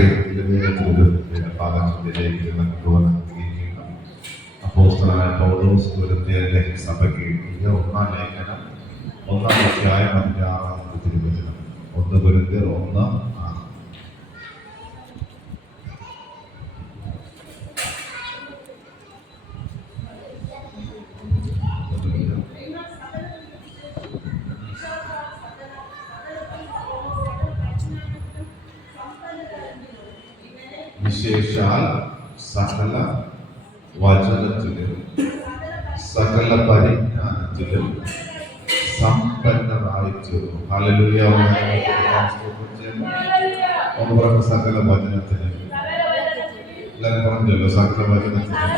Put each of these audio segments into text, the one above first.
രാത്രി ഭാഗത്തിലേക്ക് നൽകുവാൻ ആഗ്രഹിക്കുന്നു. അപ്പോസ്തലനായ പൗലോസ് കൊരിന്ത്യരിലെ സഭയ്ക്ക് എഴുതിയ 1-ാം ലേഖനം 1-ാം അധ്യായം 6-ാമത്തെ തിരുവചനം. 1 കൊരിന്ത്യർ 1:6. വിശേഷാൽ സകല വചനത്തിലും സകല പരിജ്ഞാനത്തിലും സമ്പന്നരായിത്തീർന്നു. ഹല്ലേലൂയ. ഒന്ന് പറഞ്ഞ സകല വചനത്തിലും, എല്ലാവരും പറഞ്ഞല്ലോ, സകല വചനത്തിലും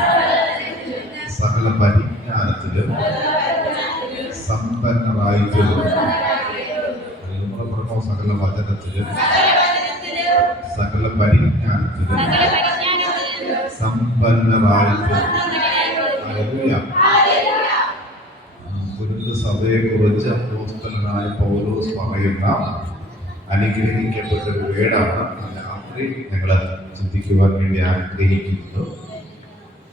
സകല പരിജ്ഞാനത്തിലും സമ്പന്നരായിത്തീർന്നു. നമ്മൾ പറഞ്ഞോ, സകല വചനത്തിലും സകല പരിജ്ഞാനത്തിലും സമ്പന്നരായിത്തീർന്നു. കൊരിന്ത് സഭയെ കുറിച്ച് അപ്പോസ്തലനായ പൗലോസ് പറയുന്ന അനുഗ്രഹിക്കപ്പെട്ട ഒരു വേടാണ് രാത്രി ഞങ്ങൾ ചിന്തിക്കുവാൻ വേണ്ടി ആഗ്രഹിക്കുന്നത്.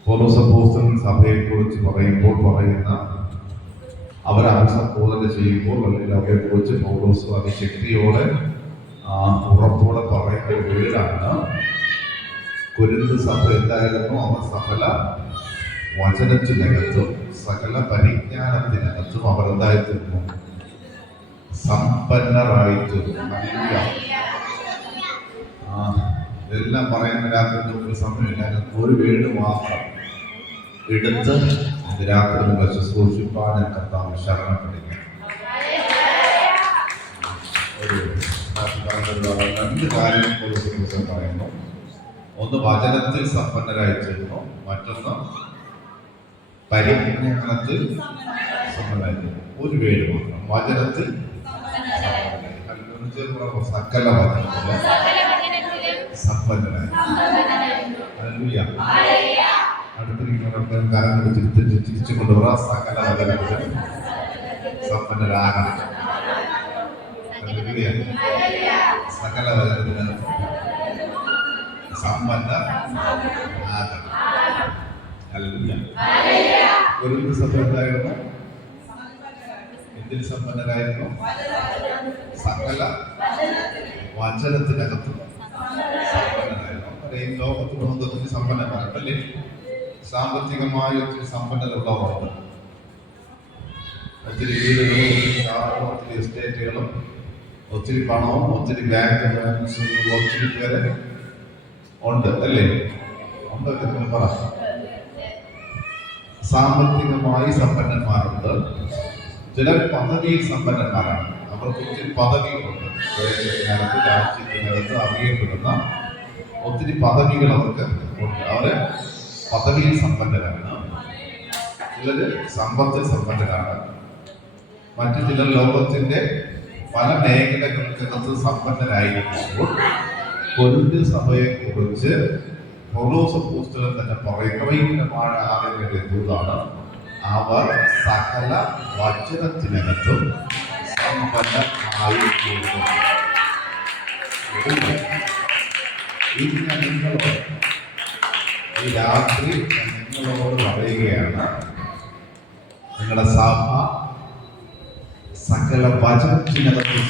പൗലോസ് അപ്പോസ്തലൻ സഭയെ കുറിച്ച് പറയുമ്പോൾ പറയുന്ന, അവർ അഭിസംബോധന ചെയ്യുമ്പോൾ അല്ലെങ്കിൽ അവരെ കുറിച്ച് പൗലോസ് അതിശക്തിയോടെ ഉറപ്പോടെ പറയുന്ന ഒരു വീടാണ്. കൊരിന്ത് സഭ എന്തായിരുന്നു? അവർ സകല വചനത്തിനകത്തും സകല പരിജ്ഞാനത്തിനകത്തും അവർ എന്തായിത്തീർന്നു? സമ്പന്നരായിത്തീർന്നു. ഇതെല്ലാം പറയാൻ രാത്രി നമുക്ക് സമയമില്ല. ഒരു വീട് മാത്രം എടുത്ത് രാത്രി നിങ്ങൾ ശുശ്രൂഷിപ്പാൻ കർത്താവ് ശരണപ്പെടുക. രണ്ട് കാര്യങ്ങൾ പറയുന്നു. ഒന്ന് വചനത്തിൽ സമ്പന്നരായിത്തീർന്നു, മറ്റൊന്ന് പരിജ്ഞാനത്തിൽ സമ്പന്നരായിത്തീർന്നു. ഒരു പേര് മാത്രം വചനത്തിൽ സകല വചനത്തില് സമ്പന്നരായി. അടുത്തിരിക്കുന്നവർക്ക് കരം തിരിച്ചു കൊണ്ടുപോകാം. സകല വചനത്തിൽ സമ്പന്നരാകണം. സകല വചനത്തിന് സമ്പന്നരാകണം. ഒരു സഭ എന്തായിരുന്നു? എന്തിന് സമ്പന്നരായിരുന്നു? സകല വചനത്തിനകത്തും സമ്പന്നരായിരുന്നു. ലോകത്തിന് ഒത്തിരി സമ്പന്നരാണ് അല്ലേ? സാമ്പത്തികമായി ഒത്തിരി സമ്പന്നത ഉള്ളവരുണ്ട്. ഒത്തിരി വീടുകളും ഒത്തിരി കാറുകളും ഒത്തിരി എസ്റ്റേറ്റുകളും ഒത്തിരി പണവും ഒത്തിരി ബാങ്ക് ബാലൻസും ഒത്തിരി പേര് ഉണ്ട് അല്ലേ? ഉണ്ടൊക്കെ പറ. സാമ്പത്തികമായി സമ്പന്നന്മാരുണ്ട്. ചിലർ പദവിയിൽ സമ്പന്നന്മാരാണ്. അവർക്ക് ഒത്തിരി പദവികളുണ്ട്. രാജ്യത്തിനകത്ത് അറിയപ്പെടുന്ന ഒത്തിരി പദവികൾ അവർക്ക് ഉണ്ട്. അവര് പദവിയിൽ സമ്പന്നരാണ്. ചിലര് സമ്പത്തിൽ സമ്പന്നരാണ്. മറ്റു ചിലർ ലോകത്തിന്റെ പല മേഖലകൾക്കകത്ത് സമ്പന്നരായിരിക്കുമ്പോൾ കൊരിന്ത് സഭയെ കുറിച്ച് പൗലോസ് അപ്പോസ്തലൻ തന്നെ പറയുന്നവൈകല്യമായ ആളുകളുടെ ദൂതാണ്, അവർ സകല വചനത്തിനകത്തും സമ്പന്നമായിരിക്കുന്നു. ഇന്ന് നിങ്ങളോട് ഈ രാത്രി നിങ്ങളോട് പറയുകയാണ്, നിങ്ങളുടെ സഭ സകല വചനത്തിനകത്തും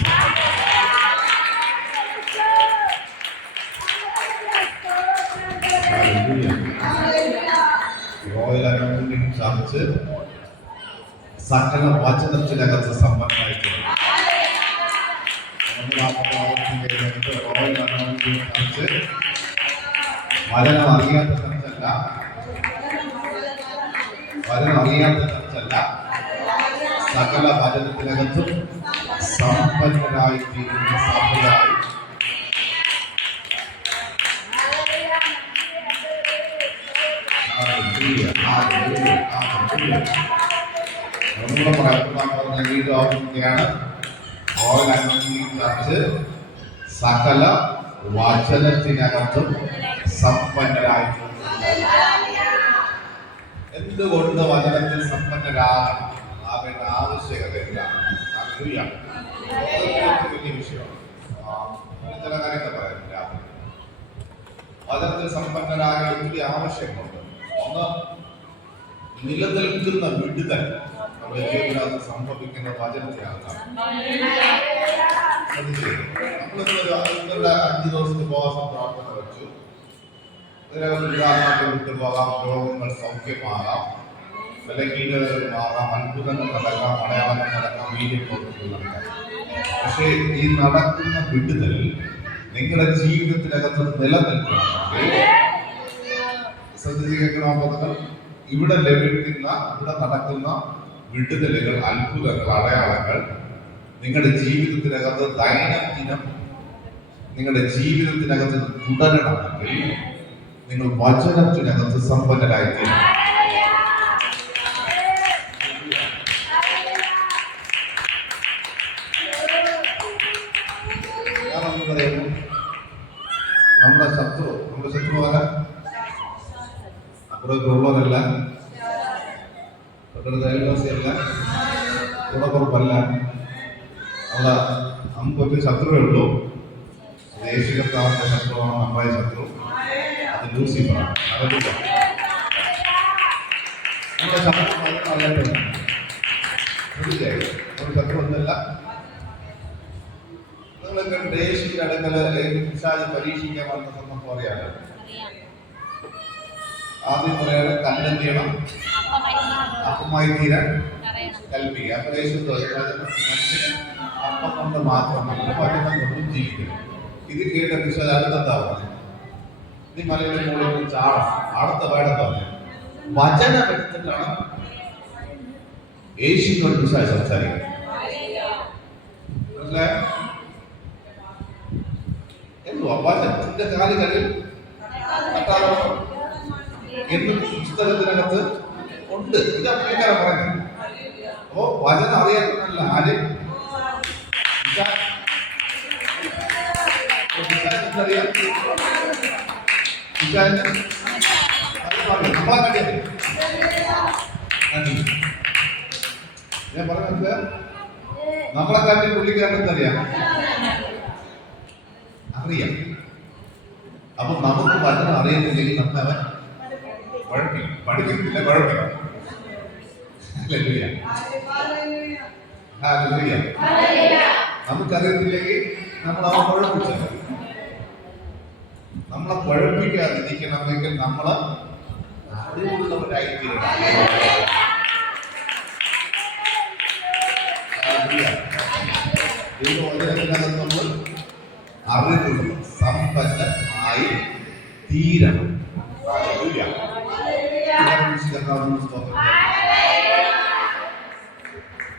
റോയൽ അനോയിന്റിംഗ് ചർച്ച് സകല വചനത്തിനകത്ത് സമ്പന്നമായിട്ടുണ്ട്. റോയൽ അനോയിന്റിംഗ് ചർച്ച് വചനം അറിയാത്ത ചർച്ചല്ല, വചനം അറിയാത്ത ചർച്ചല്ല, സകല വചനത്തിനകത്തും സമ്പന്നരായിത്തീരുന്ന സഭയായി ചർച്ച് സകല വചനത്തിനകത്തും സമ്പന്നരായിത്തീരുന്നു. എന്തുകൊണ്ട് വചനത്തിൽ സമ്പന്നരാകണം? ആവേണ്ട ആവശ്യകതയില്ല. വലിയ വിഷയമാണ്. ചില കാര്യങ്ങൾ പറയാം. വചനത്തിൽ സമ്പന്നരായ ഒത്തിരി ആവശ്യങ്ങളുണ്ട്. ഒന്ന്, നിലനിൽക്കുന്ന വിടുതൽ നമ്മുടെ ജീവിതത്തിൽ സംഭവിക്കുന്ന വചനത്തിനകത്താണ്. നമ്മളിന്നൊരു 5 ദിവസത്തെ ഉപവാസം പ്രാർത്ഥന വെച്ചു. വിട്ടു പോകാം, രോഗങ്ങൾ സൗഖ്യമാകാം, അല്ലെങ്കിൽ മാറാം, അത്ഭുതങ്ങൾ നടക്കാം, അടയാളങ്ങൾ നടക്കാം, വീര്യപ്രവൃത്തികൾ നടക്കാം. പക്ഷേ ഈ നടക്കുന്ന വിടുതൽ നിങ്ങളുടെ ജീവിതത്തിനകത്ത് നിലനിൽക്കണം. ശ്രദ്ധിക്കണം, ഇവിടെ ലഭിക്കുന്ന, ഇവിടെ നടക്കുന്ന വിടുതലുകൾ, അത്ഭുതങ്ങൾ, അടയാളങ്ങൾ നിങ്ങളുടെ ജീവിതത്തിനകത്ത് ദൈനംദിനം നിങ്ങളുടെ ജീവിതത്തിനകത്ത് തുടരണമെങ്കിൽ നിങ്ങൾ വചനത്തിനകത്ത് സമ്പന്നരായിത്തീരും. ഞാനൊന്ന് പറയുന്നു, നമ്മുടെ ശത്രു ആര? അപ്പുറത്തുള്ളവരല്ല, അയൽവാസിയല്ല, കൂടപ്പുറപ്പല്ല. അവിടെ നമുക്കൊരു ശത്രുവേ ഉള്ളൂ. ദേശീയകർത്താവിന്റെ ശത്രുവാണ് നമ്മുടെ ശത്രു. അത് ലൂസിഫറാണ്. നമ്മുടെ ശത്രു ശത്രു ഒന്നല്ല. നിങ്ങളൊക്കെ ദേശീയ അടുക്കല് പിശാച് പരീക്ഷിക്കാൻ വന്ന സന്ദർഭം അറിയാലോ. ആദ്യം പറയാണ് കല്ലെന്ത് ചെയ്യണം? അപ്പമായി തീരാൻ കൽപ്പിക്കുക. അപ്പൊ അപ്പം കൊണ്ട് മാത്രമല്ല, വചനം കൊണ്ടും ജീവിക്കണം. ഇത് കേട്ട പിശാച് അടുത്തെന്താ പറഞ്ഞു? നീ മലയുടെ മുകളിൽ ചാടണം. അടുത്ത വേടെന്താ പറഞ്ഞു? വചനം എടുത്തിട്ടാണ് യേശുവിനോട് പിശാച് സംസാരിക്കുന്നത്. മനസ്സിലായോ? എന്തുവാ വചനത്തിന്റെ കാലുകളിൽ എന്നും പുസ്തകത്തിനകത്ത് ഉണ്ട്. ഇത് അപ്പേക്കാരെ പറയുന്നത്. അപ്പോ വചനം അറിയാത്തല്ല ആര്? ഞാൻ പറഞ്ഞത് നമ്മളെ കാട്ടി പുള്ളിക്കാരനെന്തറിയാം? അറിയാം. അപ്പൊ നമുക്ക് വചനം അറിയുന്നില്ലെങ്കിൽ നമ്മളവൻ കുഴപ്പിക്കും, പഠിക്കത്തില്ല, കുഴപ്പിക്കും. നമുക്കറിയത്തില്ലെങ്കിൽ നമ്മൾ അവൻ കുഴപ്പിച്ചത്. നമ്മളെ കുഴപ്പിക്കാതിരിക്കണമെങ്കിൽ നമ്മള് അറിവുള്ളവരായിത്തീരണം. നമ്മൾ അറിവുള്ള സമ്പന്നമായി തീരണം.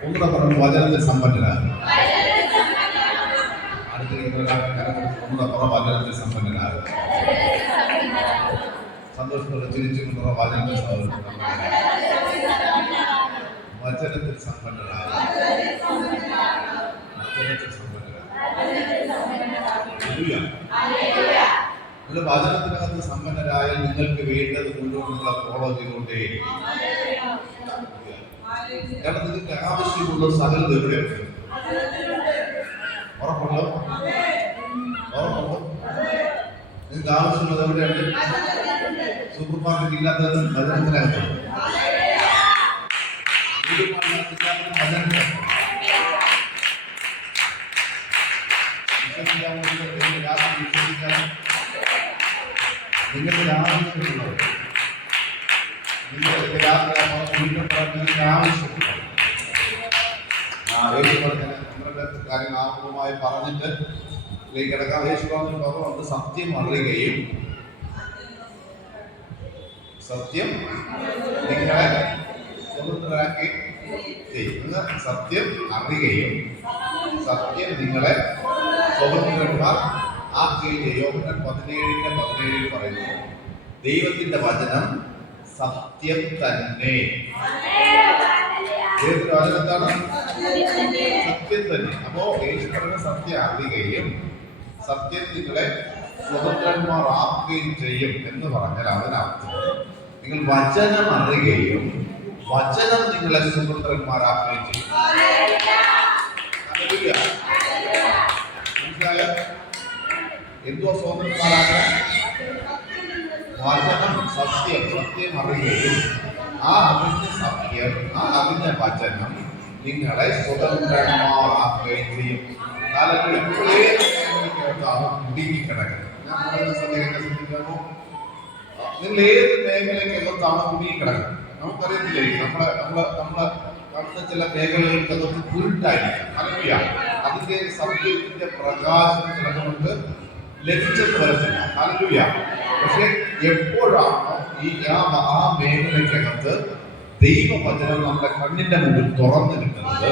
ഒന്നുകൂടെ പറഞ്ഞു, വചനത്തിൽ സമ്പന്നരാകും. വചനത്തിൽ സമ്പന്നരാകും. സന്തോഷത്തോടെ ചിരിച്ചുകൊണ്ടുള്ള വചനത്തിൽ വചനത്തിൽ സമ്പന്നരാകും. വചനത്തിനകത്ത് സമ്പന്നരായാൽ നിങ്ങൾക്ക് വേണ്ടത് മുഴുവനുള്ള ഫോളോ ചെയ്തുകൊണ്ടേ. കാരണം നിങ്ങൾക്ക് ആവശ്യമുള്ള സകലത് എവിടെയുണ്ട്? ഉറപ്പുണ്ടോ? നിങ്ങൾക്ക് ആവശ്യമുള്ളത് എവിടെയുണ്ട്? സൂപ്പർ മാർക്കറ്റ് ഇല്ലാത്തത് വചനത്തിനകത്തുണ്ട്. നിങ്ങൾക്ക് ആവശ്യമുള്ളത് നിങ്ങൾക്ക് ആവശ്യമുള്ളത് കാര്യങ്ങൾ ആമുഖമായി പറഞ്ഞിട്ട് കിടക്കാം. യേശുവാണ് പറഞ്ഞു, സത്യം അറിയുകയും സത്യം നിങ്ങളെ സ്വതന്ത്രരാക്കി ചെയ്യും. സത്യം അറിയുകയും സത്യം നിങ്ങളെ സ്വതന്ത്രന്മാർ ആക്കുകയും ചെയ്യും. യോഹന്നാൻ 17:17 പറയുന്നു, ദൈവത്തിന്റെ വചനം സത്യം തന്നെ. ദൈവത്തിന്റെ വചനത്താണ് സത്യം തന്നെ. അപ്പോ യേശു പറഞ്ഞ സത്യം അറിയുകയും സത്യം നിങ്ങളെ സ്വതന്ത്രന്മാർ ആക്കുകയും ചെയ്യും എന്ന് പറഞ്ഞാൽ അതിനർത്ഥം നിങ്ങൾ വചനം അറിയുകയും വചനം നിങ്ങളെ സ്വതന്ത്രന്മാരാക്കുകയും ചെയ്യും. മനസ്സിലായോ? എന്തുവാ സ്വതന്ത്രന്മാരാകാൻ? വചനം സത്യം, സത്യം അറിയുകയും ആ അറിഞ്ഞ സത്യം, ആ അറിഞ്ഞ വചനം നിങ്ങളെ സ്വതന്ത്രമാക്കുകയും ചെയ്യും. കുടുങ്ങിക്കിടക്കുന്നത് ഞാൻ പറയുന്ന ശ്രദ്ധിക്കാമോ? നിങ്ങൾ ഏത് മേഖലയ്ക്കകത്താണ് കുടുങ്ങിക്കിടക്കുന്നത്? നമുക്കറിയത്തില്ലായിരിക്കും. നമ്മളെ കാണുന്ന ചില മേഖലകൾക്കകത്ത് കുരുട്ടായിരിക്കും. അറിയാം, അതിന്റെ സത്യത്തിന്റെ പ്രകാശം ചിലതുകൊണ്ട് ലഭിച്ചെന്ന് വരത്തില്ല. ഹല്ലേലൂയ. പക്ഷെ എപ്പോഴാണോ ആ മേഖലയ്ക്കകത്ത് ദൈവവചനം നമ്മുടെ കണ്ണിന്റെ മുമ്പിൽ തുറന്നു കിട്ടുന്നത്,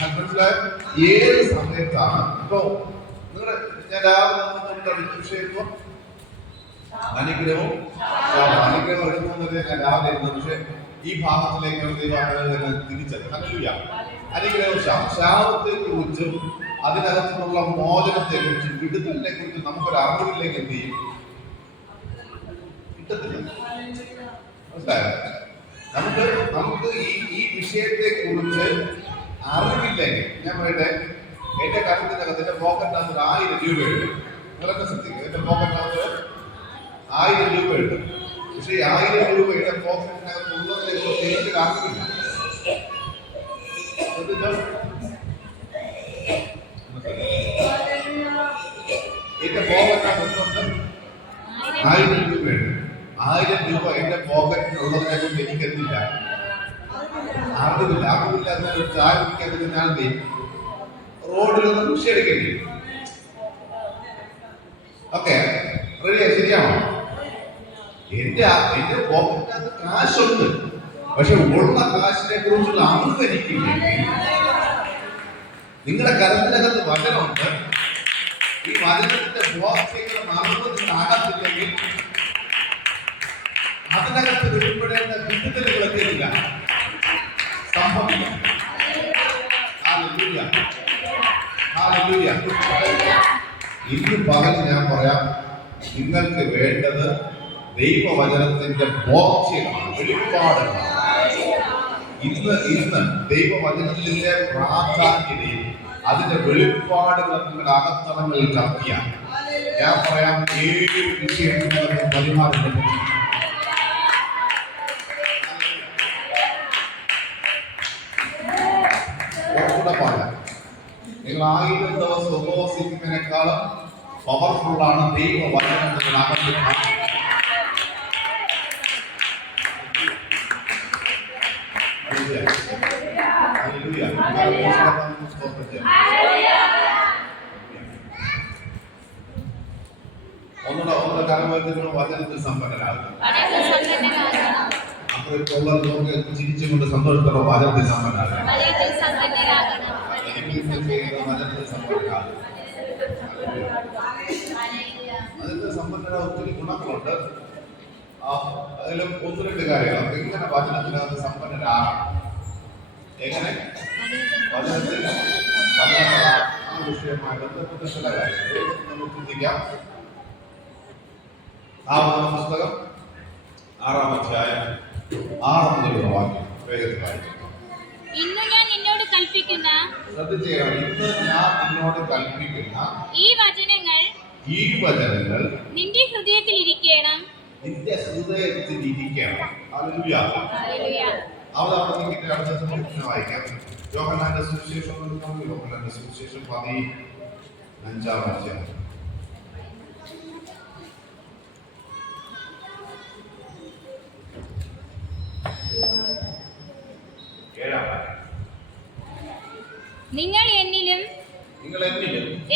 മനസ്സിലായോ? ഏത് സമയത്താണ് ഇപ്പോ നിങ്ങളുടെ ഞാൻ രാവിലെ വിഷയം അനുഗ്രഹവും അനുഗ്രഹം എടുക്കുന്നത് ഞാൻ രാവിലെ ഇരുന്നത്. പക്ഷെ ഈ ഭാഗത്തിലേക്ക് ദൈവം തിരിച്ചത്. ഹല്ലേലൂയ. അനുഗ്രഹവും ശാപത്തെ കുറിച്ചും അതിനകത്തുള്ള മോചനത്തെ കുറിച്ചും വിടുതലിനെ കുറിച്ചും നമുക്കൊരു അറിവില്ലെങ്കിൽ എന്ത് ചെയ്യും? കിട്ടത്തില്ല. മനസ്സിലായോ? നമുക്ക് ഈ വിഷയത്തെ കുറിച്ച് അറിവില്ലെങ്കിൽ, ഞാൻ പറയട്ടെ, എന്റെ കരുത്തിനകത്ത് എന്റെ പോക്കറ്റിനകത്ത് 1000 രൂപയുണ്ട്. നിങ്ങളൊക്കെ ശ്രദ്ധിക്കുക, എന്റെ പോക്കറ്റിനകത്ത് 1000 രൂപയുണ്ട്. പക്ഷെ 1000 രൂപ എന്റെ പോക്കറ്റിനകത്ത് ഉള്ളതിനെ കുറിച്ച് എനിക്ക് അറിവില്ല. എന്റെ പോക്കറ്റിനകത്ത് 1000 രൂപയുണ്ട്. 1000 രൂപ എന്റെ പോക്കറ്റിനുള്ളതിനെ കൊണ്ട് എനിക്ക് എന്തില്ല? അറിവില്ല. അറിവില്ലാത്ത ഒരു ചായ കുടിക്കാതെ ഞാൻ റോഡിൽ നിന്ന് കൃഷി എടുക്കേണ്ടി വരും. ഓക്കെ, റെഡിയാ? ശരിയാണോ? എന്റെ പോക്കറ്റിനകത്ത് കാശുണ്ട്, പക്ഷെ ഉള്ള കാശിനെ കുറിച്ചുള്ള അറിവ് എനിക്കില്ലെങ്കിൽ, നിങ്ങളുടെ കരത്തിനകത്ത് വചനമുണ്ട്, ഈ വചനത്തിന്റെ ബോധങ്ങളുടെ അറിവ് നിങ്ങൾക്കാകത്തില്ലെങ്കിൽ അതിനകത്ത് വെളിപ്പെടേണ്ട വിടുതലുകളൊക്കെ ഇല്ല, സംഭവിക്കും. ഹല്ലേലൂയ. ഹല്ലേലൂയ. ഇന്ന് പകൽ ഞാൻ പറയാം, നിങ്ങൾക്ക് വേണ്ടത് ദൈവവചനത്തിന്റെ ബോധ്യമാണ്, വെളിപ്പാടുകളാണ്. ഇന്ന് ദൈവവചനത്തിന്റെ പ്രാധാന്യതയും അതിന്റെ വെളിപ്പാടുകൾ നിങ്ങളുടെ അകത്തളങ്ങളിൽ കത്തിയാൽ ഞാൻ പറയാം, ഏഴ് വിഷയങ്ങൾക്ക് പരിമാറുന്നു. നിങ്ങൾ 1000 ദിവസം ഉപവസിക്കുന്നതിനേക്കാളും പവർഫുൾ ആണ് ദൈവവചനം നിങ്ങളുടെ അകത്ത്. ഒന്നുകൂടെ കാലത്തിൽ വചനത്തിൽ സമ്പന്നരാകും. അപ്പോൾ ചിരിച്ചുകൊണ്ട് സന്തോഷത്തോടെ വചനത്തിൽ സമ്പന്നരാകും. അതിന്റെ സമ്പന്നത ഒത്തിരി ഗുണങ്ങളുണ്ട്. അതിലും 1-2 കാര്യങ്ങൾ. എങ്ങനെ വചനത്തിനകത്ത് സമ്പന്നരാണ്, എങ്ങനെ വചനത്തിൽ ആ വിഷയവുമായി ബന്ധപ്പെട്ട ചില കാര്യങ്ങൾ നമുക്ക് ചിന്തിക്കാം. ആവർത്തന പുസ്തകം 6-ാം അധ്യായം 6 മുതലുള്ള വാക്യം വേഗത്തിൽ വായിക്കാം. ഇന്ന് ഞാൻ നിന്നോട് കൽപ്പിക്കുന്ന ഈ വചനങ്ങൾ നിന്റെ ഹൃദയത്തിൽ ഇരിക്കണം. ഹല്ലേലൂയ. വായിക്കാം. യോഹന്നാന്റെ സുവിശേഷം 15-ാം അധ്യായം. നിങ്ങൾ എന്നിലും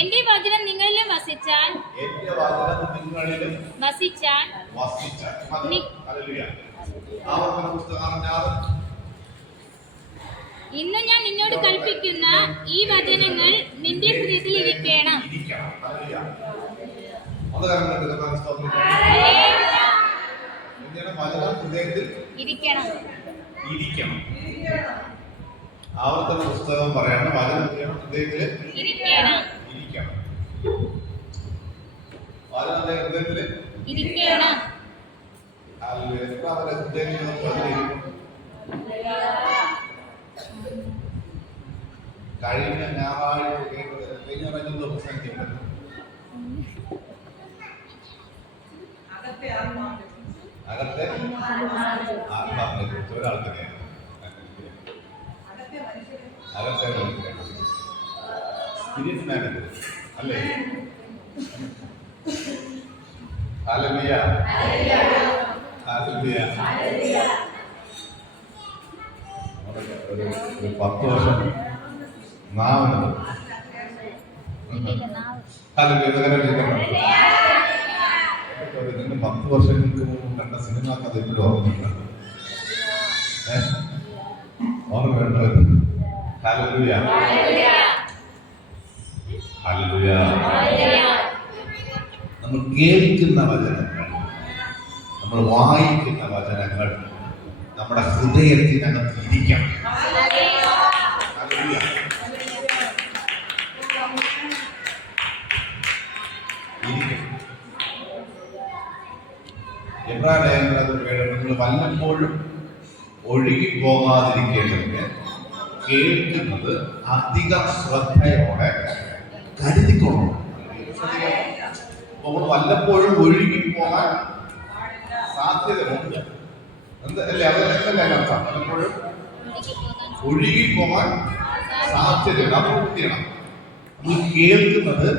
എന്റെ വചനം നിങ്ങളിലും വസിച്ചാൽ ഇന്ന് ഞാൻ നിന്നോട് കൽപ്പിക്കുന്ന ഈ വചനങ്ങൾ നിന്റെ ഹൃദയത്തിൽ ഇരിക്കണം. ആവർത്തന പുസ്തകം പറയാണ്, വചനം ഹൃദയത്തില് ഇരിക്കണം. വചനം ഹൃദയത്തില് ഇരിക്കണം. കഴിഞ്ഞ ഞായറാഴ്ച പ്രസംഗിക്കുന്നത് അകത്തെ ആത്മാവിനെ കുറിച്ച് ഒരാൾക്കറിയാം. അകത്തെ സ്പിരിറ്റ് മാനെ കുറിച്ച് അല്ലേ? Hallelujah, hallelujah. ഒരു 10 വർഷം നാവുന്നത് നിങ്ങൾ 10 വർഷങ്ങൾക്ക് മുമ്പ് കണ്ട സിനിമ കഥ ഇപ്പോഴും ഓർമ്മയുണ്ട്. ഓർമ്മയുണ്ടോ? Hallelujah, hallelujah. നമ്മൾ കേൾക്കുന്ന വചനങ്ങൾ, നമ്മൾ വായിക്കുന്ന വചനങ്ങൾ നമ്മുടെ ഹൃദയത്തിനകത്ത് ഇരിക്കണം. ഹല്ലേലൂയ. നിങ്ങൾ വല്ലപ്പോഴും ഒഴുകി പോകാതിരിക്കേണ്ടതിന് കേൾക്കുന്നത് അധികം ശ്രദ്ധയോടെ കരുതിക്കൊള്ളണം. നമ്മൾ വല്ലപ്പോഴും ഒഴുകി പോകാൻ സാധ്യതയുണ്ട്. അല്ലേ? അതല്ലേ അർത്ഥം? വല്ലപ്പോഴും ഒഴുകി പോകാൻ സാധ്യതയുണ്ട്. അത് ചെയ്യണം. നമ്മൾ കേൾക്കുന്നത്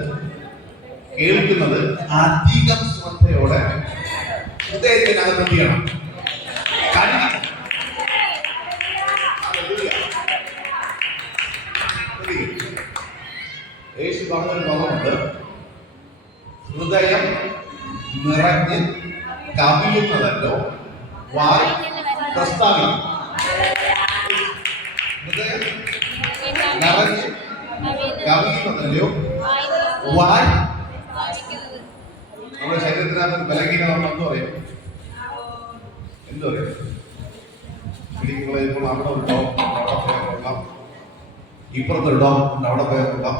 അധികം ശ്രദ്ധയോടെ ഹൃദയത്തിനകത്ത് എന്ത് ചെയ്യണം? യേശു പറഞ്ഞൊരു പദമുണ്ട്, ഹൃദയം നിറഞ്ഞ് കവിയുന്നതല്ലോ വായ് പ്രസ്താവിക്കും. ഹൃദയം നിറഞ്ഞ് കവിയുന്നതല്ലോ വായ്. നമ്മുടെ ശരീരത്തിനകത്ത് ബലഹീനത എന്തോ പറയും? എന്തോ പറയും? ഇപ്പോൾ അവിടെ ഒരു ഡോക്ടർ അവിടെ പോയാൽ ഇപ്പുറത്തൊരു ഡോക്ടർ അവിടെ പോയാൽ കൊള്ളാം.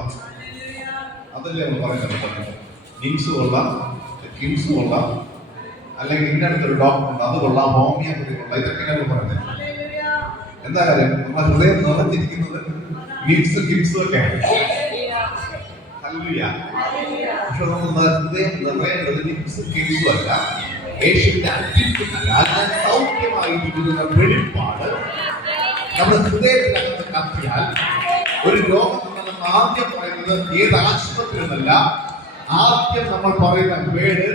അതല്ലേ നമ്മൾ പറയുന്നത്. നിംസ് കൊള്ളാം, കിംസ് കൊള്ളാം, അല്ലെങ്കിൽ ഇന്നടുത്തൊരു ഡോക്ടർ ഉണ്ട് അത് കൊള്ളാം, ഹോമിയോപ്പതി കൊള്ളാം. ഇതൊക്കെയാണ് പറയുന്നത്. എന്താ കാര്യം? നമ്മുടെ ഹൃദയം നിറഞ്ഞിരിക്കുന്നത് നിംസ് കിംസും ഒക്കെയാണ്. ഹല്ലേലൂയ. പക്ഷെ നമ്മുടെ ഹൃദയം നിറയേണ്ടത് നിംസും കിംസും അല്ല, യേശുവിന്റെ അത്ഭുതത്താൽ സൗഖ്യമായിരിക്കുന്ന വെളിപ്പാട് നമ്മുടെ ഹൃദയത്തിനകത്ത് കത്തിയാൽ ഒരു രോഗമുണ്ടെന്ന് ആദ്യം പറയുന്നത് ഏത് ആശുപത്രി എന്നല്ല, ആദ്യം നമ്മൾ പറയുന്ന വേട്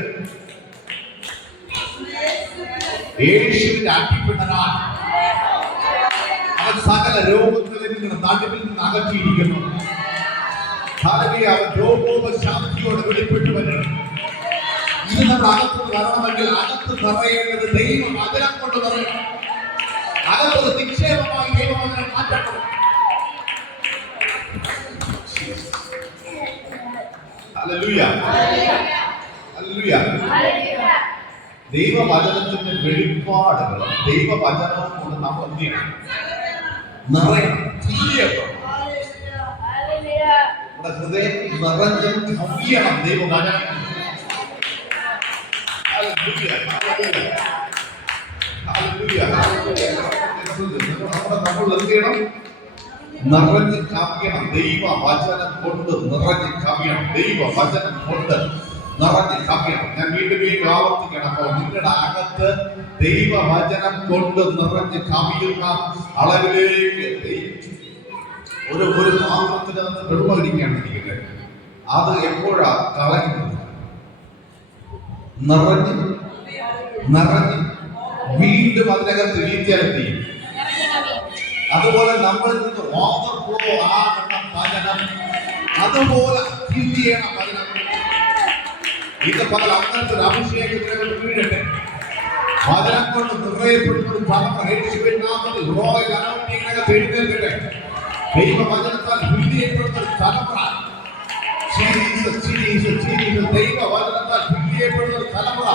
യേശുവിന്റെ അടിപ്പെട്ടനാൽ അവൻ സകല രോഗങ്ങളിൽ നിന്ന് നടുവിൽ നിന്ന് അകറ്റിയിരിക്കുന്നു. അവൻ രോഗോപശാന്തിയോടെ വെളിപ്പെട്ടു വരണം. ഇത് നമ്മുടെ അകത്ത് വരണമെങ്കിൽ അകത്ത് നിറയേണ്ടത് ദൈവം വചനം കൊണ്ട് നിറയണം. അകത്തൊരു നിക്ഷേപമായി ദൈവവചനം മാറ്റണം. Hallelujah, hallelujah. ദൈവവചനത്തിന്റെ വെളിപ്പാടുകൾ ദൈവവചനം കൊണ്ട് നമ്മൾ എന്ത് ചെയ്യണം? നിറയണം. നമ്മുടെ ഹൃദയം നിറഞ്ഞ് കവിയണം ദൈവവചനം. നമ്മൾ എന്ത് ചെയ്യണം? നിറഞ്ഞ് കവിയണം ദൈവവചനം കൊണ്ട്. നിറഞ്ഞ് കവിയണം ദൈവവചനം കൊണ്ട്. നിറഞ്ഞ് കവിയണം. ഞാൻ വീണ്ടും ആവർത്തിക്കണം. അപ്പോൾ നിങ്ങളുടെ അകത്ത് ദൈവവചനം കൊണ്ട് നിറഞ്ഞ് കവിയുന്ന അളവിലേക്ക് ഒരു പാത്രത്തിനകത്ത് വെള്ളം ഇരിക്കുകയാണെന്നിരിക്കട്ടെ, അത് എപ്പോഴാ കളയുന്നത്? നിറഞ്ഞ് വീണ്ടും അതിനകത്ത് വീഴ്ചയെത്തി. അതുപോലെ നമ്മളിൽ നിന്ന് ഓവർഫ്ലോ ആകണം വചനം. അതുപോലെ ഫിൽ ചെയ്യണം വചനം. ഇത് പല അങ്ങനത്തെ ഒരു അഭിഷേകത്തിനകത്ത് വീഴട്ടെ. വചനം കൊണ്ട് നിറയപ്പെടുന്ന ഒരു തലമുറ യേശുവിൻ നാമത്തിൽ റോയൽ അനൗൺസിംഗിനകത്ത് എഴുന്നേൽക്കട്ടെ. ദൈവവചനത്താൽ ഫിൽ ചെയ്യപ്പെടുന്ന ഒരു തലമുറ. ദൈവവചനത്താൽ ഫിൽ ചെയ്യപ്പെടുന്ന ഒരു തലമുറ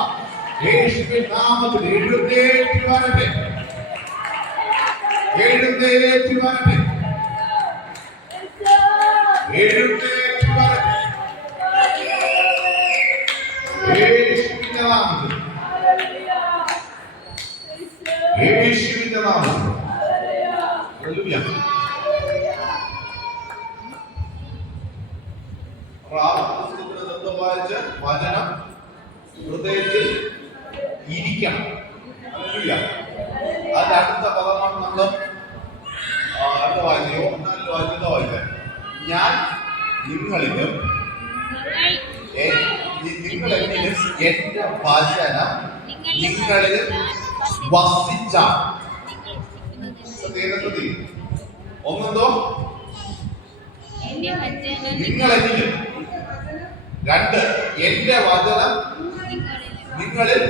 യേശുവിൻ നാമത്തിൽ എഴുന്നേറ്റ് വരട്ടെ. എഴുന്നേറ്റ് വരട്ടെ. എഴുന്നേറ്റ് വരട്ടെ. യേശുവിന്റെ നാമത്തിൽ. യേശുവിന്റെ നാമത്തിൽ. ഹല്ലേലൂയ. വചനം ഹൃദയത്തിൽ ഇരിക്കണം. ഹല്ലേലൂയ. അതിന്റെ അടുത്ത പദമാണ് നമ്മൾ അടുത്ത വായിച്ചത്. യോഹന്നാനിൽ വായിച്ചത് ഞാൻ നിങ്ങളിലും നിങ്ങൾ എന്നിലും എന്റെ വചനം നിങ്ങളിൽ വസിച്ചാൽ. ഒന്നെന്തോ നിങ്ങൾ എന്നിലും, രണ്ട് എന്റെ വചനം നിങ്ങളിൽ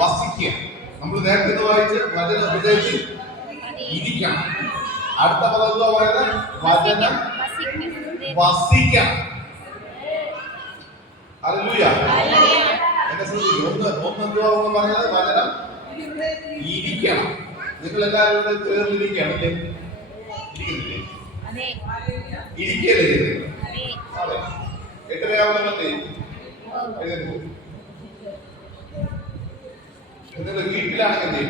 വസിക്കുക. നമ്മൾ നേരത്തെ വായിച്ച് വചനം ഹൃദയത്തിൽ ഇരിക്കണം. അടുത്ത പദം എന്തോ പറയുന്നത്? വചനം വസിക്കണം. ഹല്ലേലൂയ. എന്നെ ശ്രദ്ധിക്കുക. ഒന്നെന്തുവാ പറഞ്ഞത്? വചനം ഇരിക്കണം. നിങ്ങൾ എല്ലാവരും ചേർന്നിരിക്കുകയാണ്. ഇരിക്കുന്നില്ലേ? ഇരിക്കല്ലേ? അതെ. എത്രയാവുന്നത്? വീട്ടിലാണെങ്കിൽ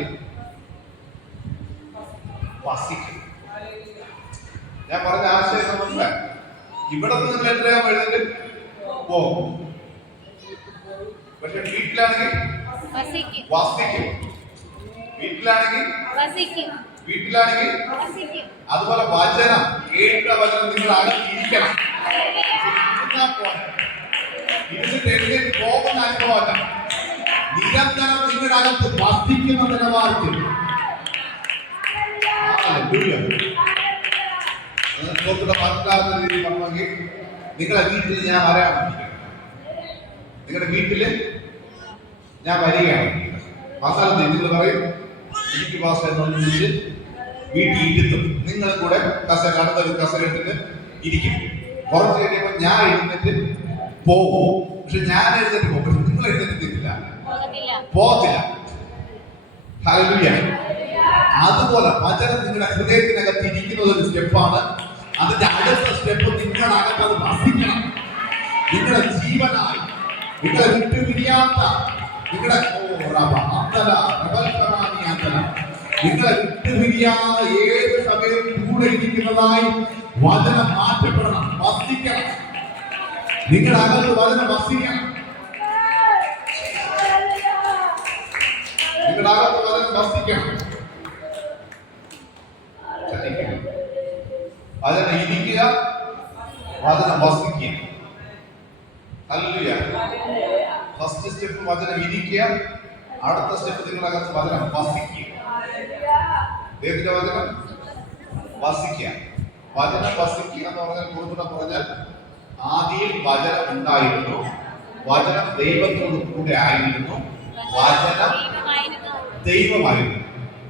വസിക്കും. ഞാൻ പറഞ്ഞ ആശയം മനസ്സിലായി. ഇവിടെ നിന്ന് നിങ്ങൾ എത്രയാവും എഴുന്നേറ്റ് പോകും. പക്ഷെ വീട്ടിലാണെങ്കിൽ വസിക്കും. വീട്ടിലാണെങ്കിൽ അതുപോലെ വചനം, കേട്ട വചനം നിങ്ങൾ അകത്തിരിക്കണം. ഇരുന്നിട്ട് എഴുന്നേറ്റ് പോകുന്ന അനുഭവമല്ല, നിരന്തരം നിങ്ങളുടെ അകത്ത് വസിക്കുന്ന നിലവാരത്തിൽ. മനസ്സിലാകുന്ന രീതിയിൽ പറഞ്ഞെങ്കിൽ നിങ്ങളുടെ വീട്ടിൽ ഞാൻ വരാണ്. നിങ്ങളുടെ വീട്ടില് ഞാൻ വരികയാണ്. അവസാനത്തെ നിങ്ങൾ പറയും എനിക്ക് പാസ് എന്ന് വിളിച്ച് വീട്ടിൽ ഇരുത്തും. നിങ്ങൾ കൂടെ അടുത്തൊരു കസരട്ടിട്ട് ഇരിക്കും. കുറച്ച് കഴിയുമ്പോൾ ഞാൻ എഴുന്നേറ്റ് പോകും. പക്ഷെ ഞാൻ എഴുന്നേറ്റ് പോകും. പക്ഷെ നിങ്ങൾ എഴുന്നേറ്റില്ല, പോകത്തില്ല. ഹല്ലേലൂയ. അതുപോലെ വചനം നിങ്ങളുടെ ഹൃദയത്തിനകത്ത് ഇരിക്കുന്നത് ഒരു സ്റ്റെപ്പാണ്. അതിന്റെ അടുത്ത സ്റ്റെപ്പ് നിങ്ങളകത്ത് അത് വസിക്കണം. നിങ്ങളുടെ ജീവനായി, നിങ്ങളെ വിട്ടുപിരിയാത്ത, നിങ്ങളെ നിങ്ങളെ വിട്ടുപിരിയാതെ ഏത് സമയവും കൂടെ ഇരിക്കുന്നതായി വചനം മാറ്റപ്പെടണം, വസിക്കണം. നിങ്ങളുടെ അകത്ത് വചനം വസിക്കണം. നിങ്ങളുടെ അകത്ത് വചനം വസിക്കണം. വചനം ഇരിക്കുക, വചനം വസിക്കുക. ഹല്ലേലൂയ. ഫസ്റ്റ് സ്റ്റെപ്പ് വചനം ഇരിക്കുക, അടുത്ത സ്റ്റെപ്പ് നിങ്ങളുടെ അകത്ത് വചനം വസിക്കുക. ദൈവത്തിന്റെ വചനം വസിക്കുക. വചനം വസിക്കുക എന്ന് പറഞ്ഞാൽ കൂടുതൽ പറഞ്ഞാൽ ആദിയിൽ വചനം ഉണ്ടായിരുന്നു, വചനം ദൈവത്തോട് കൂടെ ആയിരുന്നു, വചനം ദൈവമായിരുന്നു.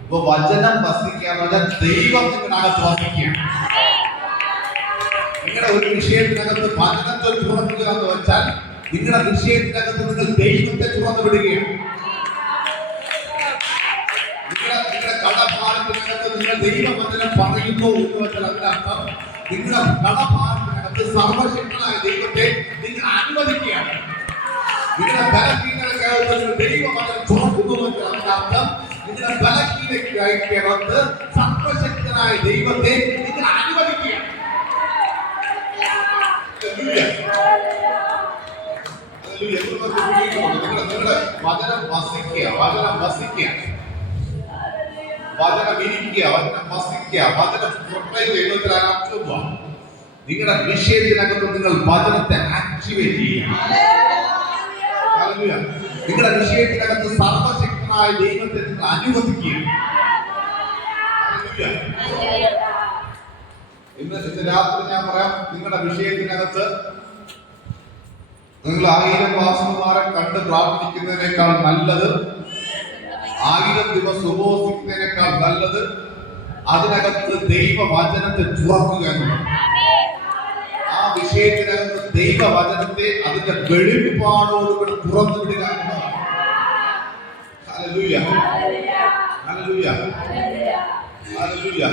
ഇപ്പൊ വചനം വസിക്കുക എന്ന് പറഞ്ഞാൽ ദൈവം നിങ്ങളുടെ അകത്ത് വസിക്കുകയാണ്. നിങ്ങളുടെ ഒരു വിഷയത്തിനകത്ത് വചനത്തെ തുറക്കുക എന്ന് വെച്ചാൽ നിങ്ങളുടെ വിഷയത്തിനകത്ത് നിങ്ങൾ ദൈവത്തെ തുറന്നു വിടുകയാണ്. നിങ്ങളുടെ കടഭാരത്തിനകത്ത് നിങ്ങൾ ദൈവവചനം പറയുന്നു എന്ന് വെച്ചാൽ അതിന്റെ അർത്ഥം നിങ്ങളുടെ കടഭാരത്തിനകത്ത് സർവശക്തനായ ദൈവത്തെ നിങ്ങൾ അനുവദിക്കുകയാണ്. നിങ്ങളുടെ ബലഹീനതയ്ക്കകത്ത് ദൈവവചനം തുറക്കുന്നു എന്ന് വെച്ചാൽ അതിന്റെ അർത്ഥം നിങ്ങളുടെ ബലഹീനതയ്ക്കകത്ത് സർവശക്തനായ ദൈവത്തെ നിങ്ങൾ അനുവദിക്കുകയാണ്. നിങ്ങളുടെ വചനം വസിക്കുക, വചനം വസിക്കുക, വചനം ഇരിക്കുക, വചനം വസിക്കുക, വചനം എഴുതുക. നിങ്ങളുടെ വിഷയത്തിനകത്ത് നിങ്ങൾ വചനത്തെ ആക്ടിവേറ്റ് ചെയ്യുക. നിങ്ങളുടെ വിഷയത്തിനകത്ത് സർവശക്തനായ ദൈവത്തെ നിങ്ങൾ അനുവദിക്കുക. ഇന്ന് രാത്രി ഞാൻ പറയാം, നിങ്ങളുടെ വിഷയത്തിനകത്ത് നിങ്ങൾ 1000 വാസന്മാരെ കണ്ട് പ്രാർത്ഥിക്കുന്നതിനേക്കാൾ നല്ലത്, 1000 ദിവസം ഉപവസിക്കുന്നതിനേക്കാൾ നല്ലത് അതിനകത്ത് ദൈവവചനത്തെ തുറക്കുക എന്നുള്ളത്. ആ വിഷയത്തിനകത്ത് ദൈവവചനത്തെ അതിന്റെ വെളിപ്പാടോടുകൂടി തുറന്നു വിടുക എന്നതാണ്. Hallelujah, hallelujah, hallelujah.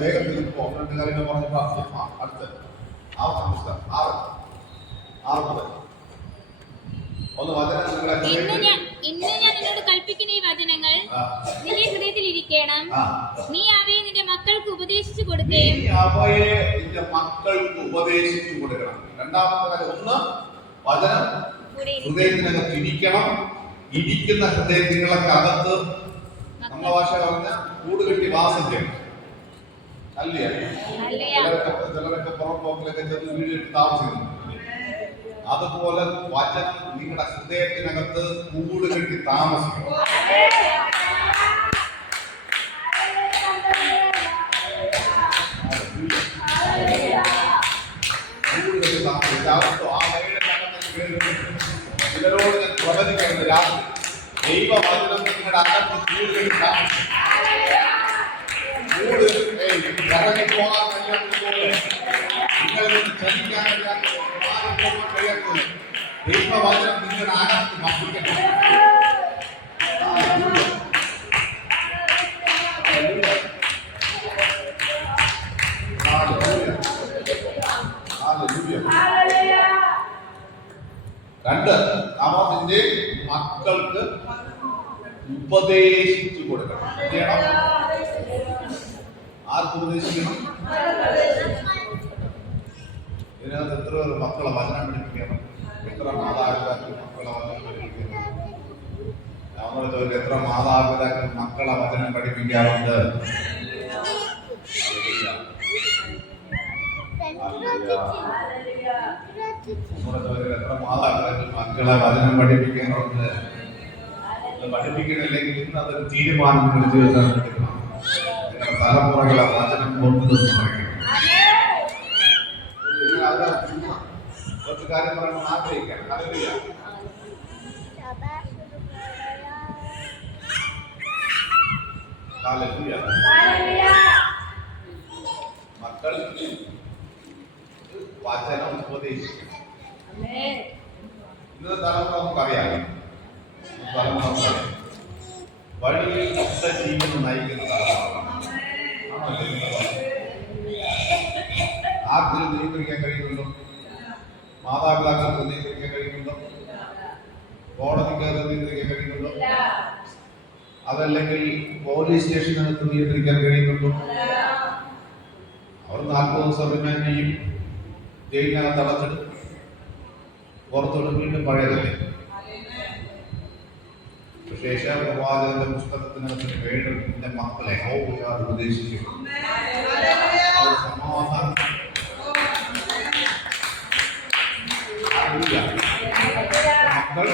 വേഗം പോകുന്ന കാര്യങ്ങൾ പറഞ്ഞപ്പോൾ അടുത്ത് ഇന്ന് ഞാൻ നിന്നോട് കൽപ്പിക്കുന്ന ഈ വചനങ്ങൾ നിന്റെ ഹൃദയത്തിൽ ഇരിക്കണം. നീ അവയെ നിന്റെ മക്കൾക്ക് ഉപദേശിച്ചു കൊടുക്കുകയും നിന്റെ മക്കൾക്ക് ഉപദേശിച്ചു കൊടുക്കണം. രണ്ടാമത്തെ കാര്യം, ഒന്ന് വചനം ഹൃദയത്തിനകത്ത് ഇരിക്കണം. ഇരിക്കുന്ന ഹൃദയത്തിനകത്ത് നമ്മുടെ ഭാഷ പറഞ്ഞ കൂട് കെട്ടി വാസം ചെയ്യണം. അല്ലേ? ചിലരൊക്കെ പുറം പോക്കിലൊക്കെ ചെന്ന് വീട് കെട്ടി താമസിക്കുന്നു. അതുപോലെ വചനം നിങ്ങളുടെ ഹൃദയത്തിനകത്ത് കൂട് കെട്ടി താമസിക്കണം. ചിലരോട് ഞാൻ പ്രവചിക്കുന്നത്, രാത്രി ദൈവവചനം നിങ്ങളുടെ അകത്ത് കൂട് കെട്ടി താമസിക്കും. ഇറങ്ങി പോകാൻ നിങ്ങളിൽ നിന്ന് ചലിക്കാനില്ലാത്ത കഴിയത്തില്ല. ദൈവവചനം നിങ്ങളുടെ അകത്ത് വസിക്കണം. രണ്ട്, നാം നിന്റെ മക്കൾക്ക് ഉപദേശിച്ചു കൊടുക്കണം. ആർക്ക് ഉപദേശിക്കണം? ഇതിനകത്ത് എത്ര പേർ മക്കളെ വചനം പഠിപ്പിക്കണം? എത്ര മാതാപിതാക്കൾ മക്കളെ വചനം പഠിപ്പിക്കണം? നമ്മൾ ചോദിക്കും, എത്ര മാതാപിതാക്കൾ മക്കളെ വചനം പഠിപ്പിക്കാറുണ്ട്? നമ്മുടെ ചോദ്യം, എത്ര മാതാപിതാക്കൾ മക്കളെ വചനം പഠിപ്പിക്കാറുണ്ട്? പഠിപ്പിക്കണില്ലെങ്കിൽ ഇന്ന് അതൊരു തീരുമാനം ജീവിതം എടുക്കണം. തലമുറകളെ വചനം കൊണ്ട് കുറച്ച് കാര്യം പറയണം ആഗ്രഹിക്കാം. മക്കൾ വചനം ഉപദേശിക്കണം. ഇന്നത്തെ തലമുറ നമുക്കറിയാം. വഴിയിൽ ജീവിതം നയിക്കുന്ന തലമുറ ആർക്കും നിയന്ത്രിക്കാൻ കഴിയുന്നുണ്ടോ? മാതാപിതാക്കൾക്ക് നിയന്ത്രിക്കാൻ കഴിയുന്നുണ്ടോ? കോടതിക്കകത്ത് നിയന്ത്രിക്കാൻ കഴിയുന്നുണ്ടോ? അതല്ലെങ്കിൽ പോലീസ് സ്റ്റേഷനകത്ത് നിയന്ത്രിക്കാൻ കഴിയുന്നുണ്ടോ? അവർ 40 ദിവസം റിമാൻഡ് ചെയ്യും, ജയിലിനകത്ത് അടച്ചിട്ട് പുറത്തോട്ട് വീണ്ടും പഴയതല്ലേ. പക്ഷേ യേശയ്യാ പ്രവാചകന്റെ പുസ്തകത്തിനകത്ത് നിന്റെ മക്കളെ യഹോവയാൽ ഉപദേശിക്കും. സമാധാനം മക്കൾ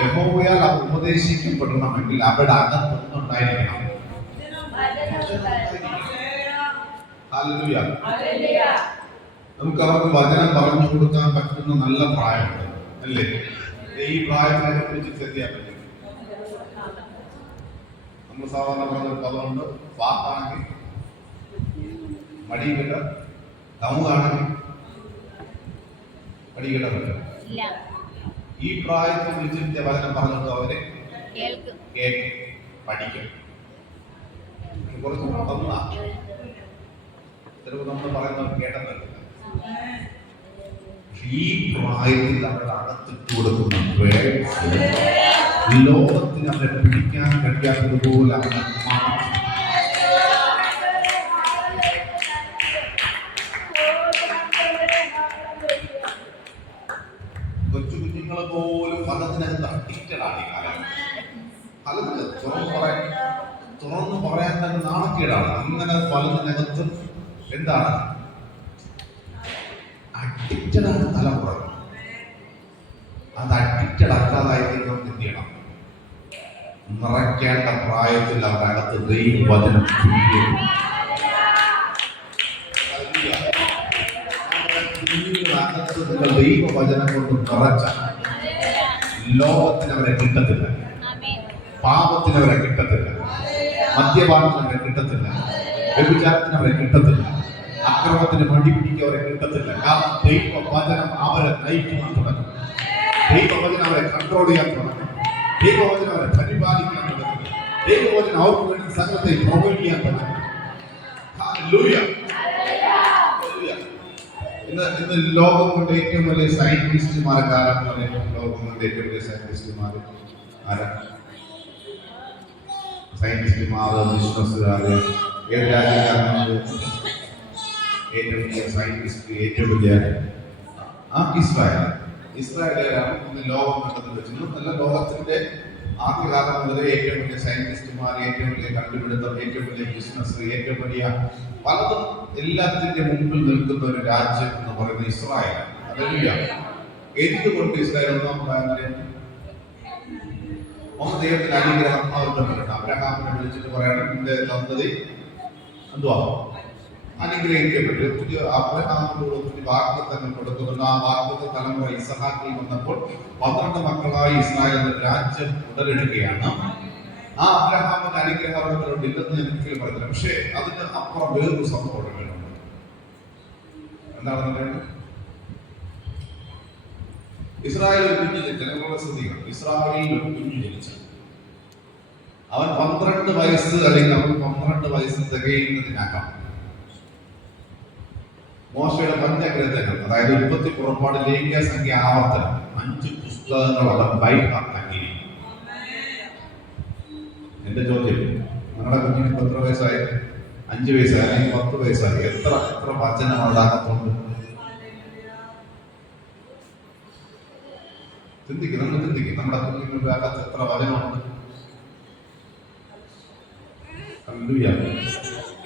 യഹോവയാൽ ഉപദേശിക്കപ്പെടണമെങ്കിൽ അവിടെ അകത്തൊന്നുണ്ടായിരിക്കണം. നമുക്ക് അവർക്ക് വചനം പറഞ്ഞു കൊടുക്കാൻ പറ്റുന്ന നല്ല പ്രായമുണ്ട്, അല്ലേ? ഈ പ്രായത്തിനെ കുറിച്ച് ശ്രദ്ധിക്കാൻ പറ്റും. നമ്മൾ സാധാരണ പറഞ്ഞൊരു പദമുണ്ട്, വാക്കാണെങ്കിൽ മടിയില്ല, കമുകാണെങ്കിൽ മടിയില്ല പറ്റില്ല. ഈ പ്രായത്തിൽ വിളിച്ചിട്ട് വചനം പറഞ്ഞിട്ട് അവരെ കേൾക്കും, പഠിക്കും. കുറച്ച് തന്ന ചിലപ്പോൾ നമ്മൾ പറയുന്നത് കേട്ടെന്നല്ല. ഈ പ്രായത്തിൽ അവരുടെ അകത്തിട്ട് കൊടുക്കുന്ന ലോകത്തിന് അവരെ പിടിക്കാൻ കഴിയാത്തതുപോലെ അവരെ കൊച്ചു കുഞ്ഞുങ്ങളെ പോലും പലതിനകത്ത് അഡിക്റ്റഡാണ്. ഈ കാലം പലതിന് തുറന്നു പറയാൻ തന്നെ നാണക്കേടാണ്. അങ്ങനെ പലതിനകത്തും എന്താണ് അഡിക്റ്റഡാണ് തലമുറ. അത് അഡിക്റ്റഡ് ആക്കാതായി നമുക്ക് എന്ത് ചെയ്യണം? നിറയ്ക്കേണ്ട പ്രായത്തിൽ അവരകത്ത് ദൈവവചനം അകത്ത് നിങ്ങൾ ദൈവവചനം കൊണ്ട് നിറച്ച ലോകത്തിന് അവരെ കിട്ടത്തില്ല, പാപത്തിന് അവരെ കിട്ടത്തില്ല, മദ്യപാനത്തിന് അവരെ കിട്ടത്തില്ല, വ്യഭിചാരത്തിന് അവരെ കിട്ടത്തില്ല, അക്രമത്തിന് വണ്ടി പിടിക്കുക അവരെ കിട്ടത്തില്ല. കാരണം ദൈവവചനം അവരെ നയിക്കാൻ തുടങ്ങും, ദൈവവചനം അവരെ കൺട്രോൾ ചെയ്യാൻ തുടങ്ങും, ദൈവവചനം അവരെ പരിപാലിക്കാൻ തുടങ്ങും, ദൈവവചനം അവർക്ക് വേണ്ടി സകലത്തെ പ്രൊവൈഡ് ചെയ്യാൻ തുടങ്ങും. ഇന്ന് ലോകം കൊണ്ട് ഏറ്റവും വലിയ സയന്റിസ്റ്റുമാരെ കാലം ലോകം കൊണ്ട് ഏറ്റവും വലിയ സയന്റിസ്റ്റുമാർ ആരാ? സയന്റിസ്റ്റുമാർ, ബിസിനസ്സുകാര്, ഏത് രാജ്യക്കാരാണ് ഏറ്റവും വലിയ സയന്റിസ്റ്റ്, ഏറ്റവും വലിയ ഇസ്രായേലാണ് ഇന്ന് ലോകം കണ്ടെത്തി വെച്ചിരുന്നു. നല്ല ലോകത്തിന്റെ ആദ്യകാലം മുതലേ ഏറ്റവും വലിയ സയന്റിസ്റ്റുമാർ, ഏറ്റവും വലിയ കണ്ടുപിടുത്തം, ഏറ്റവും വലിയ ബിസിനസ്, ഏറ്റവും വലിയ പലതും എല്ലാത്തിന്റെ മുമ്പിൽ നിൽക്കുന്ന ഒരു രാജ്യം എന്ന് പറയുന്നത് ഇസ്രായേലാണ്. ഹല്ലേലൂയ. എന്തുകൊണ്ട് ഇസ്രായേൽ ഒന്നാം പ്രായം ദൈവത്തിന്റെ അനുഗ്രഹം അവരുടെ പേരുണ്ട്. അബ്രഹാമിനെ വിളിച്ചിട്ട് പറയണം, നിന്റെ സന്തതി എന്തുവാ അനുഗ്രഹിക്കപ്പെട്ടു. ഒത്തിരി അബ്രഹാമിനോട് ഒത്തിരി വാഗ്ദത്തങ്ങൾ കൊടുക്കുന്നുണ്ട്. ആ വാഗ്ദത്ത തലമുറ ഇസഹാക്കിൽ വന്നപ്പോൾ 12 മക്കളായി ഇസ്രായേൽ എന്ന രാജ്യം ഉടലെടുക്കുകയാണ്. ആ അബ്രഹാമിന്റെ അനുഗ്രഹം അവരുടെ ഇല്ലെന്ന് ഞാൻ ഒരിക്കലും പറയുന്നില്ല. പക്ഷേ അതിന് അപ്പുറം വേറൊരു സംഭവം വേണം. എന്താണെന്ന് പറയുന്നത്, ഇസ്രായേൽ ഒരു കുഞ്ഞ് ജനിച്ചു. ജനങ്ങളുടെ ശ്രദ്ധിക്കണം, ഇസ്രായേലിൽ ഒരു കുഞ്ഞ് ജനിച്ചു. അവൻ 12 വയസ്സ് അല്ലെങ്കിൽ അവൻ 12 വയസ്സ് തികയുന്നതിനകം മോശയുടെ പഞ്ചഗ്രന്ഥങ്ങൾ, അതായത് ഉൽപ്പത്തി, പുറപ്പാട്, ലേഖ്യ, സംഖ്യ, ആവർത്തനം 5 പുസ്തകങ്ങളോടെ ബൈഹാർട്ടാക്കി. എന്റെ ചോദ്യം, നിങ്ങളുടെ കുഞ്ഞിന് എത്ര വയസ്സായി? 5 വയസ്സായി അല്ലെങ്കിൽ 10 വയസ്സായി? എത്ര വചനം ഉണ്ടാകത്തുണ്ട്? ചിന്തിക്കും, നമ്മൾ ചിന്തിക്കും, നമ്മുടെ കുഞ്ഞുങ്ങളുടെ അകത്ത് എത്ര വചനമുണ്ട്?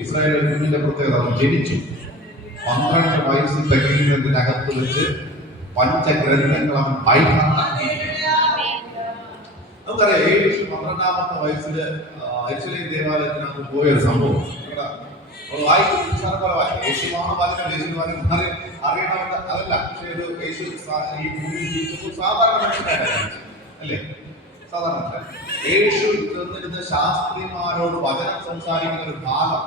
ഇസ്രായേൽ കുഞ്ഞിന്റെ പ്രത്യേകത, അവൻ ജനിച്ചു 12 വയസ്സ് തികയുന്നതിനകത്ത് വെച്ച് പഞ്ചഗ്രന്ഥങ്ങൾ അവൻ ബൈഹാർട്ടാക്കി. നമുക്കറിയാം, 12-ാമത്തെ വയസ്സിൽ യെരുശലേം ദേവാലയത്തിനകത്ത് പോയ സംഭവം അറിയണമെന്ന് അതല്ല. പക്ഷേ ഒരു യേശു ഈ ഭൂമിയിൽ ജീവിച്ചപ്പോൾ സാധാരണ മനുഷ്യനായിട്ടാണ് അല്ലേ? സാധാരണ യേശു ചെന്നിരുന്ന് ശാസ്ത്രിമാരോട് വചനം സംസാരിക്കുന്ന ഒരു ഭാഗം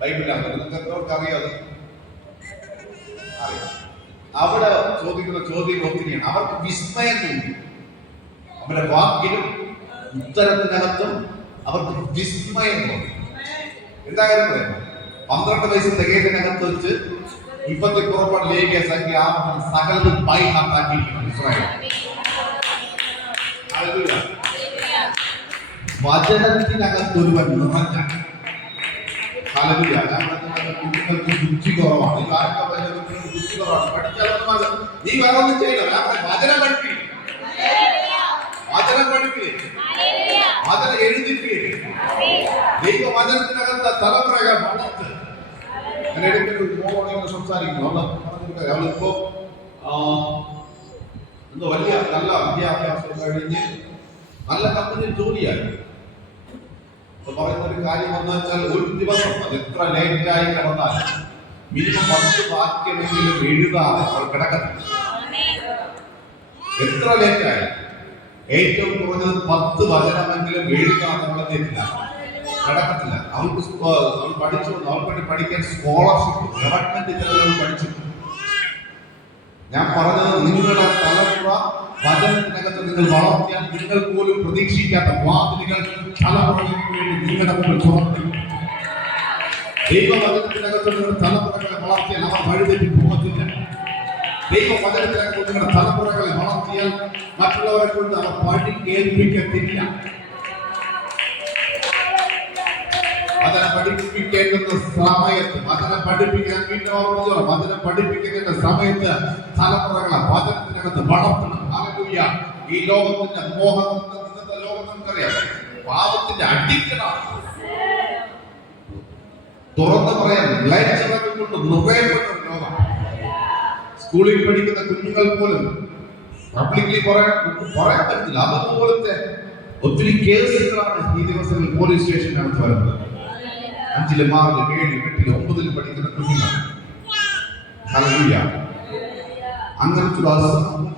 ബൈബിളാണ്. നിങ്ങൾക്ക് എത്രവർക്ക് അറിയാതെ അറിയാം. അവിടെ ചോദിക്കുന്ന ചോദ്യം ഒത്തിരിയാണ്. അവർക്ക് വിസ്മയം തോന്നി. അവരുടെ വാക്കിലും ഉത്തരത്തിനകത്തും അവർക്ക് വിസ്മയം തോന്നി. എന്തായാലും പറയുന്നത്, 12 വയസ്സ് തികയതിനകത്ത് വെച്ച് ഉൽപ്പത്തി, പുറപ്പാട്, ലേഖ്യ, സംഖ്യ, ആവർത്തനം സകലതും ബൈഹാർട്ടാക്കിയിരിക്കുന്നു ഇസ്രായേൽ. വചനത്തിനകത്ത് ഒരുവൻ നിറഞ്ഞ. ഹല്ലേലൂയ. കുഞ്ഞുങ്ങൾക്ക് ബുദ്ധി കുറവാണ്. ഈ കാലത്ത് ബുദ്ധി കുറവാണ്. പഠിച്ചാൽ നീ വേറെ ഒന്നും ചെയ്യണം. വചനം പഠിപ്പിക്കും, വചനം പഠിപ്പിക്കും, വചനം എഴുതിപ്പിക്കും. ദൈവവചനത്തിനകത്ത് തലമുറകൾ വളർത്ത്. ഞാൻ ഇടയ്ക്കൊരു മോളോട് സംസാരിക്കുന്നു. അവളിപ്പോ എന്തോ വലിയ നല്ല വിദ്യാഭ്യാസം കഴിഞ്ഞ് നല്ല കമ്പനിയിൽ ജോലിയായി. പറയുന്ന ഒരു കാര്യം എന്ന് വെച്ചാൽ, ഒരു ദിവസം അത് എത്ര ലേറ്റായി കിടന്നാൽ മിനിമം 10 വാക്യമെങ്കിലും എഴുതാതെ അവൾ കിടക്കത്തില്ല. എത്ര ലേറ്റായി ഏറ്റവും കുറഞ്ഞത് 10 വചനമെങ്കിലും എഴുതാതെ അവളെത്തില്ല, കിടക്കത്തില്ല. അവൾ പഠിച്ചു, അവൾക്ക് വേണ്ടി പഠിക്കാൻ സ്കോളർഷിപ്പ് ഗവൺമെന്റ് ചെലവുകൾ പഠിച്ചു. ഞാൻ പറഞ്ഞത്, നിങ്ങളുടെ തലമുറ വചനത്തിനകത്ത് നിങ്ങൾ വളർത്തിയാൽ നിങ്ങൾ പോലും പ്രതീക്ഷിക്കാത്ത വാതിലുകൾ തലമുറകൾക്ക് വേണ്ടി നിങ്ങളുടെ മുമ്പിൽ തുറക്കും. ദൈവവചനത്തിനകത്ത് നിങ്ങളുടെ തലമുറകളെ വളർത്തിയാൽ അവർ വഴിതെറ്റി പോകത്തില്ല. ദൈവവചനത്തിനകത്ത് നിങ്ങളുടെ തലമുറകളെ വളർത്തിയാൽ മറ്റുള്ളവരെ കൊണ്ട് അവർ പണി കേൾപ്പിക്കത്തില്ല. വചനം പഠിപ്പിക്കേണ്ടുന്ന സമയത്ത്, വചനം പഠിപ്പിക്കാൻ വചനം പഠിപ്പിക്കേണ്ട സമയത്ത് തലമുറകളെ വചനത്തിനകത്ത് വളർത്തണം. ഹല്ലേലൂയ. ഈ ലോകത്തിന്റെ മോഹം, ഇന്നത്തെ ലോകം നമുക്കറിയാം, പാപത്തിന്റെ അഡിക്റ്റഡാണ്. തുറന്നു പറയാൻ മ്ലേച്ഛതകൾ കൊണ്ട് നിറയപ്പെട്ട ഒരു ലോകം. സ്കൂളിൽ പഠിക്കുന്ന കുഞ്ഞുങ്ങൾ പോലും പബ്ലിക്കലി പറയാൻ പറ്റില്ല. അതുപോലത്തെ ഒത്തിരി കേസുകളാണ് ഈ ദിവസങ്ങളിൽ പോലീസ് സ്റ്റേഷനകത്ത് വരുന്നത്. 5, 6, 7, 8, 9 പഠിക്കുന്ന കുഞ്ഞുങ്ങൾ. ഹല്ലേലൂയ. അങ്ങനത്തെ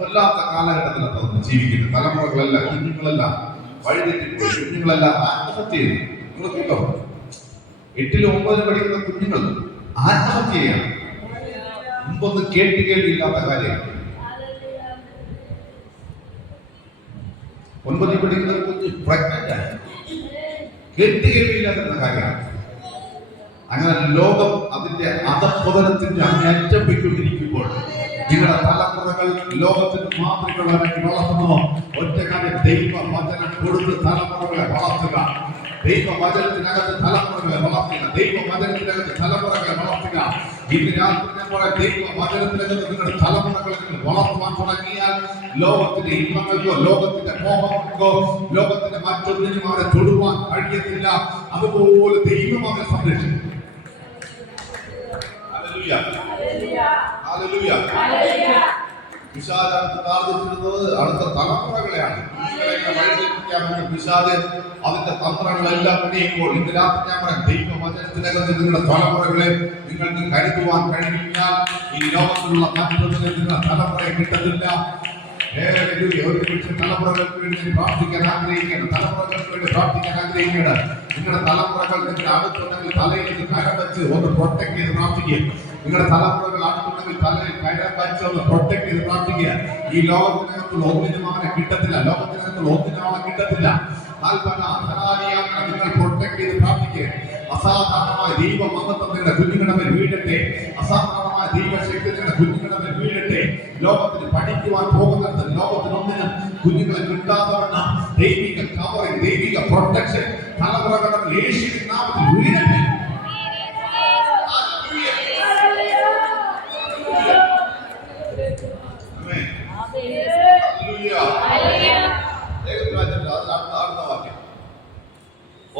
വല്ലാത്ത കാലഘട്ടത്തിലാണ് നമ്മൾ ജീവിക്കുന്നത്. തലമുറകളെല്ലാം, കുഞ്ഞുങ്ങളെല്ലാം വഴിതെറ്റിപ്പോയി. കുഞ്ഞുങ്ങളെല്ലാം ആത്മഹത്യ ചെയ്തു. നിങ്ങൾ കേട്ടോ, 8, 9 പഠിക്കുന്ന കുഞ്ഞുങ്ങൾ ആത്മഹത്യ ചെയ്യണം. മുമ്പൊന്നും കേൾവിയില്ലാത്ത കാര്യമാണ്. 9 പഠിക്കുന്ന കുഞ്ഞ് പ്രഗ്നന്റ് ആയി, കേൾവിയില്ലാത്ത കാര്യമാണ്. അങ്ങനെ ലോകം അതിന്റെ അധപ്പതനത്തിന്റെ അങ്ങേറ്റം പോയിക്കൊണ്ടിരിക്കുമ്പോൾ നിങ്ങളുടെ തലമുറകൾ ലോകത്തിന് മാതൃക വളർത്തുന്നു. ഒറ്റ കാര്യം, ദൈവ വചനം കൊടുത്ത് തലമുറകളെ വളർത്തുക. ദൈവവചനത്തിനകത്ത് തലമുറകളെ വളർത്തുക. ദൈവവചനത്തിനകത്ത് തലമുറകളെ വളർത്തുക. ഇന്ന് രാത്രി ഞാൻ പറയാം, ദൈവവചനത്തിനകത്ത് നിങ്ങളുടെ തലമുറകളെ നിങ്ങൾ വളർത്തുവാൻ തുടങ്ങിയാൽ ലോകത്തിന്റെ ഇമ്പങ്ങൾക്കോ ലോകത്തിന്റെ മോഹങ്ങൾക്കോ ലോകത്തിന്റെ മറ്റൊന്നിനും അവരെ തൊടുവാൻ കഴിയത്തില്ല. അതുപോലെ ദൈവം അവരെ സംരക്ഷിക്കും. Hallelujah, hallelujah. പിശാച് ടാർഗറ്റിടുന്നത് അടുത്ത തലമുറകളെയാണ്. വഴിതെറ്റിക്കാമെന്ന് പിശാച് അതിന്റെ തന്ത്രങ്ങളെല്ലാം പണിയുമ്പോൾ ഇന്ന് രാത്രി ഞാൻ പറയാം, ദൈവവചനത്തിനകത്ത് നിങ്ങളുടെ തലമുറകളെ നിങ്ങൾക്ക് കരുതുവാൻ കഴിഞ്ഞാൽ ഈ ലോകത്തിലുള്ള മറ്റൊന്നിനെ നിങ്ങളുടെ തലമുറയെ കിട്ടത്തില്ല. തലമുറകൾക്ക് വേണ്ടി പ്രാർത്ഥിക്കാൻ ആഗ്രഹിക്കണം. തലമുറകൾക്ക് വേണ്ടി പ്രാർത്ഥിക്കാൻ ആഗ്രഹിക്കണം. നിങ്ങളുടെ തലമുറകൾ നിങ്ങളുടെ അടുത്തുണ്ടെങ്കിൽ തലയിൽ കരം വെച്ച് ഒന്ന് പ്രൊട്ടക്ട് ചെയ്ത് പ്രാർത്ഥിക്കുക. നിങ്ങളുടെ തലമുറകൾ അടുത്തുണ്ടെങ്കിൽ തലയിൽ കരം വെച്ച് ഒന്ന് പ്രൊട്ടക്ട് ചെയ്ത് പ്രാർത്ഥിക്കുക. ഈ ലോകത്തിനകത്തുള്ള ഒന്നിനും അവനെ കിട്ടത്തില്ല. ലോകത്തിനകത്തുള്ള ഒന്നിനും അവനെ കിട്ടത്തില്ല. നിങ്ങൾ പ്രൊട്ടക്ട് ചെയ്ത് പ്രാർത്ഥിക്കുക. അസാധാരണമായ ദൈവമഹത്വം നിങ്ങളുടെ കുഞ്ഞുങ്ങളുടെ മേൽ വീഴട്ടെ. അസാധാരണമായ ദൈവശക്തി നിങ്ങളുടെ കുഞ്ഞുങ്ങളുടെ മേൽ വീഴട്ടെ. ലോകത്തിന് പഠിക്കുവാൻ പോകുന്നത് ലോകത്തിനൊന്നിനും കുഞ്ഞുങ്ങളെ കിട്ടാത്തവണ്ണം ദൈവിക കവറിംഗ്, ദൈവിക പ്രൊട്ടക്ഷൻ തലമുറകളുടെ യേശുവിൻ നാമത്തിൽ വീഴട്ടെ.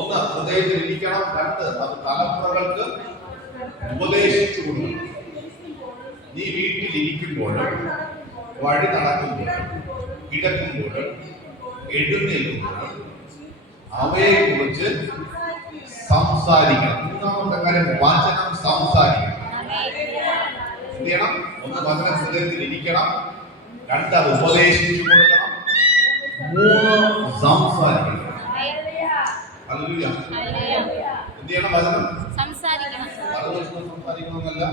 ഒന്ന്, ഹൃദയത്തിൽ ഇരിക്കണം. രണ്ട്, അത് തലമുറകൾക്ക് ഉപദേശിച്ചു കൊടുക്കണം. നീ വീട്ടിലിരിക്കുമ്പോഴും വഴി നടക്കുമ്പോഴും കിടക്കുമ്പോഴും എഴുന്നേൽക്കുമ്പോഴും അവയെ കുറിച്ച് സംസാരിക്കണം. മൂന്നാമത്തെ കാര്യം വചനം സംസാരിക്കണം. എന്ത് ചെയ്യണം? ഒന്ന്, വചനം ഹൃദയത്തിൽ ഇരിക്കണം. രണ്ട്, അത് ഉപദേശിച്ചു കൊടുക്കണം. മൂന്ന്, സംസാരിക്കണം. ഹല്ലേലൂയ. എന്ത് ചെയ്യണം? വചനം സംസാരിക്കണമെന്നല്ല,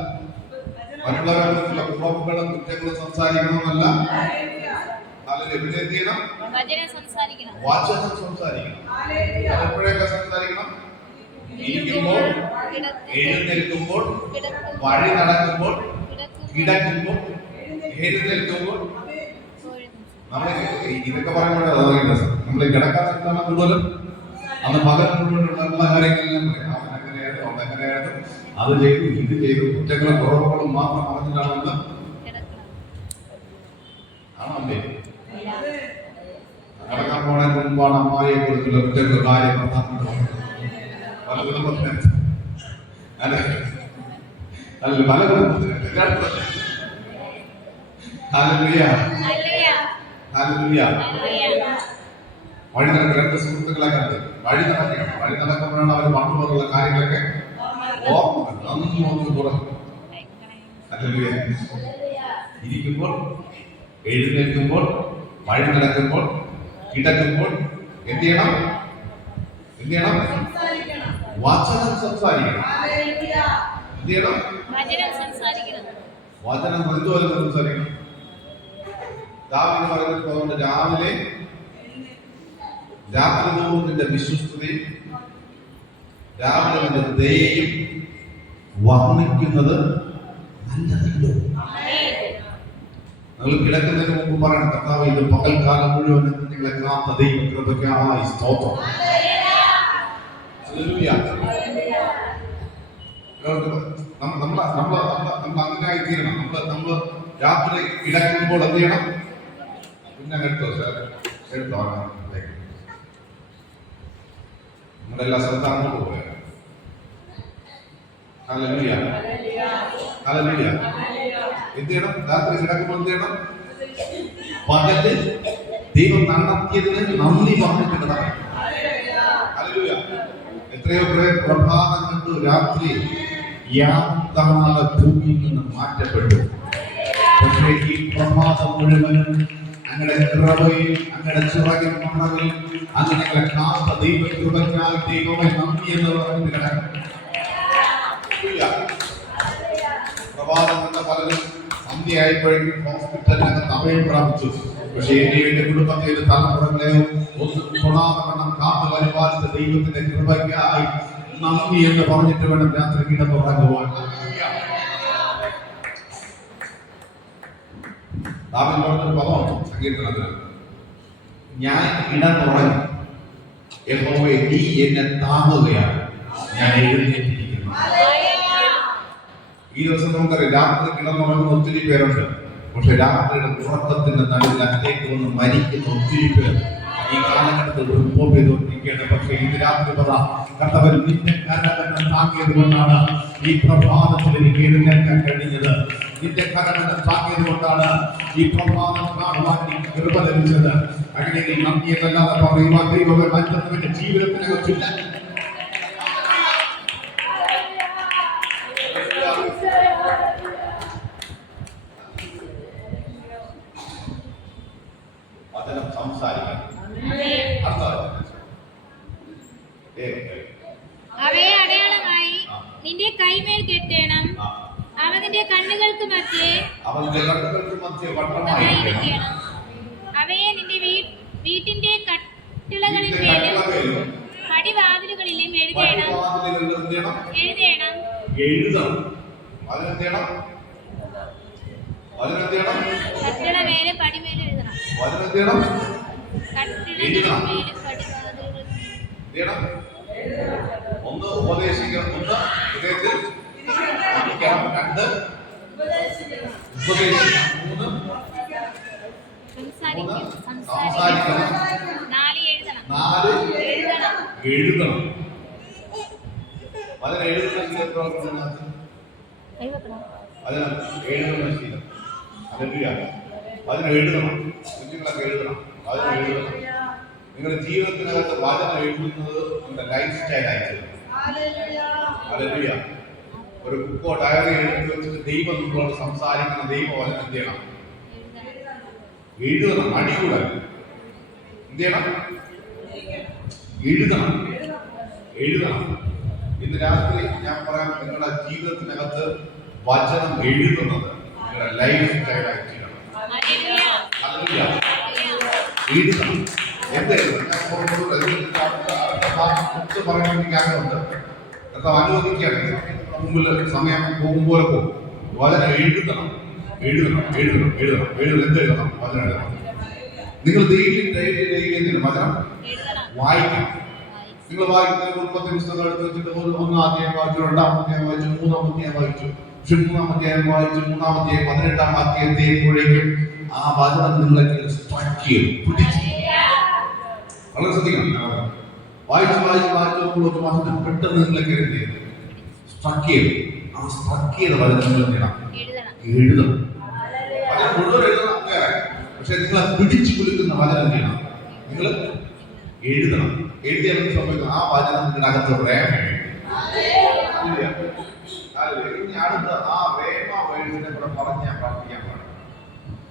മറ്റുള്ളവരുടെ കുറവുകളും കുറ്റങ്ങളും സംസാരിക്കണമെന്നല്ല. ഹല്ലേലൂയ. പിന്നെ എന്ത് ചെയ്യണം? വചനം സംസാരിക്കണം. എപ്പോഴൊക്കെ സംസാരിക്കണം? ഇരിക്കുമ്പോൾ, എഴുന്നേൽക്കുമ്പോൾ, വഴി നടക്കുമ്പോൾ, കിടക്കുമ്പോൾ, എഴുന്നേൽക്കുമ്പോൾ. നമ്മൾ ഇതൊക്കെ പറയുമ്പോഴാണ് നമ്മൾ കിടക്കാൻ കൂടുതലും അന്ന് പകൽ മുഴുവനുള്ള കാര്യങ്ങളെല്ലാം അങ്ങനെയായിരുന്നു, അത് ചെയ്തു, ഇത് ചെയ്തു, കുറ്റങ്ങളും കുറവുകളും മാത്രം പറഞ്ഞിട്ടാണെന്ന് ആണോ അല്ലേ? കിടക്കാൻ പോണതിന് മുമ്പാണ് അമ്മായിയെ കുറിച്ചുള്ള കുറ്റങ്ങൾ കാര്യം പല കുടുംബത്തിന് അല്ലെ പല കുടുംബത്തിന്. Hallelujah, hallelujah. വഴി നടക്കുന്ന രണ്ട് സുഹൃത്തുക്കളെ കണ്ട് വഴി നടക്കണം. വഴി നടക്കുമ്പോഴാണ് അവർ പണ്ടുപോലുള്ള കാര്യങ്ങളൊക്കെ ഓർമ്മ തുറക്കും. ഹല്ലേലൂയ. ഇരിക്കുമ്പോൾ, എഴുന്നേൽക്കുമ്പോൾ, വഴി നടക്കുമ്പോൾ, കിടക്കുമ്പോൾ എന്ത് ചെയ്യണം? എന്ത് ചെയ്യണം? വചനം സംസാരിക്കണം. എന്ത് ചെയ്യണം? വചനം എന്തുപോലെ സംസാരിക്കണം? ദാവീദ് പറയുന്നത് അതുകൊണ്ട് രാവിലെ രാത്രി തോറും നിന്റെ വിശ്വസ്തതയും രാവിലെ നിന്റെ ദയയും വർണ്ണിക്കുന്നത് നല്ലതല്ലോ. നിങ്ങൾ കിടക്കുന്നതിന് മുമ്പ് പറയണം, കർത്താവ് ഇത് പകൽക്കാലം മുഴുവൻ നിങ്ങളെ കാത്ത ദൈവകൃപയ്ക്കായി സ്തോത്രം. നമ്മൾ അങ്ങനെയായി തീരണം. നമ്മൾ രാത്രി കിടക്കുമ്പോൾ എന്ത് ചെയ്യണം? പിന്നെ എടുത്തോ നമ്മുടെ എല്ലാ ശ്രദ്ധ അങ്ങോട്ട് പോവുകയാണ്. Hallelujah, hallelujah. എന്ത് ചെയ്യണം? രാത്രി കിടക്കുമ്പോൾ എന്ത് ചെയ്യണം? പകല് ദൈവം നടത്തിയതിന് നന്ദി പറഞ്ഞിട്ടുള്ളതാണ്. ഹല്ലേലൂയ. എത്രയോ പ്രഭാതം കണ്ടു രാത്രി യാതൊരു ഭൂമിയിൽ നിന്ന് മാറ്റപ്പെട്ടു. പക്ഷേ ഈ പ്രഭാതം മുഴുവനും അങ്ങയുടെ കൃപയിൽ, അങ്ങയുടെ ചിറകിൻ മറവിൽ അങ്ങനെ കാത്ത ദൈവകൃപയ്ക്കാൽ ദൈവമേ നന്ദി എന്ന് പറഞ്ഞിട്ട് കിടക്കും. പ്രഭാതം കണ്ട പലരും സന്ധ്യയായപ്പോഴേക്കും ഹോസ്പിറ്റലിനകത്ത് അഭയം പ്രാപിച്ചു. പക്ഷേ എന്റെ കുടുംബത്തിലെ തലമുറകളെയോ ഒന്നും തൊടാതെ വേണം കാത്തു പരിപാലിച്ച ദൈവത്തിന്റെ കൃപയ്ക്കായി നന്ദി എന്ന് പറഞ്ഞിട്ട് വേണം രാത്രി കിടന്നുറങ്ങുവാൻ. ദാവീദ് പറഞ്ഞൊരു പദമാണ് സങ്കീർത്തനത്തിൽ, ഞാൻ കിടന്നുറങ്ങി. യഹോവേ നീ എന്നെ താങ്ങുകയാണ്, ഞാൻ എഴുന്നേറ്റിരിക്കുന്നു. ഈ ദിവസം നമുക്കറിയാം രാത്രി കിടന്നുറങ്ങുന്ന ഒത്തിരി പേരുണ്ട്. പക്ഷെ രാത്രിയുടെ ഉറക്കത്തിന്റെ നടുവിൽ അറ്റേക്ക് വന്ന് മരിക്കുന്ന ഒത്തിരി പേർ ഈ കാലഘട്ടത്തിൽ റിപ്പോർട്ട് ചെയ്തുകൊണ്ടിരിക്കുകയാണ്. പക്ഷെ ഇന്ന് രാത്രി പറ, കർത്താവ് നിന്റെ കരം എന്നെ താങ്ങിയത് കൊണ്ടാണ് ഈ പ്രഭാതത്തിൽ എനിക്ക് എഴുന്നേൽക്കാൻ കഴിഞ്ഞത്. നിന്റെ കരം എന്നെ താങ്ങിയത് കൊണ്ടാണ് ഈ പ്രഭാതം കാണുവാൻ എനിക്ക് കൃപ ലഭിച്ചത്. അങ്ങനെയെങ്കിൽ നന്ദിയല്ലാതെ പറയുവാൻ ദൈവമേ മറ്റൊന്നുമിന്റെ ജീവിതത്തിനെ കുറിച്ചില്ല. അവയെ അടയാളമായി നിന്റെ കൈമേൽ കെട്ടണം, അവ നിന്റെ കണ്ണുകൾക്ക് മധ്യേ വട്ടമായിരിക്കണം. അവയെ നിന്റെ വീട്ടിന്റെ കട്ടിളകളിന്മേലും പടിവാതിലുകളിലും എഴുതണം. കട്ടിളമേലെ പടിമേലും എഴുതണം. കട്ടിളകളിന്മേലും പടിവാതിലുകൾ. ഒന്ന് ഉപദേശിക്കണം, ഒന്ന് ഹൃദയത്തിൽ രണ്ട് ഉപദേശിക്കണം, മൂന്ന് സംസാരിക്കണം, നാല് എഴുതണം. അതിനെഴുതുന്ന ശീലം, അതിനെഴുതണം. കുഞ്ഞുങ്ങളൊക്കെ എഴുതണം, അതിനെഴുതണം. നിങ്ങളുടെ ജീവിതത്തിനകത്ത് വചനം എഴുതുന്നത് നിങ്ങളുടെ ലൈഫ് സ്റ്റൈൽ ആയിട്ട്. ഒരു ബുക്കോ ഡയറി എടുത്ത് വെച്ചിട്ട് ദൈവം നിങ്ങളോട് സംസാരിക്കുന്ന ദൈവവചനം എന്ത് ചെയ്യണം? എഴുതണം. അടികൂടെ എന്ത് ചെയ്യണം? എഴുതണം. ഇന്ന് രാത്രി ഞാൻ പറയാം, നിങ്ങളുടെ ജീവിതത്തിനകത്ത് വചനം എഴുതുന്നത് നിങ്ങളുടെ ലൈഫ് സ്റ്റൈൽ ആയിട്ട് എഴുതണം. പറയാൻ എനിക്ക് ആഗ്രഹമുണ്ട്. അനുവദിക്കുകയാണ്, മുമ്പിൽ സമയം പോകുമ്പോൾ പോകും. വചനം എഴുതണം. എന്തെഴുതണം? വചനം എഴുതണം. നിങ്ങൾ ഡെയിലി വചനം വായിക്കണം. നിങ്ങൾ വായിക്കുന്ന കുടുംബത്തെ പുസ്തകം എടുത്ത് വെച്ചിട്ട് ഒന്നാം അധ്യായം വായിച്ചു, രണ്ടാം അധ്യായം വായിച്ചു, മൂന്നാം അധ്യായം വായിച്ചു, മൂന്നാം അധ്യായം വായിച്ചു, മൂന്നാം അധ്യായം 18-ാം അധ്യായത്തെപ്പോഴേക്കും ആ വചനം നിങ്ങളെ സ്ട്രൈക്ക് ചെയ്യും, പിടിച്ചു. വളരെ ശ്രദ്ധിക്കണം. വായിച്ചു ഒരു വചനം പെട്ടെന്ന് നിങ്ങളെ കയറി സ്ട്രക്ക് ചെയ്യും. ആ സ്ട്രക്ക് ചെയ്ത വചനം നിങ്ങൾ എഴുതണം. വചനം മുഴുവൻ എഴുതണം വേറെ, പക്ഷെ നിങ്ങളെ പിടിച്ചു കുലുക്കുന്ന വചനം ചെയ്യണം. നിങ്ങൾ എഴുതണം. എഴുതിയാലും സമയത്ത് ആ വചനം നിങ്ങളുടെ അകത്ത് അടുത്ത ആ വേമ വേഴ്സിനെ കൂടെ പറഞ്ഞ് ഞാൻ പ്രാർത്ഥിക്കാൻ പാടില്ല.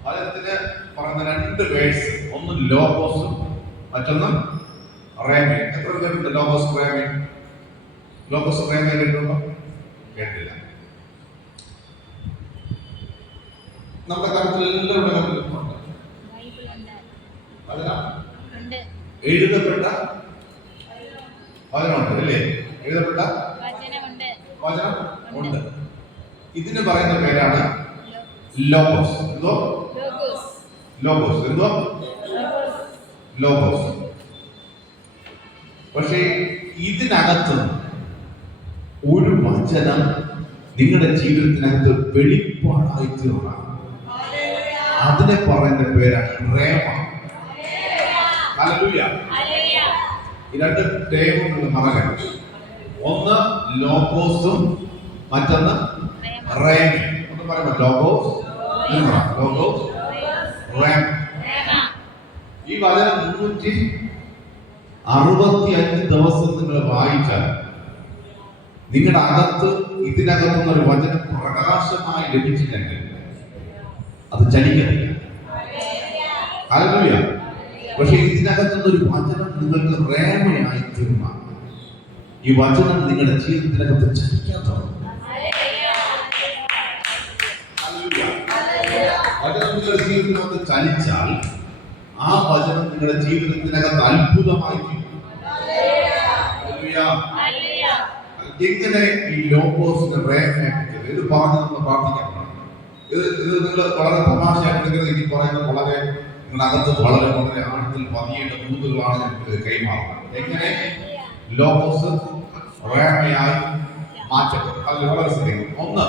വചനത്തിന് പറയുന്ന 2 വേഴ്സ്, ഒന്ന് ലോഗോസും മറ്റൊന്ന് റേമേ. എത്ര പേരുണ്ട് ലോഗോസ് റേമേ? ലോഗോസ് റേമേ കേട്ടിട്ടുണ്ടോ? കേട്ടില്ല. നമ്മുടെ കാര്യത്തിൽ എല്ലാവരുടെ എഴുതപ്പെട്ട വചനമുണ്ട് അല്ലേ? എഴുതപ്പെട്ട വചനം ഉണ്ട്. ഇതിന് പറയുന്ന പേരാണ് ലോഗോസ്. ലോഗോസ്. പക്ഷേ ഇതിനകത്ത് ഒരു വചനം നിങ്ങളുടെ ജീവിതത്തിനകത്ത് വെളിപ്പാടായി തീർന്ന അതിനെ പറയുന്ന പേരാണ് റേമ. ഹല്ലേലൂയ. ഈ 2 ടേമുകൾ മറക്കണം. ഒന്ന് ലോഗോസും മറ്റൊന്ന് റേമ. ഒന്ന് പറയുമ്പോൾ ലോഗോസ്, റേമ. ഈ വചനം 365 ദിവസം നിങ്ങൾ വായിച്ചാൽ നിങ്ങളുടെ അകത്ത് ഇതിനകത്തുനിന്ന് ഒരു വചനം പ്രകാശമായി ലഭിച്ചില്ലെങ്കിൽ അത് ചലിക്കത്തില്ല. ഹല്ലേലൂയ. പക്ഷെ ഇതിനകത്തുനിന്ന് ഒരു വചനം നിങ്ങൾക്ക് റേമയായി തീർന്ന ഈ വചനം നിങ്ങളുടെ ജീവിതത്തിനകത്ത് ചലിക്കാൻ തുടങ്ങും. വചനം നിങ്ങളുടെ ജീവിതത്തിനകത്ത് ചലിച്ചാൽ ആ വചനം നിങ്ങളുടെ ജീവിതത്തിനകത്ത് അത്ഭുതമായി തീരും. എങ്ങനെ ഈ ലോഗോസിന്റെ റേമയാക്കിയത് ഇത് പറഞ്ഞ് നമ്മൾ പ്രാർത്ഥിക്കാൻ പാടില്ല. ഇത് നിങ്ങൾ വളരെ തമാശയായിട്ട് എനിക്ക് പറയുന്നത് വളരെ നിങ്ങളുടെ അകത്ത് വളരെ ആഴത്തിൽ പതിയേണ്ട ദൂതുകളാണ് എനിക്ക് കൈമാറുന്നത്. എങ്ങനെ ലോഗോസ് റേമയായി മാറ്റപ്പെടും. അത് വളരെ ശ്രദ്ധിക്കും. ഒന്ന്,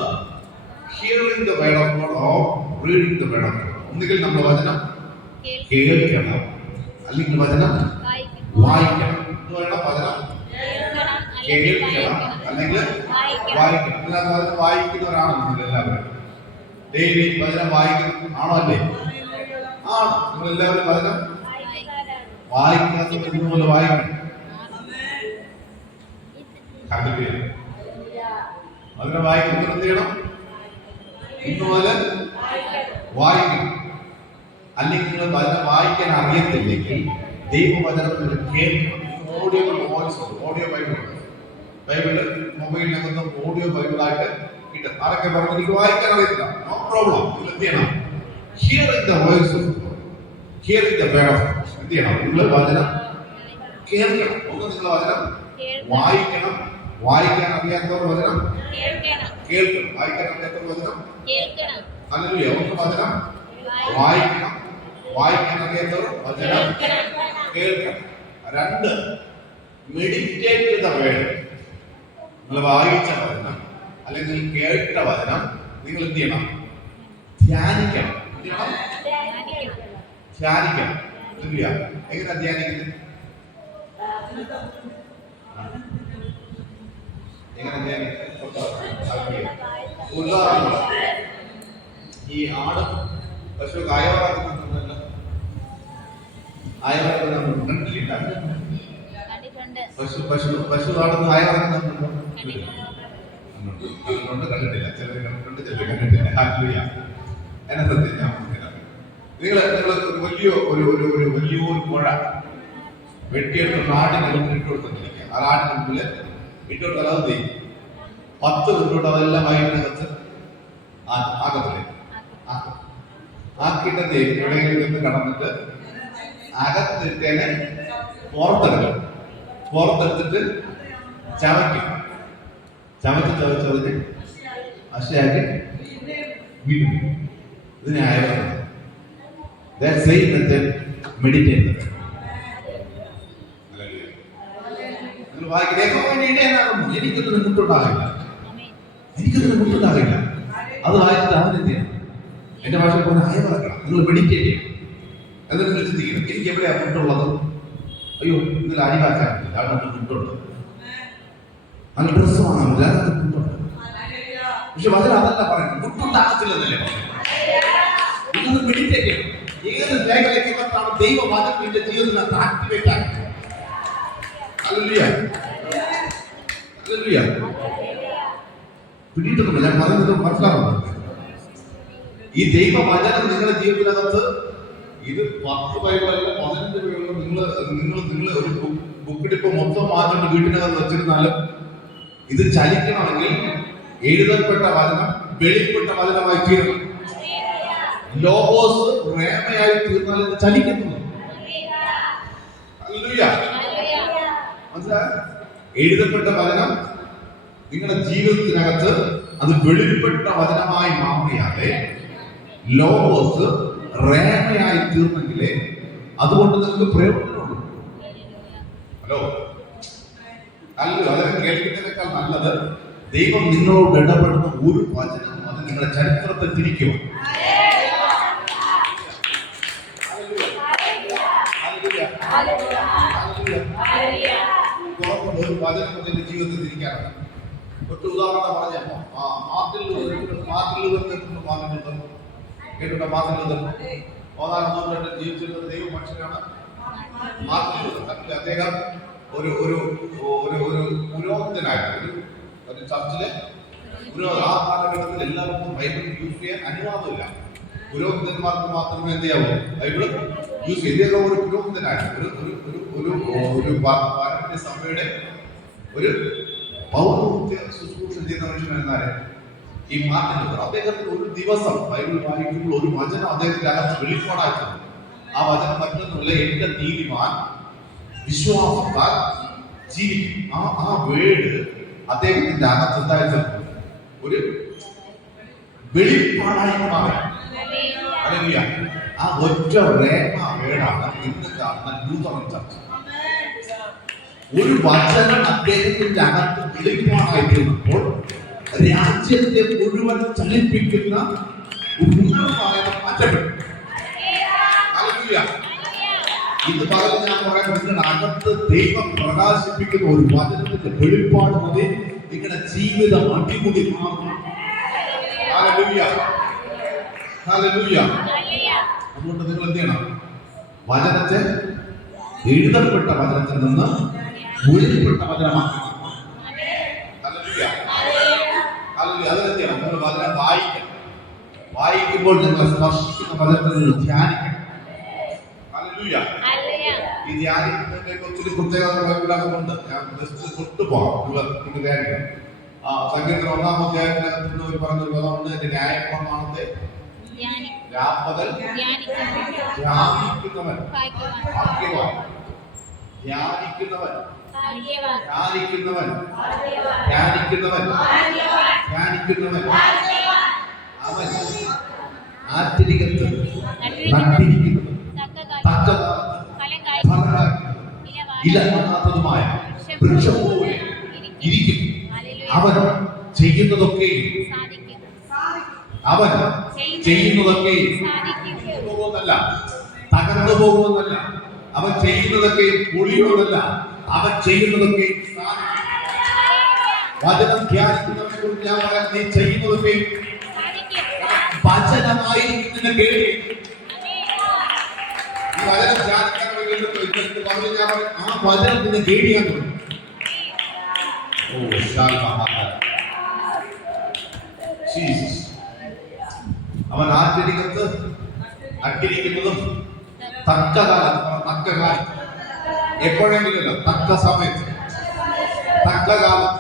hearing the word of God or reading the word of God. ഒന്നുകിൽ നമ്മൾ വചനം കേൾക്കണം, അല്ലെങ്കിൽ വചനം വായിക്കണം. എന്ത് വേണം? വചനം കേൾക്കണം അല്ലെങ്കിൽ വായിക്കണം. ഇതിനകത്ത് വചനം വായിക്കുന്നവരാണ് നിങ്ങൾ എല്ലാവരും. ഡെയിലി വചനം വായിക്കണം ആണോ അല്ലേ? ആണ്. നിങ്ങൾ എല്ലാവരും വചനം വായിക്കാത്തവർ ഇന്നുപോലെ വായിക്കണം. കണ്ടിട്ടില്ല? വചനം വായിക്കുന്നവർ എന്ത് ചെയ്യണം? ഇന്നുപോലെ വായിക്കണം. അല്ലെങ്കിൽ നിങ്ങൾ വചനം വായിക്കാൻ അറിയത്തില്ലെങ്കിൽ ദൈവവചനത്തിൽ കേൾക്കണം. ഓഡിയോ വോയിസ്, ഓഡിയോ ബൈബിള് മൊബൈലിനകത്ത് ഓഡിയോ ബൈബിളായിട്ട് കിട്ടും. ആരൊക്കെ പറഞ്ഞു എനിക്ക് വായിക്കാൻ അറിയത്തില്ല? No problem. നിങ്ങൾ എന്ത് ചെയ്യണം? Hearing the voice of God, hearing the word of God. എന്ത് ചെയ്യണം? നിങ്ങൾ വചനം കേൾക്കണം. ഒന്ന്, നിങ്ങൾ വചനം വായിക്കണം. വായിക്കാൻ അറിയാത്തവർ വചനം കേൾക്കണം. വായിക്കാൻ അറിയാത്തവർ വചനം ഹല്ലേലൂയ. ഒന്ന്, വചനം വായിക്കണം. വായിക്കാൻ അറിയാത്തവർ വചനം കേൾക്കണം. രണ്ട്, മെഡിറ്റേറ്റ് ദ വേർഡ്. നിങ്ങൾ വായിച്ച വചനം അല്ലെങ്കിൽ കേട്ട വചനം നിങ്ങൾ എന്ത് ചെയ്യണം? ധ്യാനിക്കണം. ധ്യാനിക്കണം. എങ്ങനെ ധ്യാനിക്കുന്നത്? എങ്ങനെ ധ്യാനിക്കുന്നത്? ഉദാഹരണം, ഈ ആടും പശു ആയവറാക്കുന്നുണ്ടല്ലോ. ആയവറാക്കുന്നുണ്ട്. പശു ആടുന്ന ആയവറാക്കുന്നുണ്ടോ? കണ്ടിട്ടില്ല. ചിലർ കണ്ടിട്ടുണ്ട്, ചിലർ കണ്ടിട്ടില്ല. ഹല്ലേലൂയ. എന്നെ ശ്രദ്ധിച്ചാൽ നിങ്ങൾ വലിയൊരു പുഴ വെട്ടിയെടുത്ത് ആടിന് ഇട്ട് കൊടുത്തിരിക്കുക. ആ ആടിന് മുമ്പിൽ ഇട്ടുകൊടുത്താൽ അത് ചെയ്യും. 10 ഇട്ടുകൊണ്ട് അതെല്ലാം വൈകിട്ടകത്ത് ആകത്തില്ലേ? ആക്കിയിട്ട് എവിടെയെങ്കിലും നിന്ന് കടന്നിട്ട് അകത്തിട്ടേനെ പുറത്തെടുക്കും. പുറത്തെടുത്തിട്ട് ചവയ്ക്കും. ചവച്ചതിന് അശയാക്കി വീണ്ടും. ഇതിനെ ആയിരുന്നു മെഡിറ്റേറ്റ്. നിങ്ങൾ വായിക്കും. എനിക്കൊന്നും മുട്ടുണ്ടാകില്ല. അത് വായിച്ചിട്ട് അവനെന്ത് ചെയ്യണം? എന്റെ ഭാഷ പോലെ അയവിറക്കണം. നിങ്ങൾ മെഡിറ്റേറ്റ് ചെയ്യണം. എന്നിട്ട് നിങ്ങൾ ചിന്തിക്കണം, എനിക്ക് എവിടെയാണ് മുട്ടുള്ളത്? അയ്യോ, ഇന്നലെ അരിവാക്കാൻ പറ്റില്ല, അവിടെ മുട്ടുണ്ട്. നല്ല ഡ്രസ്സ് വാങ്ങാൻ പറ്റില്ല, അതിനകത്ത് മുട്ടുണ്ട്. പക്ഷെ അതിൽ അതല്ല പറയുന്നത്, മുട്ടുണ്ടാകത്തില്ലെന്നല്ലേ പറയുന്നത്. നിങ്ങൾ മെഡിറ്റേറ്റ് ചെയ്യണം. ഏത് മേഖലയ്ക്കകത്താണ് ദൈവവചനം നിന്റെ ജീവിതത്തിനകത്ത് ആക്ടിവേറ്റ് ആക്കുന്നത്? പിന്നീട്ടൊന്നുമില്ല, ഞാൻ പറയുന്നത് മനസ്സിലാവുന്നത്. ഈ ദൈവവചനം നിങ്ങളുടെ ജീവിതത്തിനകത്ത് ഇത് 10 ബൈബിളല്ല 15 ബൈബിളോ നിങ്ങൾ ഒരു ബുക്കിടിപ്പ് മൊത്തം മാറ്റിട്ട് വീട്ടിനകത്ത് വെച്ചിരുന്നാലും ഇത് ചലിക്കണമെങ്കിൽ എഴുതപ്പെട്ട വചനം വെളിപ്പെട്ട വചനമായി തീരണം. ലോഗോസ് റേമയായി തീർന്നാൽ ഇത് ചലിക്കുന്നു. മനസ്സിലായോ? എഴുതപ്പെട്ട വചനം നിങ്ങളുടെ ജീവിതത്തിനകത്ത് അത് വെളിപ്പെട്ട വചനമായി മാറിയാലേ ലോഗോസ് റേമയായി തീർന്നെങ്കിലേ അതുകൊണ്ട് നിങ്ങൾക്ക് പ്രയോജനമുള്ളൂ. ഹലോ, അല്ലല്ലോ. അതൊക്കെ കേൾക്കുന്നതിനേക്കാൾ നല്ലത് ദൈവം നിങ്ങളോട് ഇടപെടുന്ന ഒരു വചനം അത് നിങ്ങളുടെ ചരിത്രത്തെ തിരിക്കുക. ഒരു വചനം നിന്റെ ജീവിതത്തിൽ തിരിക്കാറുണ്ട്. ഒറ്റ ഉദാഹരണം പറഞ്ഞപ്പോ മാർട്ടിൻ ലൂതർ കേട്ടിട്ടുണ്ടോ? മാർട്ടിൻ ലൂതർ 4-ാം നൂറ്റാണ്ടിൽ ജീവിച്ചിരുന്ന ദൈവ മനുഷ്യനാണ് മാർട്ടിൻ ലൂതർ. അദ്ദേഹം ഒരു പുരോഹിതനായിരുന്നു. ഒരു ചർച്ചിലെ ആ കാലഘട്ടത്തിൽ എല്ലാവർക്കും ബൈബിൾ യൂസ് ചെയ്യാൻ അനുവാദമില്ല. പുരോഹിതന്മാർക്ക് മാത്രമേ എന്ത് ചെയ്യാവൂ? ബൈബിൾ യൂസ് ചെയ്യും. ഇദ്ദേഹം ഒരു പുരോഹിതനായിരുന്നു. ഒരു പാരമ്പര്യ സഭയുടെ ഒരു പൗരോഹിത്യ ശുശ്രൂഷ ചെയ്യുന്ന മനുഷ്യനായിരുന്നാല് ഈ മാർട്ടിൻ ലൂതർ. അദ്ദേഹത്തിന് ഒരു ദിവസം ബൈബിൾ വായിക്കുമ്പോൾ ഒരു വചനം അദ്ദേഹത്തിന്റെ അകത്ത് വെളിപ്പാടായിട്ടുണ്ട്. ആ വചനം മറ്റൊന്നുമില്ല, എന്റെ നീതിമാൻ വിശ്വാസത്താൽ ജീവിക്കും. ആ വേർഡ് അദ്ദേഹത്തിന്റെ അകത്ത് എന്തായിട്ട് ഒരു വെളിപ്പാടായി മാറി. ആ ഒറ്റ റേമ വേർഡാണ് ഇന്ന് കാണുന്ന ലൂതറൻ ചർച്ച്. ഒരു വചനം അദ്ദേഹത്തിന്റെ അകത്ത് വെളിപ്പാടായിരുന്നപ്പോൾ രാജ്യത്തെ മുഴുവൻ ചലിപ്പിക്കുന്ന ഉണർവായ മാറ്റപ്പെട്ടു. ഹല്ലേലൂയ. ഇത് പറഞ്ഞ് ഞാൻ പറയാം, നിങ്ങളുടെ അകത്ത് ദൈവം പ്രകാശിപ്പിക്കുന്ന ഒരു വചനത്തിന്റെ വെളിപ്പാട് മതി നിങ്ങളുടെ ജീവിതം അടിമുടി മാറും. ഹല്ലേലൂയ. ഹല്ലേലൂയ. അതുകൊണ്ട് നിങ്ങൾ എന്ത് ചെയ്യണം? വചനത്തെ എഴുതപ്പെട്ട വചനത്തിൽ നിന്ന് വെളിപ്പെട്ട വചനമാക്കണം. ഹല്ലേലൂയ. ഹല്ലേലൂയ. അതെന്ത് ചെയ്യണം? നിങ്ങൾ വചനം വായിക്കണം. വായിക്കുമ്പോൾ നിങ്ങൾ സ്പർശിക്കുന്ന വചനത്തിൽ നിങ്ങൾ ധ്യാനിക്കണം. ഹല്ലേലൂയ. ഈ ധ്യാനിക്കുന്നതിന്റെ ഒത്തിരി പ്രത്യേകതകളുണ്ട്. ഞാൻ ജസ്റ്റ് തൊട്ടുപോകാം. നിങ്ങൾ ധ്യാനിക്കണം. സംഗീതത്തിൽ 1-ാം അധ്യായത്തിനകത്ത് പറഞ്ഞൊരു പദമുണ്ട്, എന്റെ ന്യായപ്രമാണത്തെ രാപ്പകൽ ധ്യാനിക്കുന്നവൻ ഭാഗ്യവാൻ. ധ്യാനിക്കുന്നവൻ ധ്യാനിക്കുന്നവൻ ധ്യാനിക്കുന്നവൻ ധ്യാനിക്കുന്നവൻ അവൻ ആന്തരികത്ത് നട്ടിരിക്കുന്നവൻ തക്കകാലത്ത് ഇലമാത്തതുമായ വൃക്ഷം പോലെ ഇരിക്കും. അവൻ ചെയ്യുന്നതൊക്കെയും അവൻ ചെയ്യുന്നതൊക്കെയും പോകുന്നല്ല, തകർന്നു പോകുന്നതല്ല. അവൻ ചെയ്യുന്നതൊക്കെയും പൊളിയുന്നതല്ല, അവൻ ചെയ്യുന്നതൊക്കെയും വചനം ധ്യാനിക്കുന്നവനെ കുറിച്ച് ഞാൻ പറയാം. നീ ചെയ്യുന്നതൊക്കെയും വചനമായിരിക്കുന്ന കേൾവി. ഈ വചനം ധ്യാനിക്കണമെങ്കിൽ പറഞ്ഞു ഞാൻ പറയാം, ആ വചനത്തിന് കേൾവിയാൻ തുടങ്ങും. അവൻ ആറ്റരികത്ത് നട്ടിരിക്കുന്നതും തക്ക കാലത്ത് എപ്പോഴെങ്കിലല്ല, തക്ക സമയത്ത് തക്ക കാലത്ത്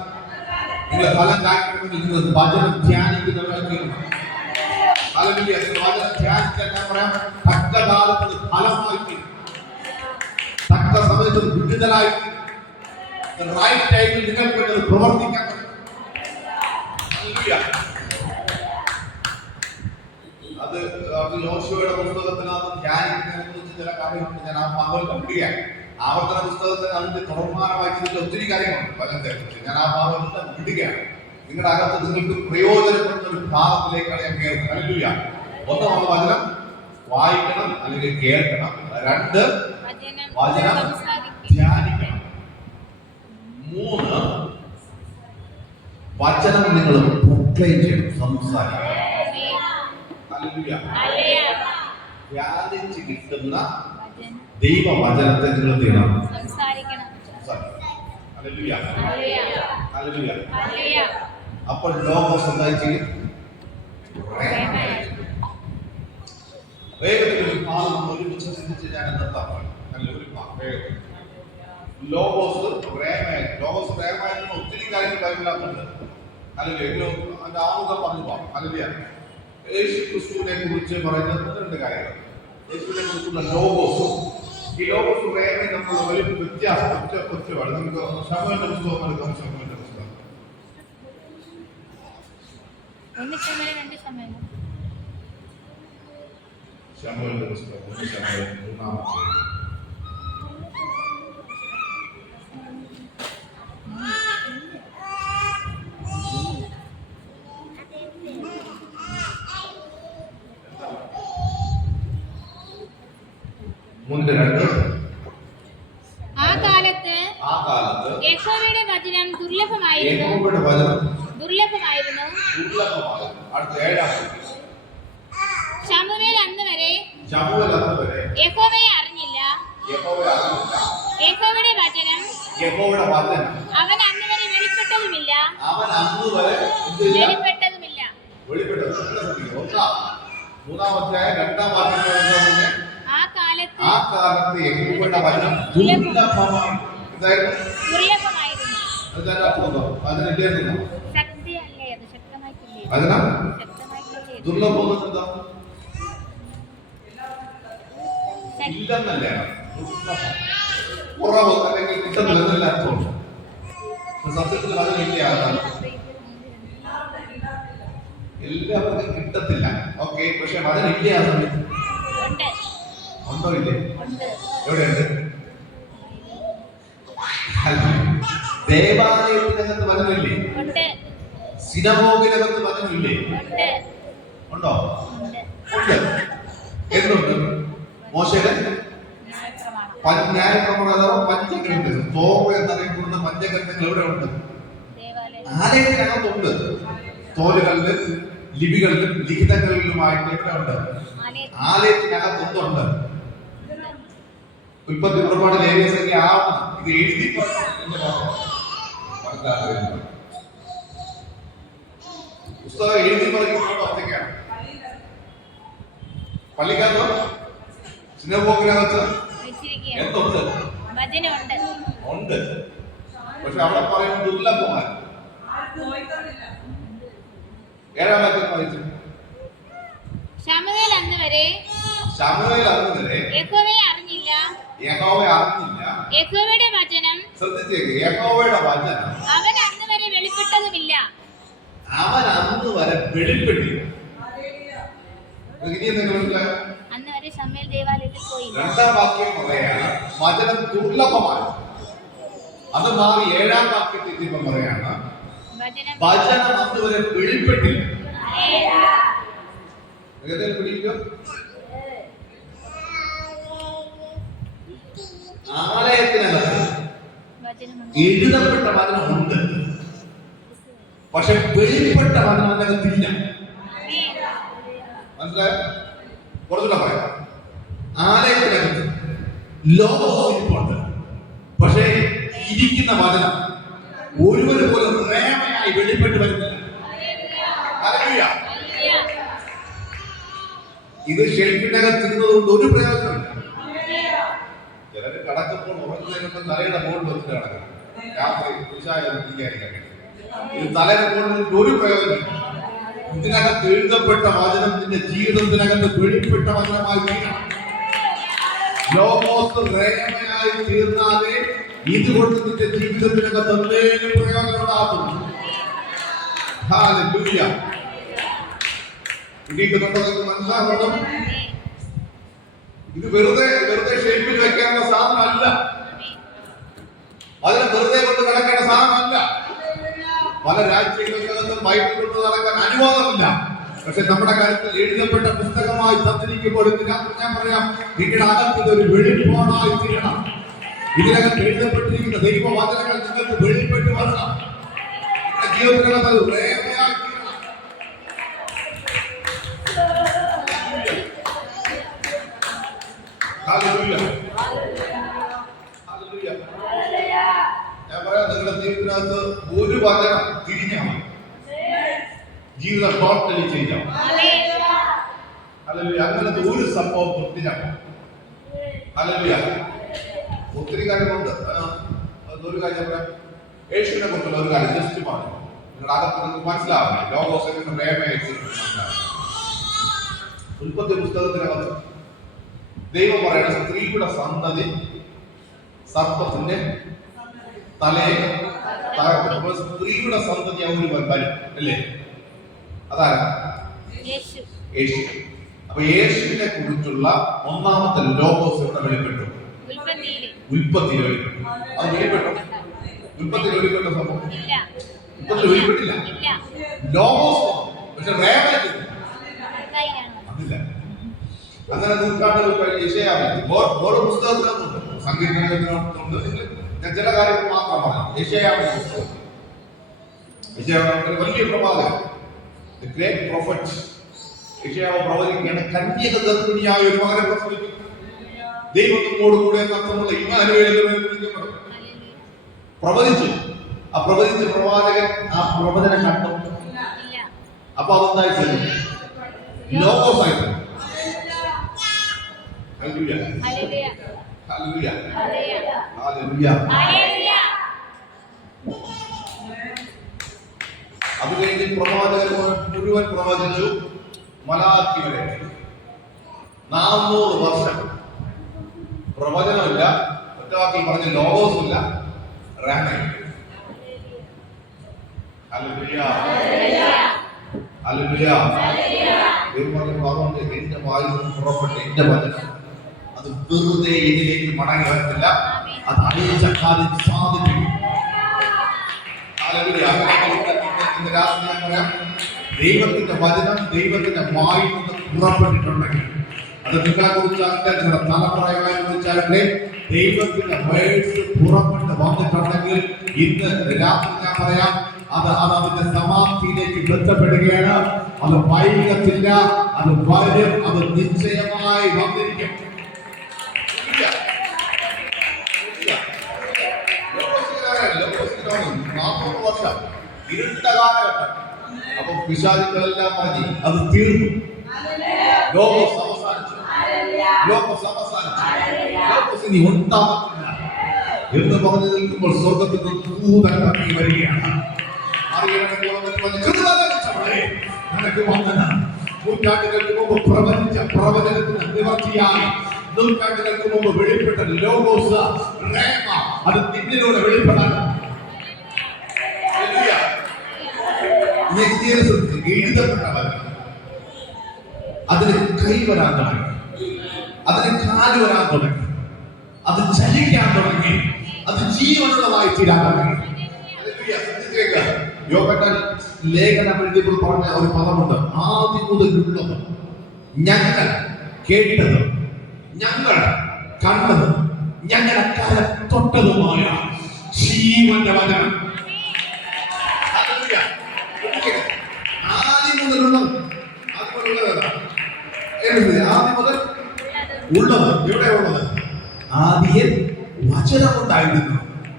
നിങ്ങൾ ഫലം കായ്ക്കണമെങ്കിൽ നിങ്ങൾ വചനം ധ്യാനിക്കുന്നവരൊക്കെ വചനം ധ്യാനിക്കാൻ ഞാൻ പറയാം. തക്ക കാലത്ത് ഫലമായി, തക്ക സമയത്ത് വിടുതലായി, റൈറ്റ് ടൈമിൽ നിങ്ങൾക്ക് വേണ്ടി പ്രവർത്തിക്കാൻ. അത് യോശുവയുടെ പുസ്തകത്തിനകത്ത് ധ്യാനിക്കുന്നതിനെ കുറിച്ച് ചില കാര്യങ്ങളുണ്ട്. ഞാൻ ആ ഭാഗം വിടുകയാണ്. ആവർത്തന പുസ്തകത്തിന് അതിന്റെ തുടർമാനമായി ഒത്തിരി കാര്യങ്ങളുണ്ട് വചനത്തെ കുറിച്ച്. ഞാൻ ആ ഭാഗം വിടുകയാണ്. നിങ്ങളുടെ അകത്ത് നിങ്ങൾക്ക് പ്രയോജനപ്പെടുന്ന ഒരു ഭാഗത്തിലേക്കാണ് ഞാൻ കയറുന്നത്. ഹല്ലേലൂയ. ഒന്ന്, നമ്മൾ വചനം വായിക്കണം അല്ലെങ്കിൽ കേൾക്കണം. 2, വചനം ധ്യാനിക്കണം. 3, വചനം നിങ്ങൾ പ്രൊക്ലെയിം ചെയ്യണം, സംസാരിക്കണം. ധ്യാനിച്ച് കിട്ടുന്ന ദൈവവചനത്തെ നിങ്ങൾ എന്ത് ചെയ്യണം? അപ്പോൾ ലോകോസ് എന്തായി ചെയ്യും? വേഗത്തിൽ ഒരു ഭാഗം നമ്മൾ ഒരുമിച്ച് ചിന്തിച്ച് ഞാൻ നിർത്താൻ നല്ലൊരു ലോകോസ് പ്രേമമായിട്ട് ഒത്തിരി കാര്യങ്ങൾ ബൈബിളിനകത്തുണ്ട്. അല്ലെങ്കിൽ അതിന്റെ ആമുഖം പറഞ്ഞു പോകാം. അല്ലെങ്കിൽ യേശു ക്രിസ്തുവിനെ കുറിച്ച് പറയുന്ന 2 കാര്യങ്ങൾ. യേശുവിനെ കുറിച്ചുള്ള ലോഗോസും ഈ ലോഗോസും പ്രേമയും തമ്മിലുള്ള വലിയ വ്യത്യാസം ഒറ്റയാണ്. നമുക്ക് ശമൂവേലിന്റെ പുസ്തകം എടുക്കാം. ശമൂവേലിന്റെ പുസ്തകം 1 ശമൂവേലിന്റെ പുസ്തകം 1 ശമൂവേൽ 3-ാം അധ്യായം. ആ കാലത്ത് യഹോവയുടെ വചനം ദുർലഭമായിരുന്നു. അടുത്ത 7-ാം ശമൂവേൽ അന്ന് വരെ യഹോവയെ അറിഞ്ഞില്ല. യഹോവയുടെ വചനം അവൻ അന്ന് വരെ വെളിപ്പെട്ടതുമില്ല. ആ കാലത്ത് യഹോവയുടെ വചനം ദുർലഭമായി. ഇല്ലെന്നല്ല, കുറവ് അല്ലെങ്കിൽ കിട്ടുന്നില്ല എന്നല്ല അർത്ഥമുണ്ട്. സത്യത്തിൽ അതിനില്ല, എല്ലാവർക്കും കിട്ടത്തില്ല. ഓക്കെ, പക്ഷെ അതിനില്ല. ആ സമയത്ത് ഉണ്ടോ? ഇല്ലേ? എവിടെയുണ്ട്? ദേവാലയത്തിനകത്ത് വചനമില്ലേ? ഉണ്ട്. സിനഗോഗിനകത്ത് വചനമില്ലേ? ഉണ്ട്. ഉണ്ടോ? ഉണ്ട്. ഉണ്ട്. എന്തുണ്ട്? മോശയുടെ ന്യായപ്രമാണം പഞ്ചഗ്രന്ഥങ്ങൾ, തോറ എന്നറിയപ്പെടുന്ന പഞ്ചഗ്രന്ഥങ്ങൾ എവിടെ ഉണ്ട്? ആലയത്തിനകത്തുണ്ട്. തോലുകളിലും ലിപികളിലും ലിഖിതങ്ങളിലുമായിട്ട് എവിടെ ഉണ്ട്? ആലയത്തിനകത്തൊന്നുണ്ട്. ഉൽപ്പത്തി, പുറപ്പാട്, ലേവ്യ സംഖ്യ ആവണം. ഇത് എഴുതി പുസ്തകം എഴുതി പറയുന്നത് ഒറ്റയ്ക്കാണ്. പള്ളിക്കകത്ത് സിനഗോഗിനകത്ത് എന്തുണ്ട്? ഉണ്ട്. പക്ഷെ അവിടെ പറയുന്നത് ദുർലഭമാണ്. 7-ാം വാക്യം വായിച്ചു. ശമൂവേൽ അന്ന് വരെ യഹോവയെ അറിഞ്ഞില്ല. യഹോവയുടെ വചനം, ശ്രദ്ധിച്ചേക്ക്, യഹോവയുടെ വചനം അവൻ അന്ന് വരെ വെളിപ്പെട്ടതുമില്ല. അന്ന് വരെ ശമൂവേൽ ദേവാലയത്തിൽ പോയില്ല. 2-ാം വാക്യം പറയാണ് വചനം ദുർലഭമാണ്. അത് മാറി 7-ാം വാക്യത്തിൽ ഇപ്പം പറയാണ് വചനം അന്ന് വരെ വെളിപ്പെട്ടില്ല. ആലയത്തിനകത്ത് എഴുതപ്പെട്ട വചനമുണ്ട്, പക്ഷെ വെളിപ്പെട്ട വചനം അതിനകത്തില്ല. മനസ്സിലായോ? കുറച്ചുകൂടെ പറയാം. ആലയത്തിനകത്ത് ലോകമുണ്ട്, പക്ഷേ ഇരിക്കുന്ന വചനം ഒരുവര് പോലെ പ്രേമയായി വെളിപ്പെട്ട് വരുന്നില്ല. ഇത് ഷെൽഫിനകത്തിരുന്നത് കൊണ്ട് ഒരു പ്രയോജനമില്ല. ചിലര് കടക്കുമ്പോൾ ഉറങ്ങുന്നതിനൊപ്പം തലയുടെ മുകളിൽ വെച്ചിട്ട് കിടക്കണം. രാത്രി ഇത് തലയുടെ മുകളിൽ ഒരു പ്രയോജനമില്ല. ഇതിനകത്ത് എഴുതപ്പെട്ട വചനം നിന്റെ ജീവിതത്തിനകത്ത് വെളിപ്പെട്ട വചനമായി തീരണം. ലോകോസ് പ്രേമയായി തീർന്നാലേ ഇതുകൊണ്ട് നിന്റെ ജീവിതത്തിനകത്ത് എന്തെങ്കിലും പ്രയോജനം ഉണ്ടാകുന്നു. ഹല്ലേലൂയ. മനസ്സിലാക്കണം. ഇത് വെറുതെ ഷേപ്പിൽ വെക്കാനുള്ള സാധനമല്ല. അതിനെ വെറുതെ കൊണ്ട് നടക്കേണ്ട സാധനമല്ല. പല രാജ്യങ്ങൾക്കകത്തും ബൈബിൾ കൊണ്ട് നടക്കാൻ അനുവാദമില്ല. പക്ഷെ നമ്മുടെ കാര്യത്തിൽ എഴുതപ്പെട്ട പുസ്തകമായി തന്നിരിക്കുമ്പോൾ ഞാൻ പറയാം, നിങ്ങളുടെ അകത്ത് ഇതൊരു വെളിപ്പാടായി തീരണം. ഇതിനകത്ത് എഴുതപ്പെട്ടിരിക്കുന്ന ദൈവവചനങ്ങൾ നിങ്ങൾക്ക് വെളിപ്പെട്ട് വരണം. ജീവിതത്തിനകത്ത് അത് പ്രേമയായി തീരണം. ഹല്ലേലൂയ. ഹല്ലേലൂയ. ഞാൻ പറയാം, നിങ്ങളുടെ ജീവിതത്തിനകത്ത് ഒരു വചനം തിരിഞ്ഞാൽ ജീവിതം ടോട്ടലി ചേഞ്ച് ആവും. ഹല്ലേലൂയ. അങ്ങനത്തെ ഒരു സംഭവം പൊട്ടിഞ്ഞാൽ ഹല്ലേലൂയ. ഒത്തിരി കാര്യമുണ്ട്. അതൊരു കാര്യം പറയാം. യേശുവിനെ കുറിച്ചുള്ള ഒരു കാര്യം ജസ്റ്റ് പറഞ്ഞു. നിങ്ങളുടെ അകത്ത് നിങ്ങൾക്ക് മനസ്സിലാവണം. ലോകോസത്തിന്റെ പ്രേമയായി മനസ്സിലാവും. ഉൽപ്പത്തി പുസ്തകത്തിനകത്ത് ദൈവം പറയുന്ന സ്ത്രീയുടെ സന്തതി സർപ്പത്തിന്റെ തലയെ തകർക്കും. സ്ത്രീയുടെ സന്തതി ഒരു വരും അല്ലേ? അതാരാ? യേശു. അപ്പൊ യേശുവിനെ കുറിച്ചുള്ള ഒന്നാമത്തെ ലോഗോസ് ഇവിടെ വെളിപ്പെട്ടു. ഉൽപ്പത്തിയിൽ വെളിപ്പെട്ടു. അത് വെളിപ്പെട്ടു. ഉൽപ്പത്തിയിൽ വെളിപ്പെട്ട സംഭവം ഉൽപ്പത്തിയിൽ വെളിപ്പെട്ടില്ല. ലോഗോസ് പക്ഷെ അതില്ല. അങ്ങനെ നൂറ്റാണ്ടുകൾ കഴിഞ്ഞ് യശയാവിൽ ഓരോ പുസ്തകത്തിനകത്തുണ്ട്, സങ്കീർത്തനത്തിനകത്തുണ്ട്. ഞാൻ ചില കാര്യങ്ങൾ മാത്രം പറയാം. യശയാവിന്റെ പുസ്തകം, യശയാവ് വലിയ പ്രവാചകൻ, ഗ്രേറ്റ് പ്രൊഫറ്റ്. യശയാവ് പ്രവചിക്കുകയാണ്, കന്യക ഗർഭിണിയായ ഒരു മകനെ പ്രസവിക്കും, ദൈവത്തോടു കൂടെ അർത്ഥമുള്ള ഇമ്മാനുവേൽ പ്രവചിച്ചു. ആ പ്രവചിച്ച പ്രവാചകൻ ആ പ്രവചനം കണ്ടു. അപ്പൊ അതെന്തായി? ലോകോസായിട്ട്. ഹല്ലേലൂയ. ഹല്ലേലൂയ. ഹല്ലേലൂയ. അത് കഴിഞ്ഞ് പ്രവാചകൻ മുഴുവൻ പ്രവചിച്ചു. മലാക്കി വരെ 400 വർഷം പ്രവചനമില്ല. ഒറ്റവാക്കിൽ പറഞ്ഞ ലോകോസുമില്ല, റാമയും. ഹല്ലേലൂയ. ഹല്ലേലൂയ. എന്റെ വായിൽ പുറപ്പെട്ട എന്റെ വചനം അത് വെറുതെ ഇതിലേക്ക് മടങ്ങി വരത്തില്ല. അത് അണിയിച്ച കാര്യം സാധിക്കും. ഇന്ന് രാത്രി ഞാൻ പറയാം, ദൈവത്തിന്റെ വചനം ദൈവത്തിന്റെ വായിൽ നിന്ന് പുറപ്പെട്ടിട്ടുണ്ടെങ്കിൽ അത് നിങ്ങളെ കുറിച്ചാകട്ടെ, നിങ്ങളുടെ തലമുറകളെ കുറിച്ചാകട്ടെ, ദൈവത്തിന്റെ വേഴ്സ് പുറപ്പെട്ട് വന്നിട്ടുണ്ടെങ്കിൽ ഇന്ന് രാത്രി ഞാൻ പറയാം, അത് അതിന്റെ സമാപ്തിയിലേക്ക് ബന്ധപ്പെടുകയാണ്. അത് വൈകത്തില്ല, അത് വരും, അത് നിശ്ചയമായി വന്നിരിക്കും. വർഷം ഇരുണ്ട കാലഘട്ടം. അപ്പൊ പിശാചുക്കളെല്ലാം പറഞ്ഞ് അത് തീർന്നു, ലോകം അവസാനിച്ചു, ഇനി ഉണ്ടാകുന്നില്ല എന്ന് പറഞ്ഞു നിൽക്കുമ്പോൾ സ്വർഗത്തിൽ ദൂതൻ ഇറങ്ങി വരികയാണ്. നിനക്ക് വന്ദന. നൂറ്റാണ്ടുകൾക്ക് മുമ്പ് പ്രവചിച്ച പ്രവചനത്തിന് നിവർത്തിയായി, നൂറ്റാണ്ടുകൾക്ക് മുമ്പ് വെളിപ്പെട്ട ലോഗോസ് റേമ അത് നിന്നിലൂടെ വെളിപ്പെടാൻ എഴുതപ്പെട്ടവർ അതിന് കൈ വരാൻ തുടങ്ങി, അതിന് കാല് വരാൻ തുടങ്ങി, അത് ചലിക്കാൻ തുടങ്ങി, അത് ജീവനുള്ളതായി തീരാൻ തുടങ്ങി. യോഹന്നാൻ ലേഖനം എഴുതിയപ്പോൾ പറഞ്ഞ ഒരു പദമുണ്ട്, ആദ്യം മുതലുള്ളത്, ഞങ്ങൾ കേട്ടത്, ഞങ്ങൾ കണ്ടത്, ഞങ്ങൾ അക്കാലം തൊട്ടതുമായ ജീവന്റെ വചനം. ആദ്യം മുതലുള്ളത്, ആദ്യം മുതൽ ഉള്ളത്. എവിടെ ഉള്ളത്? ആദിയിൽ വചനമുണ്ടായിരുന്നു,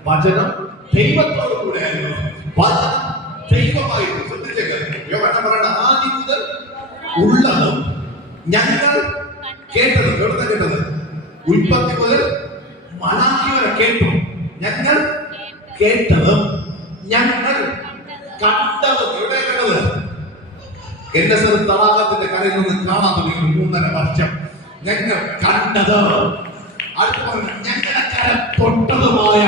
വചനം ദൈവത്തോടു കൂടെ ആയിരുന്നു, വചനം ദൈവമായിരുന്നു. ശ്രദ്ധിച്ചേക്ക്, യോഹന്നാൻ പറയണ ആദ്യം മുതൽ ഉള്ളതും ഞങ്ങൾ കേട്ടതും. എവിടെ കേട്ടത്? ഉൽപ്പത്തി മുതൽ മലാഖി വരെ കേട്ടു. ഞങ്ങൾ കേട്ടതും ഞങ്ങൾ കണ്ടതും. എവിടെ കണ്ടത്? എന്റെ തടാകത്തിന്റെ കരയിൽ നിന്ന് കാണാൻ തുടങ്ങി 3.5 വർഷം. ഞങ്ങൾ കണ്ടത്, അടുത്ത പറഞ്ഞു ഞങ്ങളുടെ കരം തൊട്ടതുമായ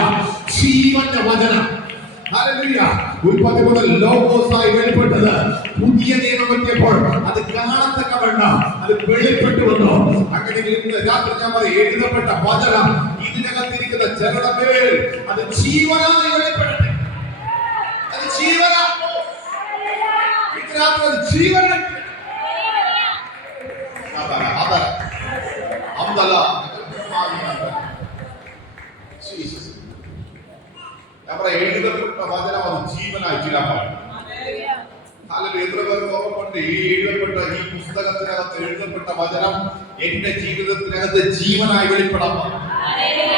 ജീവന്റെ വചനം. ഉൽപ്പത്തി മുതൽ ലോഗോസായി വെളിപ്പെട്ടത്. പുതിയ നിയമം എത്തിയപ്പോൾ അത് കാണത്തക്ക വേണ്ട, അത് വെളിപ്പെട്ടു വന്നു. അങ്ങനെ ഇന്ന് രാത്രി ഞാൻ പറയും, എഴുതപ്പെട്ട വചനം ഇതിനകത്തിരിക്കുന്ന ചിലരുടെ പേരിൽ അത് ജീവനായി വെളിപ്പെടട്ടെ. അത് ജീവനാ, ഇതിനകത്ത് അത് ജീവൻ. എഴുതപ്പെട്ട വചനം അത് ജീവനായി തീരാൻ പാടില്ല. എത്ര പേർക്ക് ഓർമ്മയുണ്ട്? ഈ എഴുതപ്പെട്ട ഈ പുസ്തകത്തിനകത്ത് എഴുതപ്പെട്ട വചനം എന്റെ ജീവിതത്തിനകത്ത് ജീവനായി വെളിപ്പെടാൻ പാടില്ല.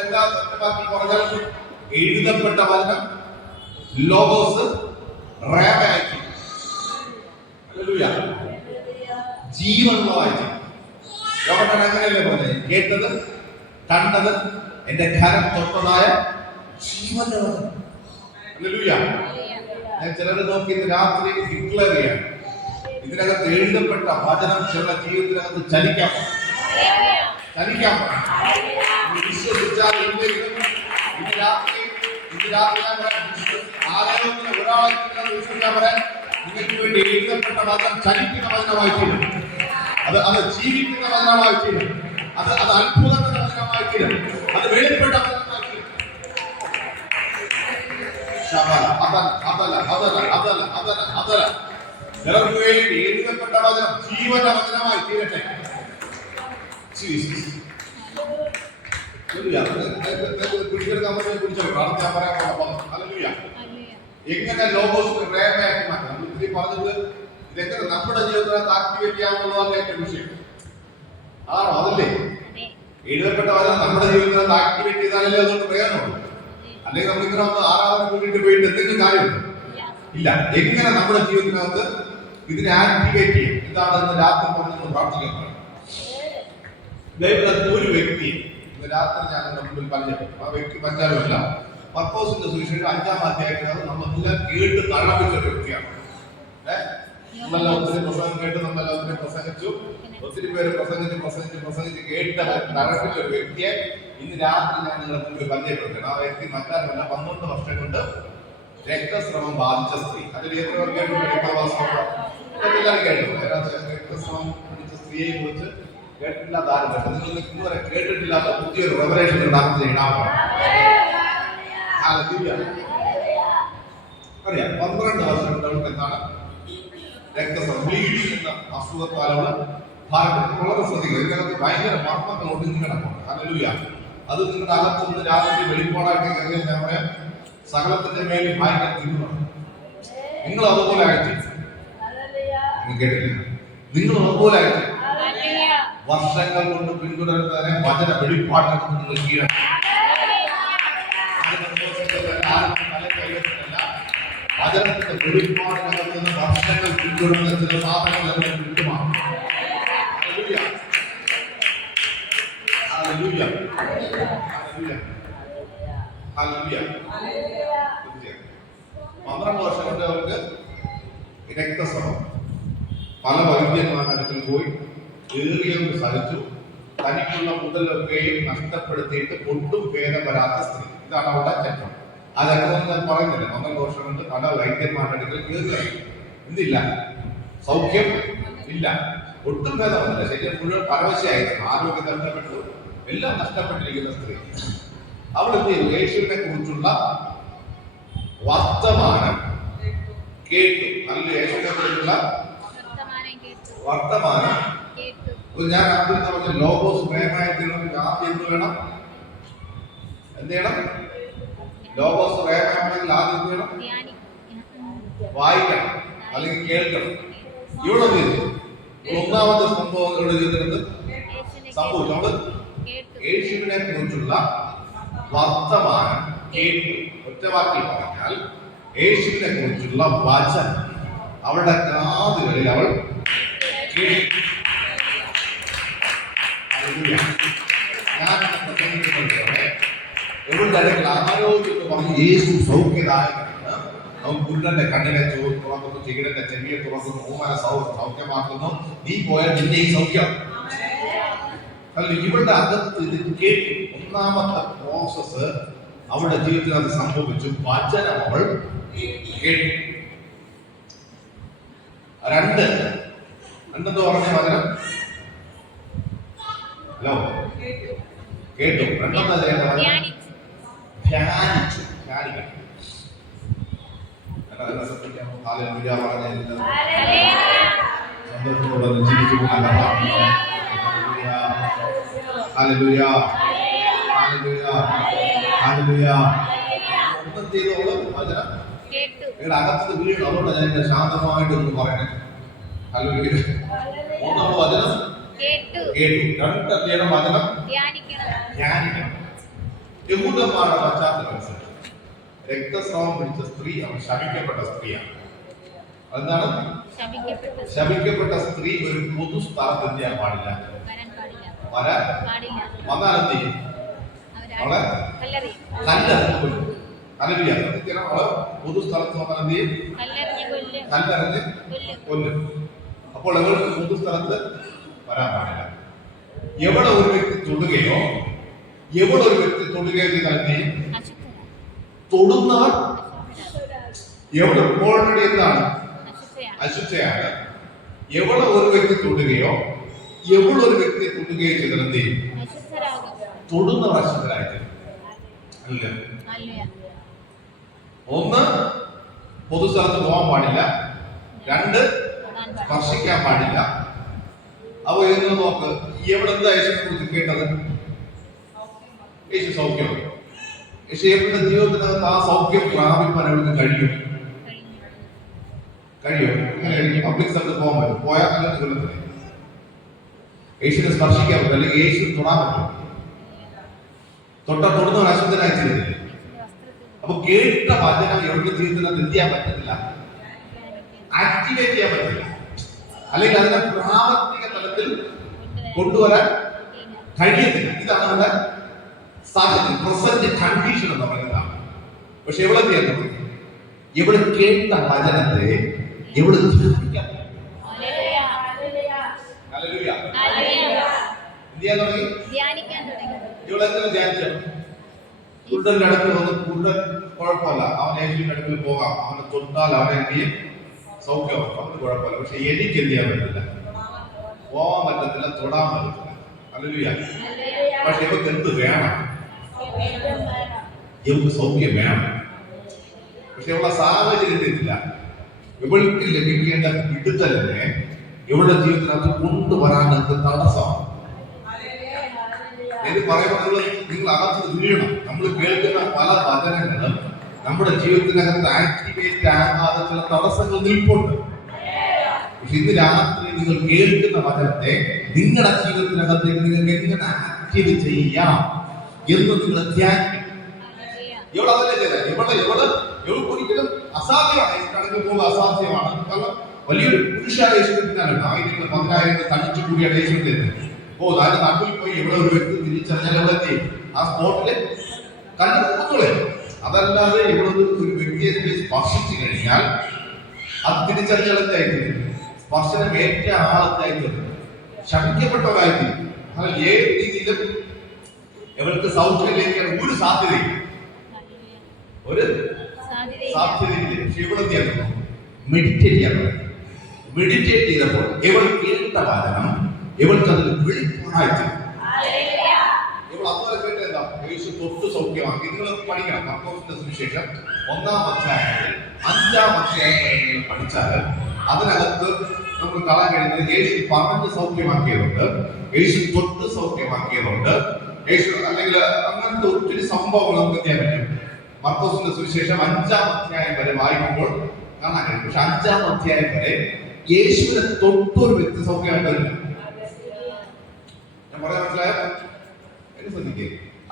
എല്ലാ സത്യമാക്കി പറഞ്ഞാൽ എഴുതപ്പെട്ട വചനം ലോഗോസ് റേമയാക്കി ജീവനുള്ളതായി. യോഹന്നാൻ അങ്ങനെയല്ലേ പറഞ്ഞത്? കേട്ടത്, കണ്ടത്, എന്റെ കരം തൊട്ടതായ ജീവന്റെ വചനം. ഞാൻ ചിലരെ നോക്കി ഇന്ന് രാത്രി ഡിക്ലെയർ ചെയ്യാണ്, ഇതിനകത്ത് എഴുതപ്പെട്ട വചനം ചിലരുടെ ജീവിതത്തിനകത്ത് ചലിക്കാൻ വിശ്വസിച്ചാൽ ഇന്ന് രാത്രി ഞാൻ പറയാം, ആരെങ്കിലും ഒരാളെ വിശ്വസിക്കാൻ പറയാൻ, നിങ്ങൾക്ക് വേണ്ടി എഴുതപ്പെട്ട വചനം ചലിക്കുന്ന വചനമായി തീരും. അത് ജീവിക്കുന്ന വചനമായി തീരും. അത് അത്ഭുതങ്ങളുടെ വചനമായി തീരും. അത് വെളിപ്പെട്ട വചനമായി തീരും. ചിലർക്ക് വേണ്ടി എഴുതപ്പെട്ട വചനം ജീവന്റെ വചനമായി തീരട്ടെ. പിടിച്ചെടുക്കാൻ പറ്റുന്ന പിടിച്ചെടുക്കും. അത് ഞാൻ പറയാൻ പോകുന്ന ഹല്ലേലൂയ. എങ്ങനെ ലോഗോസ് റേമയാക്കി മാറ്റാം? ഇതിൽ പറഞ്ഞത് ഇതെങ്ങനെ നമ്മുടെ ജീവിതത്തിനകത്ത് ആക്ടിവേറ്റ് ചെയ്യാവുന്നതാണ് എന്റെ വിഷയം. ആണോ? അതല്ലേ എഴുതപ്പെട്ട വചനം നമ്മുടെ ജീവിതത്തിനകത്ത് ആക്ടിവേറ്റ് ചെയ്താലല്ലേ അതുകൊണ്ട് പ്രയോജനമുള്ളൂ. അല്ലെങ്കിൽ നമ്മളിങ്ങനെ ഒന്ന് ആരാധന കൂട്ടിയിട്ട് പോയിട്ട് എന്തെങ്കിലും കാര്യമുണ്ടോ? ഇല്ല. എങ്ങനെ നമ്മുടെ ജീവിതത്തിനകത്ത് ഇതിനെ ആക്ടിവേറ്റ് ചെയ്യും? ഇതാണ് ഇന്ന് രാത്രി പറഞ്ഞ് പ്രാർത്ഥിക്കാൻ പറയുന്നത്. ബൈബിളിൽ ഒരു വ്യക്തിയെ ഇന്ന് രാത്രി ഞാൻ നമ്മുടെ മുമ്പിൽ പരിചയപ്പെട്ടു. ആ വ്യക്തി മറ്റാരുമല്ല, മർക്കോസിന്റെ സുവിശേഷം 5-ാം അധ്യായത്തിനകത്ത് നമ്മളെല്ലാം കേട്ട് തഴപ്പിച്ച ഒരു വ്യക്തിയാണ്. നമ്മളെല്ലാം ഒത്തിരി പ്രസംഗം കേട്ട് നമ്മളെല്ലാം ഒത്തിരി പ്രസംഗിച്ചു, ഒത്തിരി പേര് പ്രസംഗിച്ച് കേട്ട് തഴപ്പിച്ച ഒരു വ്യക്തിയെ ഇന്ന് രാത്രി ഞാൻ നിങ്ങളുടെ മുമ്പിൽ പരിചയപ്പെടുത്തുകയാണ്. ആ വ്യക്തി മറ്റാരുമല്ല, 12 വർഷം കൊണ്ട് രക്തസ്രവം ബാധിച്ച സ്ത്രീ. അതിൽ എത്ര പേർ കേട്ടിട്ടുണ്ട്? എല്ലാവരും കേട്ടിട്ടുണ്ട്. രക്തസ്രവം ബാധിച്ച സ്ത്രീയെ കുറിച്ച് കേട്ടിട്ടില്ലാത്ത ആരും പക്ഷെ നിങ്ങൾ ഇന്നുവരെ കേട്ടിട്ടില്ലാത്ത പുതിയൊരു റെവലേഷൻ ഉണ്ടാക്കുന്നത് ഇടാമോ? അറിയാം 12 വർഷം കൊണ്ട് എന്താണ് രക്തസ്രാവം ബ്ലീഡിംഗ് എന്ന അസുഖത്താൽ അവള് വളരെ ശ്രദ്ധിക്കുക. ഇതിനകത്ത് ഭയങ്കര മർമ്മങ്ങൾ ഒടുങ്ങി കിടക്കും. ഹല്ലേലൂയ. അത് നിങ്ങളുടെ അകത്ത് നിന്ന് രാത്രി വെളിപ്പാടായിട്ട് കയറിയാൽ ഞാൻ പറയാം സകലത്തിന്റെ മേലിൽ ഭയങ്കര തിരുവാണ്. നിങ്ങൾ അതുപോലെ ആയിട്ട് കേട്ടില്ല, നിങ്ങൾ അതുപോലെ ആയിട്ട് വർഷങ്ങൾ കൊണ്ട് പിന്തുടരുന്നതിനെ വചന വെളിപ്പാടിനകത്ത് നിങ്ങൾ കീഴടങ്ങും. വചനത്തിന്റെ വെളിപ്പാടിനകത്ത് നിന്ന് വർഷങ്ങൾ പിന്തുടരുന്ന ചില സാധനങ്ങൾ നമുക്ക് കിട്ടുമാണ്. Hallelujah. Hallelujah. Hallelujah. 12 വർഷം കൊണ്ട് അവർക്ക് രക്തസ്രാവം. പല വൈദ്യന്മാരുടെ അടുക്കൽ പോയി ഏറിയൊന്ന് സഹിച്ചു. തനിക്കുള്ള മുതലൊക്കെയും നഷ്ടപ്പെടുത്തിയിട്ട് ഒട്ടും ഭേദം വരാത്ത സ്ത്രീ. ഇതാണ് അവളുടെ ചരിത്രം. ആ ചരിത്രം ഞാൻ പറയുന്നില്ല. 12 വർഷം കൊണ്ട് പല വൈദ്യന്മാരുടെ അടുക്കൽ കയറി എന്തില്ല, സൗഖ്യം ഇല്ല, ഒട്ടും ഭേദമല്ല. ശരീരം മുഴുവൻ പരവശയായിരുന്നു, ആരോഗ്യം നഷ്ടപ്പെട്ടു, എല്ലാം നഷ്ടപ്പെട്ടിരിക്കുന്ന സ്ത്രീ. അവൾ എന്ത് ചെയ്തു? യേശുവിനെ കുറിച്ചുള്ള വർത്തമാനം കേട്ടു. നല്ല യേശുവിനെ കുറിച്ചുള്ള വർത്തമാനം ഞാൻ ആദ്യം പറഞ്ഞ ലോഗോസ് പ്രേമയത്തിൽ ആദ്യം എന്ത് വേണം? എന്ത് ചെയ്യണം? ലോഗോസ് പ്രേമയാണെങ്കിൽ ആദ്യം എന്ത് വേണം? വായിക്കണം അല്ലെങ്കിൽ കേൾക്കണം. ഇവിടെ എന്ത് ചെയ്തു? ഒന്നാമത്തെ സംഭവം ഇവിടെ ചെയ്തിരുന്നത് സംഭവിച്ചു. അവള് യേശുവിനെ കുറിച്ചുള്ള വർത്തമാനം കേട്ടു. ഒറ്റവാക്കി പറഞ്ഞാൽ യേശുവിനെ കുറിച്ചുള്ള വചനം അവളുടെ കാതുകളിൽ അവൾ കേട്ടു. ഞാൻ എവിടെ അടുക്കൽ ആരോഗ്യം പറഞ്ഞ് യേശു സൗഖ്യദായകനാണ്. നമുക്ക് കുരുടന്റെ കണ്ണിനെ തുറക്കുന്നു, ചെകിടന്റെ ചെവിയെ തുറക്കുന്നു, ഊമനെ സൗഖ്യമാക്കുന്നു. നീ പോയാൽ നിന്നെയും സൗഖ്യം. അല്ല, ഇവളുടെ അകത്ത് ഇത് കേട്ടു. ഒന്നാമത്തെ പ്രോസസ് അവളുടെ ജീവിതത്തിൽ അത് സംഭവിച്ചു. വചനം അവൾ കേട്ടു. രണ്ടെന്ന് പറഞ്ഞ വചനം ഹലോ കേട്ടു. രണ്ടാമത്തെ ധ്യാനിച്ചു. ധ്യാനിക്കണം. സന്തോഷത്തോടെ ചിരിച്ചു അകത്ത് വീട്. അതുകൊണ്ട് ഞാൻ ശാന്തമായിട്ട് ഒന്ന് പറയണേ. ഒന്നാമത് വചനം കേട്ടു. രണ്ടാം വചനം ധ്യാനിക്കണം. യഹൂദന്മാരുടെ പശ്ചാത്തലം രക്തസ്രാവം പിടിച്ച സ്ത്രീ അവൾ ശപിക്കപ്പെട്ട സ്ത്രീയാണ്. അതെന്താണ് ശപിക്കപ്പെട്ട സ്ത്രീ? ഒരു പൊതു സ്ഥലത്ത് എന്ത് ചെയ്യാൻ പാടില്ല, വന്നാൽ എന്ത് ചെയ്യും? അവളെ കല്ലെറിഞ്ഞ് അവള് പൊതു സ്ഥലത്ത് വന്നാൽ എന്ത് ചെയ്യും? കല്ലെറിഞ്ഞ് കൊല്ലും. അപ്പോൾ അവൾക്ക് പൊതു സ്ഥലത്ത് വരാൻ പാടില്ല. എവിടെ ഒരു വ്യക്തി തൊടുകയോ ചെയ്താൽ എന്ത് ചെയ്യും? തൊടുന്നവർ എവിടെ ഓൾറെഡി എന്താണ്? അശുദ്ധയാണ്. എവിടെ ഒരു വ്യക്തി തൊടുകയോ ചെയ്താൽ എന്ത് ചെയ്യും? തൊടുന്നവർ അശുദ്ധരായിട്ട്. അല്ല, ഒന്ന് പൊതുസ്ഥലത്ത് പോകാൻ പാടില്ല, രണ്ട് സ്പർശിക്കാൻ പാടില്ല. അപ്പൊ ഇന്ന് നോക്ക്, എവിടെ എന്താ യേശുവിനെ കുറിച്ച് കേട്ടത്? യേശു സൗഖ്യമാണ്. പക്ഷെ എവിടെ ജീവിതത്തിനകത്ത് ആ സൗഖ്യം പ്രാപിക്കാൻ അവർക്ക് കഴിയും? പബ്ലിക് സ്ഥലത്ത് പോകാൻ പറ്റും. പോയാൽ നല്ല കൊല്ലത്തിനെ യേശുവിനെ സ്പർശിക്കാൻ പറ്റും, അല്ലെങ്കിൽ യേശു തൊടാൻ പറ്റും. തൊടുന്നവർ അശുദ്ധനായി ചെയ്തില്ലേ? അപ്പൊ കേട്ട വചനം എവിടെ ജീവിതത്തിനകത്ത് എന്ത് ചെയ്യാൻ പറ്റത്തില്ല? ആക്ടിവേറ്റ് ചെയ്യാൻ പറ്റില്ല, അല്ലെങ്കിൽ അതിനെ പ്രാവർത്തിക തലത്തിൽ കൊണ്ടുവരാൻ കഴിയത്തില്ല. ഇതാണ് നമ്മുടെ സാഹചര്യം, പ്രസന്റ് കണ്ടീഷൻ എന്ന് പറയുന്നതാണ്. പക്ഷെ എവിടെ കേട്ടത്? എവിടെ കേട്ട വചനത്തെ എവിടെ ധ്യാനിക്കാൻ ഇവിടെ ധ്യാനിച്ചു. കുരുടന്റെ അടുത്ത് വന്ന്, കുരുടൻ കുഴപ്പമില്ല, അവൻ യേശുവിന്റെ അടുക്കൽ പോകാം, അവനെ തൊട്ടാൽ അവനെ എന്ത് ചെയ്യും? സൗഖ്യമാക്കും, അവന് കുഴപ്പമില്ല. പക്ഷെ എനിക്ക് എന്ത് ചെയ്യാൻ പറ്റില്ല? പോകാൻ പറ്റത്തില്ല, തൊടാൻ പറ്റത്തില്ല. ഹല്ലേലൂയ. പക്ഷെ ഇവർക്ക് എന്ത് വേണം? ഇവർക്ക് സൗഖ്യം വേണം. പക്ഷെ ഇവിടെ സാഹചര്യം കിട്ടിയിട്ടില്ല. ഇവൾക്ക് ലഭിക്കേണ്ട വിടുതലിനെ ഇവളുടെ ജീവിതത്തിനകത്ത് കൊണ്ടുവരാൻ തടസ്സമാണ്. എന്ന് പറയുമ്പോൾ നിങ്ങൾ അകത്ത് വീഴണം. നമ്മൾ കേൾക്കുന്ന പല വചനങ്ങളും നമ്മുടെ ജീവിതത്തിനകത്ത് ആക്ടിവേറ്റ് ആകാതെ ചില തടസ്സങ്ങൾ നിൽപ്പുണ്ട്. പക്ഷെ ഇന്ന് രാത്രി നിങ്ങൾ കേൾക്കുന്ന വചനത്തെ നിങ്ങളുടെ ജീവിതത്തിനകത്തേക്ക് നിങ്ങൾക്ക് എങ്ങനെ ആക്റ്റീവ് ചെയ്യാം എന്ന് നിങ്ങൾ ധ്യാനിക്കും. ഇവിടെ അതല്ലേ ചെയ്തത്? ഇവിടെ ഒരിക്കലും അസാധ്യമാണ്. പോകുന്നത് അസാധ്യമാണ്. കാരണം വലിയൊരു പുരുഷായ യേശുവിന്റെ പിന്നാലുണ്ട്. ആയിരങ്ങൾ 10,000 തണിച്ചു കൂടിയാണ് യേശുവിന്റെ. അതിന്റെ നാട്ടിൽ പോയി എവിടെ ഒരു വ്യക്തി തിരിച്ചറിഞ്ഞാൽ എവിടെ എത്തി ആ സ്പോട്ടില് കണ്ടുകൊള്ളേ. അതല്ലാതെ ഇവിടെ ഒരു വ്യക്തിയെ സ്പർശിച്ചു കഴിഞ്ഞാൽ അത് തിരിച്ചറിഞ്ഞാലും സ്പർശനം ഏറ്റ ആളത്തായിട്ട് ശമിക്കപ്പെട്ടവരായിട്ട് ഏത് രീതിയിലും ഇവർക്ക് സൗഖ്യത്തിലേക്കാണ് ഒരു സാധ്യതയില്ല. ഒരു സാധ്യതയില്ല. പക്ഷെ ഇവിടെ മെഡിറ്റേറ്റ് ചെയ്തപ്പോൾ ഇവൾ കേട്ട വചനം ഇവൾക്ക് അതിൽ വെളിപ്പായിട്ട് ഇവൾ അതുപോലെ കേട്ട എന്താ? യേശു തൊട്ട് സൗഖ്യമാക്കി. നിങ്ങൾ പഠിക്കണം. മർക്കോസിന്റെ സുവിശേഷം 1-ാം അധ്യായത്തിൽ 5-ാം അധ്യായം പഠിച്ചാൽ അതിനകത്ത് നമുക്ക് കാണാൻ കഴിയുന്നത് യേശു പറഞ്ഞ് സൗഖ്യമാക്കിയതുണ്ട്, യേശു തൊട്ട് സൗഖ്യമാക്കിയതുണ്ട്, യേശു അല്ലെങ്കിൽ അങ്ങനത്തെ ഒത്തിരി സംഭവങ്ങൾ നമുക്ക് ചെയ്യാൻ പറ്റും. മർക്കോസിന്റെ സുവിശേഷം 5-ാം അധ്യായം വരെ വായിക്കുമ്പോൾ കാണാൻ കഴിയും. പക്ഷെ 5-ാം അധ്യായം വരെ യേശുവിനെ തൊട്ടൊരു വ്യക്തി സൗഖ്യമായിട്ടില്ല. ഞാൻ പറയാൻ മനസ്സിലായോ? എന്നെ ശ്രദ്ധിക്കേ.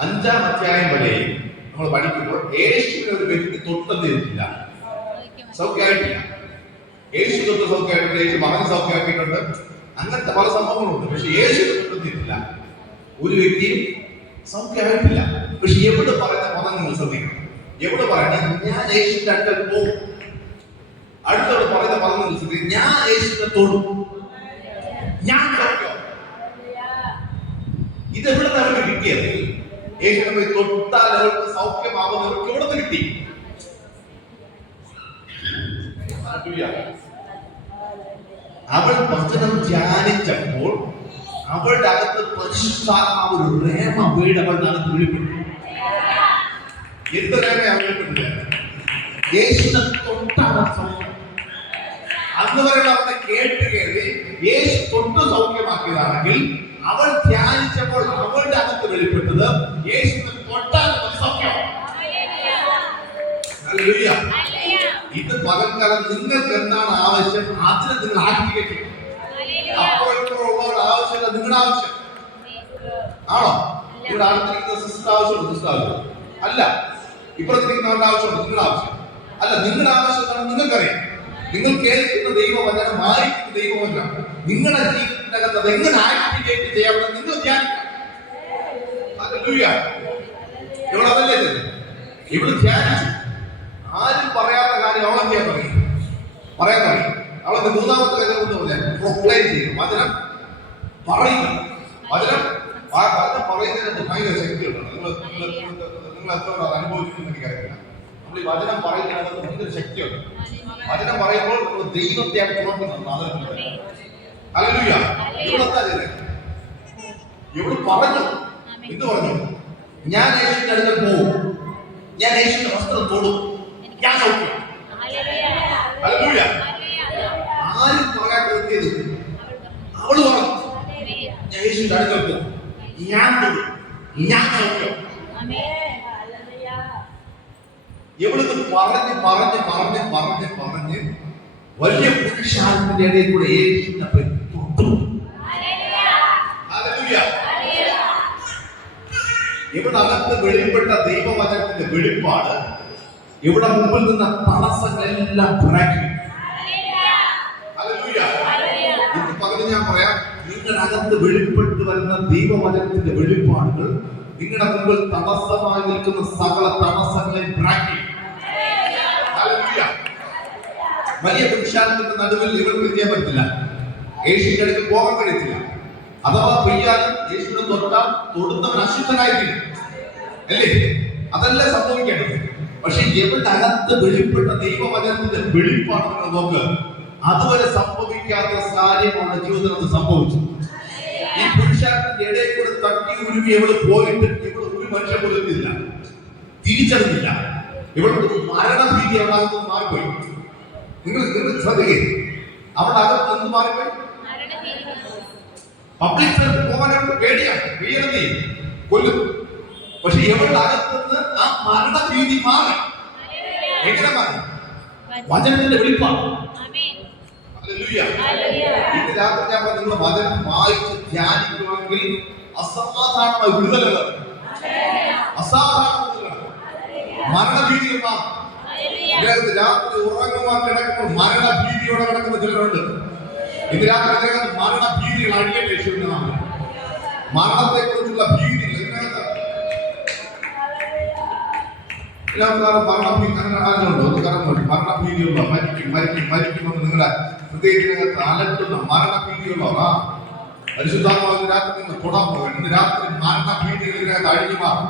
5-ാം അധ്യായം വരെ നമ്മൾ പഠിക്കുമ്പോൾ യേശുവിനെ ഒരു വ്യക്തി തൊട്ടെന്നില്ല, സൗഖ്യമായിട്ടില്ല. യേശു തൊട്ട് സൗഖ്യമായിട്ടുണ്ട്, യേശു പറഞ്ഞ് സൗഖ്യമാക്കിയിട്ടുണ്ട്, അങ്ങനത്തെ പല സംഭവങ്ങളുണ്ട്. പക്ഷെ യേശു തൊട്ടെന്നില്ല, ഒരു വ്യക്തിയും സൗഖ്യമായിട്ടില്ല. പക്ഷെ എവിടെ പറയുന്ന പദം നിങ്ങൾ ശ്രദ്ധിക്കണം. എവിടെ പറയണേ? ഞാൻ യേശുവിന്റെ അടുക്കൽ പോകും. അടുത്തോട് പറയുന്ന പദം നിങ്ങൾ ശ്രദ്ധിക്കും. ഞാൻ യേശുവിനെ തൊടും, ഞാൻ സൗഖ്യം. ഇതെവിടെ അവർക്ക് കിട്ടിയത്? യേശുവിനെ പോയി തൊട്ടാൽ അവർക്ക് സൗഖ്യമാവുന്നവർക്ക് എവിടെ കിട്ടി? അവൾ വചനം ധ്യാനിച്ചപ്പോൾ അവളുടെ അകത്ത് പരിശുദ്ധാത്മാവ് ഒരു പ്രേമ വീട് അവളുടെ അകത്ത് വെളിപ്പെട്ടു. എന്ത് പ്രേമയാണ് വെളിപ്പെട്ടത്? യേശുവിനെ തൊട്ടാണ് സൗഖ്യം. അന്ന് വരെ അവനെ കേട്ട് യേശു തൊട്ട് സൗഖ്യമാക്കിയതാണെങ്കിൽ അവൾ ധ്യാനിച്ചപ്പോൾ അവളുടെ അകത്ത് വെളിപ്പെട്ടത് യേശുവിനെ തൊട്ടാണ് സൗഖ്യം. ഹല്ലേലൂയ. ഇത് പകൽക്കാലം നിങ്ങൾക്ക് എന്താണ് ആവശ്യം അതിനെ നിങ്ങൾ ആക്ടിവേറ്റ് ചെയ്യണം. അപ്പോഴുള്ളവരുടെ ആവശ്യമല്ല നിങ്ങളുടെ ആവശ്യം. ആണോ? ഇവിടെ അടുത്തിരിക്കുന്ന സിസ്റ്റർ ആവശ്യമുണ്ട്, സിസ്റ്റർ ആവശ്യം അല്ല. ഇപ്പുറത്തിരിക്കുന്നവരുടെ ആവശ്യമുണ്ട്, നിങ്ങളുടെ ആവശ്യം അല്ല. നിങ്ങളുടെ ആവശ്യം എന്താണ് നിങ്ങൾക്കറിയാം. നിങ്ങൾ കേൾക്കുന്ന ദൈവവചനം, വായിക്കുന്ന ദൈവവചനം നിങ്ങളുടെ ജീവിതത്തിനകത്ത് അത് എങ്ങനെ ആക്ടിവേറ്റ് ചെയ്യാമെന്ന് നിങ്ങൾ ധ്യാനിക്കണം. ഹല്ലേലൂയ. ഇവിടെ അതല്ലേ ഇവിടെ ധ്യാനിച്ചു. ആരും പറയാത്ത കാര്യം അവളെ ചെയ്യാൻ തുടങ്ങി, പറയാൻ തുടങ്ങി. അവളെ 3-ാമത്തെ കാര്യം പോലെ പ്രൊക്ലൈം ചെയ്യും. വചനം പറയുക. വചനം പറയുന്നതിനകത്ത് ഭയങ്കര ശക്തിയുണ്ട്. നിങ്ങൾ എത്ര അനുഭവിച്ചിട്ടുണ്ടെന്ന് എനിക്കറിയില്ല. നമ്മൾ ഈ വചനം പറയുന്നതിനകത്ത് ഭയങ്കര ശക്തിയുണ്ട്. വചനം പറയുമ്പോൾ നമ്മൾ ദൈവത്തെ തുറക്കുന്നത്. ഹല്ലേലൂയ. ഇവിടെത്താ ചെയ്തേ? ഇവിടെ പറഞ്ഞു. എന്ത് പറഞ്ഞു? ഞാൻ യേശുവിന്റെ അടുക്കൽ പോകും, ഞാൻ യേശുവിന്റെ വസ്ത്രം തൊടും, ഞാൻ സൗഖ്യം. ഹല്ലേലൂയ. ആരും പറയാൻ നിർത്തിയത് അവള് പറഞ്ഞു. ഞാൻ യേശുവിന്റെ അടുക്കൽ പോകും, ഞാൻ തൊടും, ഞാൻ സൗഖ്യം. എവിടുന്ന് പറഞ്ഞ് പറഞ്ഞ് പറഞ്ഞ് പറഞ്ഞ് പറഞ്ഞ് വലിയ പുരുഷാരത്തിന്റെ ഇടയിൽ കൂടെ യേശുവിനെ തൊട്ടു. ഹല്ലേലൂയ. ഇവിടെ അകത്ത് വെളിപ്പെട്ട ദൈവവചനത്തിന്റെ വെളിപ്പാട് ഇവിടെ മുമ്പിൽ നിന്ന തടസ്സങ്ങളെല്ലാം ബ്രേക്ക്. ഹല്ലേലൂയ. ഇത് പകരം ഞാൻ പറയാം, നിങ്ങളുടെ അകത്ത് വെളിപ്പെട്ട് വരുന്ന ദൈവവചനത്തിന്റെ വെളിപ്പാടുകൾ നിങ്ങളുടെ മുമ്പിൽ തടസ്സമായി നിൽക്കുന്ന സകല തടസ്സങ്ങളെ ബ്രേക്ക്. ഹല്ലേലൂയ. വലിയ പുരുഷാരത്തിന്റെ നടുവിൽ ഇവർക്ക് ചെയ്യാൻ പറ്റില്ല, യേശുവിന്റെ അടുത്ത് പോകാൻ കഴിയത്തില്ല. അഥവാ പെയ്യാനും യേശുവിനെ തൊട്ടാൽ തൊടുന്നവൻ അശുദ്ധനായിരിക്കും അല്ലേ? അതല്ലേ സംഭവിക്കേണ്ടത്. പക്ഷെ എവിടെ അകത്ത് വെളിപ്പെട്ട ദൈവവചനത്തിന്റെ വെളിപ്പാട് നിങ്ങൾ നോക്ക്. അതുവരെ സംഭവിക്കാത്ത കാര്യമാണ് ജീവിതത്തിൽ സംഭവിച്ചു. ഈ പുരുഷാരത്തിന്റെ ഇടയിൽ കൂടെ തട്ടി ഉരുവി എവിടെ പോയിട്ട് ഇവിടെ ഒരു മനുഷ്യൻ പോലും തിരിച്ചറിഞ്ഞില്ല. ഇവൾക്ക് മരണഭീതി അവളുടെ അകത്ത് മാറിപ്പോയി. നിങ്ങൾ ശ്രദ്ധിക്കുക, അവളുടെ അകത്ത് എന്ത് മാറിപ്പോയി? പബ്ലിക് സ്ഥലത്ത് പോകാനായിട്ട് പേടിയാണ്, വീഴതി കൊല്ലും. പക്ഷെ ഇവളുടെ അകത്തുനിന്ന് ആ മരണഭീതി മാറി. എങ്ങനെ മാറി? വചനത്തിന്റെ വെളിപ്പാട്. ഇന്ന് രാത്രി ഞാൻ നിങ്ങൾ വചനം വായിച്ച് ധ്യാനിക്കുവാണെങ്കിൽ അസാധാരണമായ വിടുതല, അസാധാരണ മരണഭീതി മാറും. രാത്രി ഉറങ്ങുവാൻ കിടക്കുമ്പോൾ മരണഭീതിയോടെ കിടക്കുന്ന ചിലരുണ്ട്. ഇന്ന് രാത്രി മരണഭീതികൾ അഴിയട്ടെ. യേശുവിനാമത്തിൽ മരണത്തെ കുറിച്ചുള്ള ഭീതികൾ മരണഭീതിയുള്ള മരിക്കുമെന്ന് നിങ്ങളുടെ ഹൃദയത്തിനകത്ത് അലട്ടുന്ന മരണഭീതിയുള്ള പരിശുദ്ധാത്മാവിന്റെ രാത്രി നിങ്ങൾ തൊടാൻ പോകണം. ഇന്ന് രാത്രി മരണഭീതികൾ ഇതിനകത്ത് അഴിഞ്ഞു മാറും.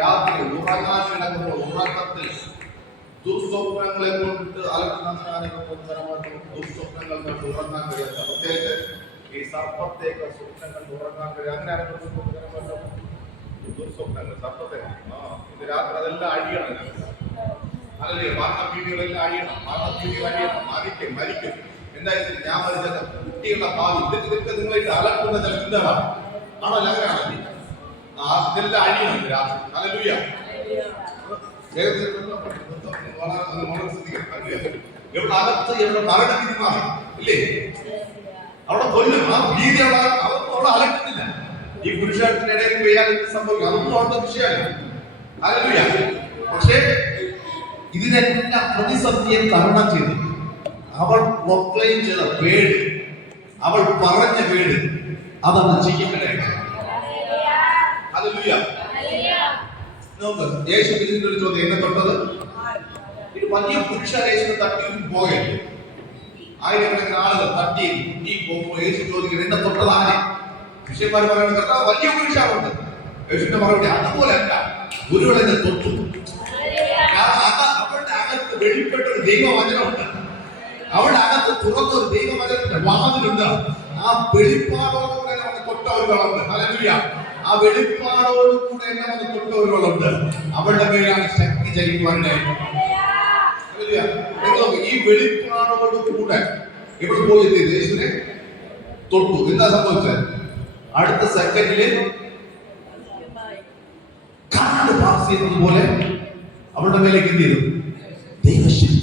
രാത്രി ഉറങ്ങാൻ കിടക്കുമ്പോൾ ഉറക്കത്തിൽ ദുസ്വപ്നങ്ങളെ കൊണ്ടിട്ട് ദുസ്വപ്നങ്ങൾ കൊണ്ട് ഉറങ്ങാൻ കഴിയാത്ത, പ്രത്യേകിച്ച് ഈ സർപ്പത്തേക്ക് സ്വപ്നങ്ങൾ ഉറങ്ങാൻ കഴിയാത്ത അങ്ങനെ ദുസ്വപ്നങ്ങൾ സർപ്പത്തെ ഇന്ന് രാത്രി അതെല്ലാം അഴിയണം. അല്ലേ മരണഭീതികളെല്ലാം അഴിയണം. മരണഭീതികൾ അഴിയണം. മരിക്കും എന്തായാലും ഞാൻ മരിച്ച കുട്ടികളുടെ ഭാവി ഇതൊക്കെ നിങ്ങളായിട്ട് അലക്കുന്ന ചില ചിന്തകളാണ്. ആണോ? അങ്ങനെയാണല്ലേ? ഇതെല്ലാം അഴിയണം രാത്രി. ഹല്ലേലൂയ. എവിടെ അകത്ത് എവിടെ മരണഭീതി മാറി ഇല്ലേ? അവിടെ കൊല്ലും. ആ ഭീതി അവിടെ അലക്കുന്നില്ല. ഈ പുരുഷത്തിന്റെ ഇടയിൽ പെയ്യാൻ സംഭവിക്കും. അതൊന്നും അവിടുത്തെ വിഷയമല്ല. ഹല്ലേലൂയ. പക്ഷേ ഇതിനെല്ലാം പ്രതിസന്ധിയെ തരണം ചെയ്തു അവൾ പ്രൊക്ലെയിം ചെയ്ത വേട്, അവൾ പറഞ്ഞ വേട്, അതാണ് ചെയ്യപ്പെടേണ്ടത്. ഹല്ലേലൂയ. നോക്ക്, യേശു ഒരു ചോദ്യം എന്നെ തൊട്ടത് ഒരു വലിയ പുരുഷൻ യേശുവിനെ തട്ടി പോകല്ലേ? ആയിരക്കണക്കിന് ആളുകൾ തട്ടി പോകുമ്പോൾ യേശു ചോദിക്കുന്നത് എന്നെ തൊട്ടതാണ്. ശിഷ്യന്മാർ പറയുന്നത് വലിയ പുരുഷാറുണ്ട്. യേശുവിന്റെ മറുപടി അതുപോലെ അല്ല, ഗുരുവിനെ എന്നെ തൊട്ടു. അവളുടെ അകത്ത് വെളിപ്പെട്ട ഒരു ദൈവവചനമുണ്ട്. അവളുടെ അകത്ത് തുറന്ന ഒരു ദൈവവചനത്തിന്റെ വാതിലുണ്ട്. ആ വെളിപ്പാടോടുകൂടെ നമുക്ക് തൊട്ടവരുകളുണ്ട്. ഹല്ലേലൂയ. ആ വെളിപ്പാടോടുകൂടെ നമുക്ക് തൊട്ടവരുകളുണ്ട്. അവളുടെ മേലാണ് ശക്തി ചലിക്കുവാനുണ്ട്. ഈ വെളിപ്പാടോടുകൂടെ ഇവിടെ പോയി യേശുവിനെ തൊട്ടു. എന്താ സംഭവിച്ചത്? അടുത്ത സെക്കൻഡില് കണ്ണ് പാസ് ചെയ്യുന്നതുപോലെ അവളുടെ മേലേക്ക് എന്ത് ചെയ്തു? ദൈവശക്തി.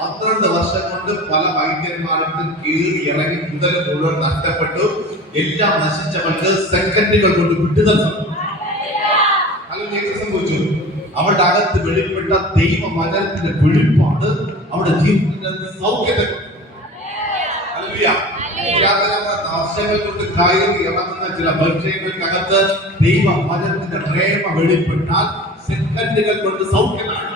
12 വർഷം കൊണ്ട് പല വൈദ്യന്മാർക്കും കീറി ഇറങ്ങി മുതൽ മുഴുവൻ നഷ്ടപ്പെട്ടു. എല്ലാം നശിച്ചവൾക്ക് സെക്കൻഡുകൾ കൊണ്ട് വിടുതൽ സംഭവിച്ചു. അവളുടെ അകത്ത് വെളിപ്പെട്ട ദൈവവചനത്തിന്റെ വെളിപ്പാട് അവളുടെ ജീവിതത്തിന്റെ സൗഖ്യത്തെ വർഷങ്ങൾ കൊണ്ട് കയറി ഇറങ്ങുന്ന ചില വിഷയങ്ങൾക്കകത്ത് ദൈവവചനത്തിന്റെ പ്രേമ വെളിപ്പെട്ടാൽ സെക്കൻഡുകൾ കൊണ്ട് സൗഖ്യമാണ്.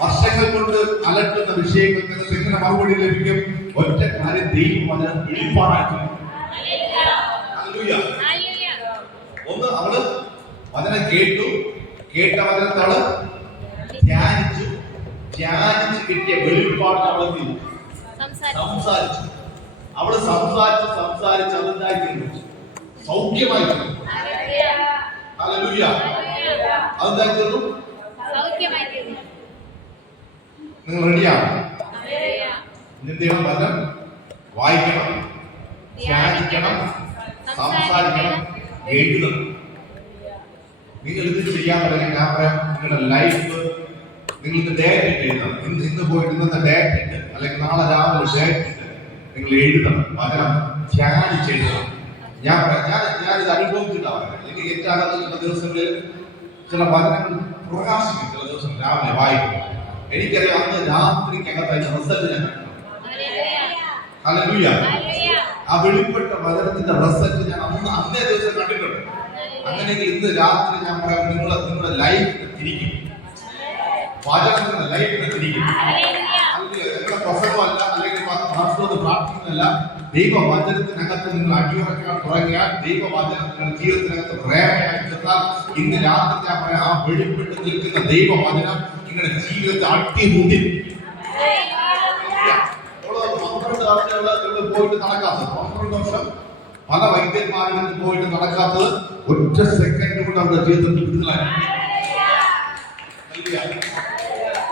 വർഷങ്ങൾ കൊണ്ട് അലട്ടുന്ന വിഷയങ്ങൾക്ക് എങ്ങനെ മറുപടി ലഭിക്കും? ഒറ്റ കാര്യം, ദൈവവചനം വെളിപ്പാടാക്കി. ഒന്ന്, അവള് വചനം കേട്ടു. കേട്ട വചനത്തെ അവള് ധ്യാനിച്ചു. ധ്യാനിച്ച് കിട്ടിയ വെളിപ്പാട് അവള് സംസാരിച്ചു. അവള് സംസാരിച്ച് അതെന്തായിരുന്നു? സൗഖ്യമായി. ഹല്ലേലൂയ. അതെന്തായിരുന്നു? നിങ്ങൾ റെഡിയാണ്? നിന്റെയും വചനം വായിക്കണം, ധ്യാനിക്കണം, സംസാരിക്കണം, എഴുതണം. നിങ്ങൾ ഇത് ചെയ്യാൻ പറ്റില്ല. ഞാൻ പറയാം, നിങ്ങളുടെ ലൈഫ് നിങ്ങൾക്ക് ഡേറ്റ് ഇട്ട് എഴുതണം. ഇന്ന് പോയിട്ട് ഇന്നത്തെ ഡേറ്റ് ഇട്ട്, അല്ലെങ്കിൽ നാളെ രാവിലെ ഡേറ്റ് ഇട്ട് നിങ്ങൾ എഴുതണം. വചനം ധ്യാനിച്ച് എഴുതണം. ഞാൻ പറയാം, ഞാനിത് അനുഭവിച്ചിട്ടാണ്. എനിക്ക് ഏറ്റവും ചില ദിവസങ്ങളിൽ ചില വചനങ്ങൾ പ്രകാശിക്കും. ചില ദിവസം രാവിലെ വായിക്കും. എനിക്കറിയാം, അന്ന് രാത്രിക്കകത്ത് അതിന്റെ റിസൾട്ട് ഞാൻ കണ്ടു. ഹല്ലേലൂയ. ആ വെളിപ്പെട്ട വചനത്തിന്റെ റിസൾട്ട് ഞാൻ അന്നേ ദിവസം കണ്ടിട്ടുണ്ട്. അങ്ങനെയെങ്കിൽ ഇന്ന് രാത്രി ഞാൻ പറയാം, നിങ്ങളുടെ ലൈഫിന് തിരിക്കും. വചനം നിങ്ങളുടെ ലൈഫിന് തിരിക്കും. നിങ്ങളുടെ പ്രസംഗമല്ല, അല്ലെങ്കിൽ പ്രാർത്ഥിക്കുന്നതല്ല, ദൈവവചനത്തിനകത്ത് നിങ്ങൾ അടിയുറക്കാൻ തുടങ്ങിയാൽ, ദൈവവചനം നിങ്ങളുടെ ജീവിതത്തിനകത്ത് പ്രേരണയായി ചെന്നാൽ, ഇന്ന് രാത്രി ഞാൻ പറയാം, ആ വെളിപ്പെട്ട് നിൽക്കുന്ന ദൈവവചനം നിങ്ങളുടെ ജീവിതത്തെ അട്ടിമുട്ടി. 12 വർഷം പോയിട്ട് നടക്കാത്തത് 12 വർഷം പല വൈദ്യന്മാരുടെ പോയിട്ട് നടക്കാത്തത് ഒറ്റ സെക്കൻഡ് കൊണ്ട് അവരുടെ ജീവിതത്തിൽ വിടുതലായി.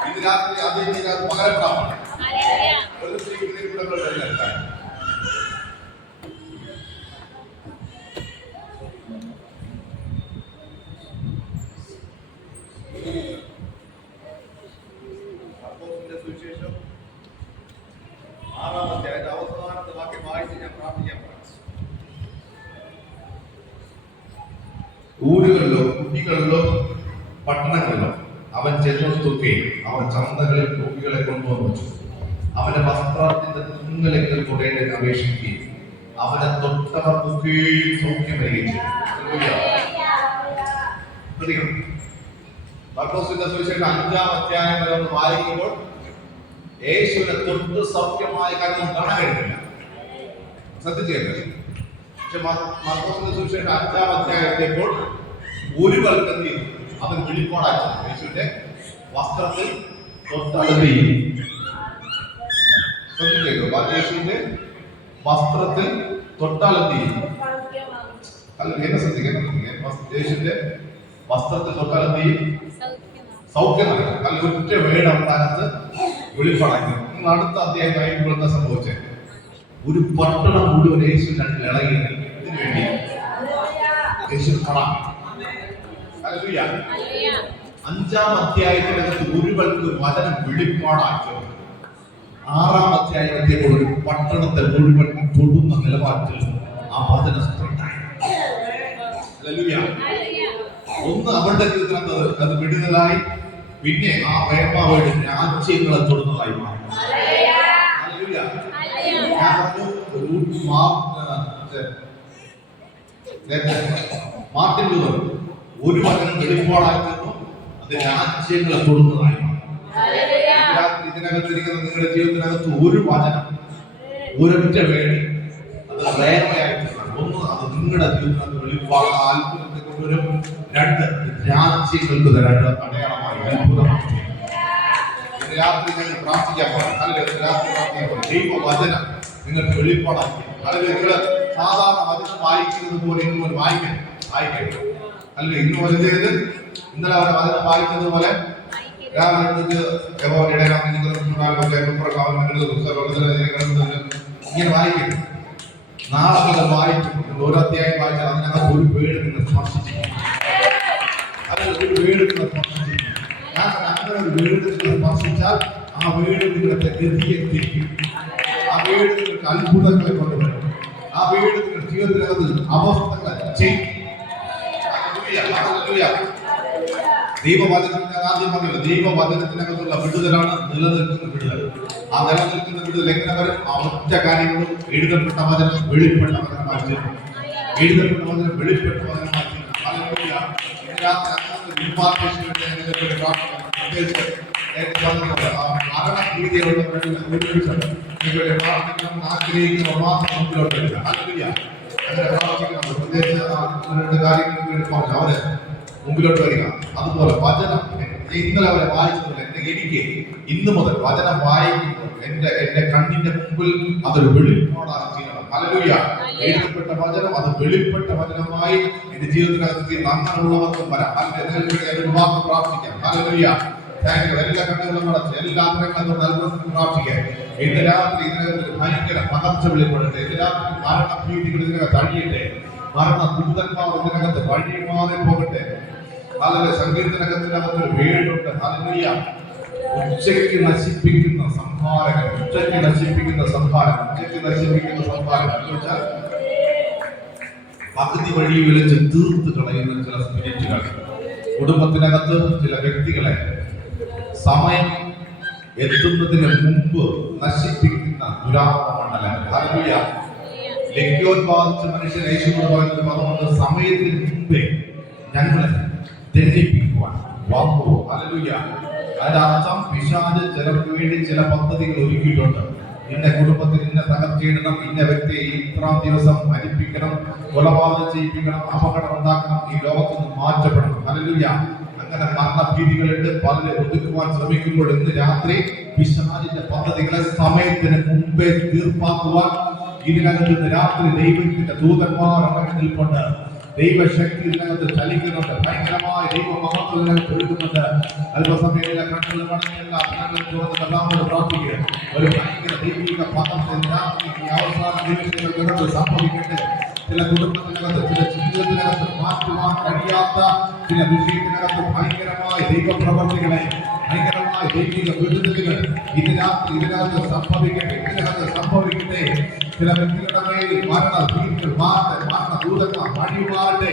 ഇത് രാത്രി അതിന് പകരപ്പെടാം. ഒരു സ്ത്രീ കൂടെ സുവിശേഷം 6-ാമത്തെ അവസാനത്തെ വാക്യം വായിച്ച് ഞാൻ പ്രാർത്ഥിക്കാൻ പറയാം. ഊരുകളിലോ കുട്ടികളിലോ പട്ടണങ്ങളിലോ അവൻ ചെന്നൊക്കെ അവൻ ചന്തകളിൽ രോഗികളെ കൊണ്ടുവന്നു വെച്ചു. അവന്റെ വസ്ത്രത്തിന്റെ തുന്നലെങ്കിൽ കൊടേണ്ടത് അപേക്ഷിക്കുകയും അവനെ തൊട്ടവർ ഒക്കെയും സൗഖ്യം വരികയും ചെയ്തു. മർക്കോസിന്റെ സുവിശേഷം 5-ാം അധ്യായം വരെ ഒന്ന് വായിക്കുമ്പോൾ യേശുവിനെ തൊട്ട് സൗഖ്യമായ കാര്യം കാണാൻ കഴിയില്ല. ശ്രദ്ധിച്ചേക്ക. പക്ഷെ മർക്കോസിന്റെ സുവിശേഷം 5-ാം അധ്യായത്തെപ്പോൾ ഒരു വൽക്കത്തി അവൻ വെളിപ്പാടാക്കി യേശുവിന്റെ വസ്ത്രത്തിൽ തൊട്ടടുകയും. ശ്രദ്ധിച്ചേക്കുക. യേശുവിന്റെ വസ്ത്രത്തിൽ തൊട്ടാലെത്തിയും. അല്ല, എന്നെ ശ്രദ്ധിക്കാൻ. യേശുവിന്റെ വസ്ത്രത്തിൽ തൊട്ടാലെത്തിയും സൗഖ്യം നൽകണം. അല്ലെങ്കിൽ ഒറ്റ വേട് അവതാരത്ത് വെളിപ്പാടാക്കി. നിങ്ങൾ അടുത്ത അധ്യായം കഴിയുമ്പോൾ എന്താ സംഭവിച്ചത്? ഒരു പട്ടണം മുഴുവൻ യേശുവിന്റെ അടുത്ത് ഇളകി. ഇതിനു വേണ്ടി യേശു കാണാം. 5-ാം അധ്യായത്തിനകത്ത് ഒരുവൾക്ക് വചനം വെളിപ്പാടാക്കി. 6-ാം അധ്യായത്തിപ്പോൾ ഒരു പട്ടണത്തെ മുഴുവൻ തൊടുന്ന നിലവാരത്തിൽ ആ വചനം ഒന്ന് അവളുടെ ജീവിതത്തിനകത്ത് അത് വിടുതലായി. പിന്നെ ആ വേപ്പാവയുടെ രാജ്യങ്ങളെ തൊടുന്നതായി മാറി. മാർട്ടിൻ ലൂതർ ഒരു വചനം വെളിപ്പാടാക്കുന്നു, അത് രാജ്യങ്ങളെ തൊടുന്നതായി മാറി. ഇതിനകത്തിരിക്കുന്ന നിങ്ങളുടെ ജീവിതത്തിനകത്ത് ഒരു വചനം, ഒരൊറ്റ വേണ്ടി അത് പ്രേരണയായിട്ടാണ്. ഒന്ന്, അത് നിങ്ങളുടെ ജീവിതത്തിനകത്ത് വെളിപ്പാട് അത്ഭുതത്തെ കൊണ്ടുവരും. 2, രാജ്യങ്ങൾക്ക് രണ്ട് അടയാളമായി അത്ഭുതമാണ്. രാത്രി ഞങ്ങൾ പ്രാർത്ഥിക്കാൻ പോകാം. അല്ലെങ്കിൽ രാത്രി പ്രാർത്ഥിക്കാൻ ദൈവവചനം നിങ്ങൾക്ക് വെളിപ്പാടാക്കി. അല്ലെങ്കിൽ നിങ്ങൾ സാധാരണ വചനം വായിക്കുന്നത് പോലെ ഇന്ന് വായിക്കണം. അല്ലെങ്കിൽ ഇന്ന് പോലെ ചെയ്ത് ഇന്നലെ അവരെ വചനം വായിക്കുന്നത് പോലെ ഇങ്ങനെ വായിക്കും. നാളെ മുതൽ വായിക്കും. ഓരോ അധ്യായം വായിച്ചാൽ അതിനകത്ത് ഒരു വീട് നിങ്ങൾ സ്പർശിച്ചു. അതിൽ ഒരു വീട് നിങ്ങൾ സ്പർശിച്ചു. അങ്ങനെ ഒരു വീട് നിങ്ങൾ സ്പർശിച്ചാൽ ആ വീട് നിങ്ങളുടെ ഗതിയെ തിരിക്കും. ആ വീട് നിങ്ങൾക്ക് അത്ഭുതങ്ങളെ കൊണ്ടുവരും. ആ വീട് നിങ്ങളുടെ ജീവിതത്തിനകത്ത് അവസ്ഥകളെ ചെയ്യും. ദൈവവചനത്തിന്റെ ആദ്യം പറഞ്ഞത് ദൈവവചനത്തിനകത്തുള്ള വിടുതലാണ് നിലനിൽക്കുന്ന വിടുതൽ. ആ നിലനിൽക്കുന്ന വിടുതൽ എങ്ങനെ വരും? ആ ഒറ്റ കാര്യങ്ങളും എഴുതപ്പെട്ട വചനം വെളിപ്പെട്ട വചനമായി തീരും. എഴുതപ്പെട്ട വചനം വെളിപ്പെട്ട വചനമായി തീരും. ആഗ്രഹിക്കുന്ന മാത്രം മുമ്പിലോട്ട് വരിക. അങ്ങനെ പ്രാർത്ഥിക്കണം. പ്രത്യേകിച്ച് കാര്യങ്ങൾ അവര് മുമ്പിലോട്ട് വരിക. അതുപോലെ വചനം ഇന്നലെ അവരെ വായിച്ചതില്ല. എനിക്ക് ഇന്ന് മുതൽ വചനം വായിക്കുമ്പോൾ എന്റെ കണ്ണിന്റെ മുമ്പിൽ അതൊരു വെളിപ്പാടാണ് ചെയ്യണം. ഹല്ലേലൂയ. എഴുതപ്പെട്ട വചനം അത് വെളിപ്പെട്ട വചനമായി എന്റെ ജീവിതത്തിനകത്ത് അങ്ങനെയുള്ളവർക്കും വരാം. ഒരു വാക്ക് പ്രാർത്ഥിക്കാം. ഹല്ലേലൂയ. എല്ലാ കണ്ണുകളും നടത്തി എല്ലാ ആഗ്രഹങ്ങളും നൽകുന്ന പ്രാർത്ഥിക്കാം. ഇന്ന് രാത്രി ഇതിനകത്ത് ഭയങ്കര പകർച്ച വെളിപ്പെടട്ടെ. ഇന്ന് രാത്രി മരണഭീതികൾ ഇതിനകത്ത് അഴിയട്ടെ. മരണ ദൂതന്മാർ ഇതിനകത്ത് വഴി മാറി പോകട്ടെ. അതിലെ സങ്കീർത്തനകത്തിനകത്ത് ഒരു വീടുണ്ട്. ഹല്ലേലൂയ. ഉച്ചയ്ക്ക് നശിപ്പിക്കുന്ന സംഹാരങ്ങൾ, ഉച്ചയ്ക്ക് നശിപ്പിക്കുന്ന സംഹാരം, ഉച്ചയ്ക്ക് നശിപ്പിക്കുന്ന സംഹാരം എന്ന് വെച്ചാൽ പകുതി വഴി വിളിച്ച് തീർത്ത് കളയുന്ന ചില സ്പിരിറ്റുകൾ, കുടുംബത്തിനകത്ത് ചില വ്യക്തികളെ സമയം എത്തുന്നതിന് മുമ്പ് നശിപ്പിക്കുന്ന ദുരാത്മമണ്ഡലം. ഹല്ലേലൂയ. ലജ്ജോത്പാദിച്ച മനുഷ്യൻ യേശുവിനോട് പറയുന്നത് അതുകൊണ്ട് സമയത്തിന് മുമ്പേ ഞങ്ങളെ ദണ്ഡിപ്പിക്കുവാൻ വന്നു. ഹല്ലേലൂയ. അതിന്റെ അർത്ഥം പിശാച് ചിലർക്ക് വേണ്ടി ചില പദ്ധതികൾ ഒരുക്കിയിട്ടുണ്ട്. ഇന്ന കുടുംബത്തിൽ ഇന്ന തകർച്ചയിടണം, ഇന്ന വ്യക്തിയെ ഇത്രാം ദിവസം മരിപ്പിക്കണം, കൊലപാതകം ചെയ്യിപ്പിക്കണം, അപകടം ഉണ്ടാക്കണം, ഈ ലോകത്ത് നിന്ന് മാറ്റപ്പെടണം. ഹല്ലേലൂയ. അങ്ങനെ മരണഭീതികളുണ്ട്. പലരെ ഒതുക്കുവാൻ ശ്രമിക്കുമ്പോൾ ഇന്ന് രാത്രി പിശാചിന്റെ പദ്ധതികളെ സമയത്തിന് മുമ്പേ തീർപ്പാക്കുവാൻ ഇതിനകത്ത് ഇന്ന് രാത്രി ദൈവത്തിന്റെ ദൂതന്മാർ ഇറങ്ങി നിൽപ്പുണ്ട്. ദൈവശക്തി ഇതിനകത്ത് ചലിക്കുന്നുണ്ട്. ഭയങ്കരമായ ദൈവ മഹത്വം ഇതിനകത്ത് ഒഴുകുന്നുണ്ട്. അല്പസമയങ്ങളിലെ കണ്ണുകൾ മടങ്ങിയുള്ള അഭിനന്ദനം തുറന്ന് കർത്താവിനോട് പ്രാർത്ഥിക്കുക. ഒരു ഭയങ്കര ദൈവിക പദത്തിൽ രാത്രി ഈ അവസാന നിമിഷങ്ങൾക്കകത്ത് സംഭവിക്കട്ടെ. ചില കുടുംബത്തിനകത്ത്, ചില ജീവിതത്തിനകത്ത് മാറ്റുവാൻ കഴിയാത്ത ചില വിഷയത്തിനകത്ത് ഭയങ്കരമായ ദൈവപ്രവർത്തികളെ, ഭയങ്കരമായ ദൈവിക വിടുതലുകൾ ഇന്ന് രാത്രി ഇതിനകത്ത് സംഭവിക്കട്ടെ. ഇതിനകത്ത് സംഭവിക്കട്ടെ. ചില വ്യക്തികളുടെ മേൽ മരണ ഭീതികൾ മാറട്ടെ. മരണ ദൂതന്മാർ വഴിമാറട്ടെ.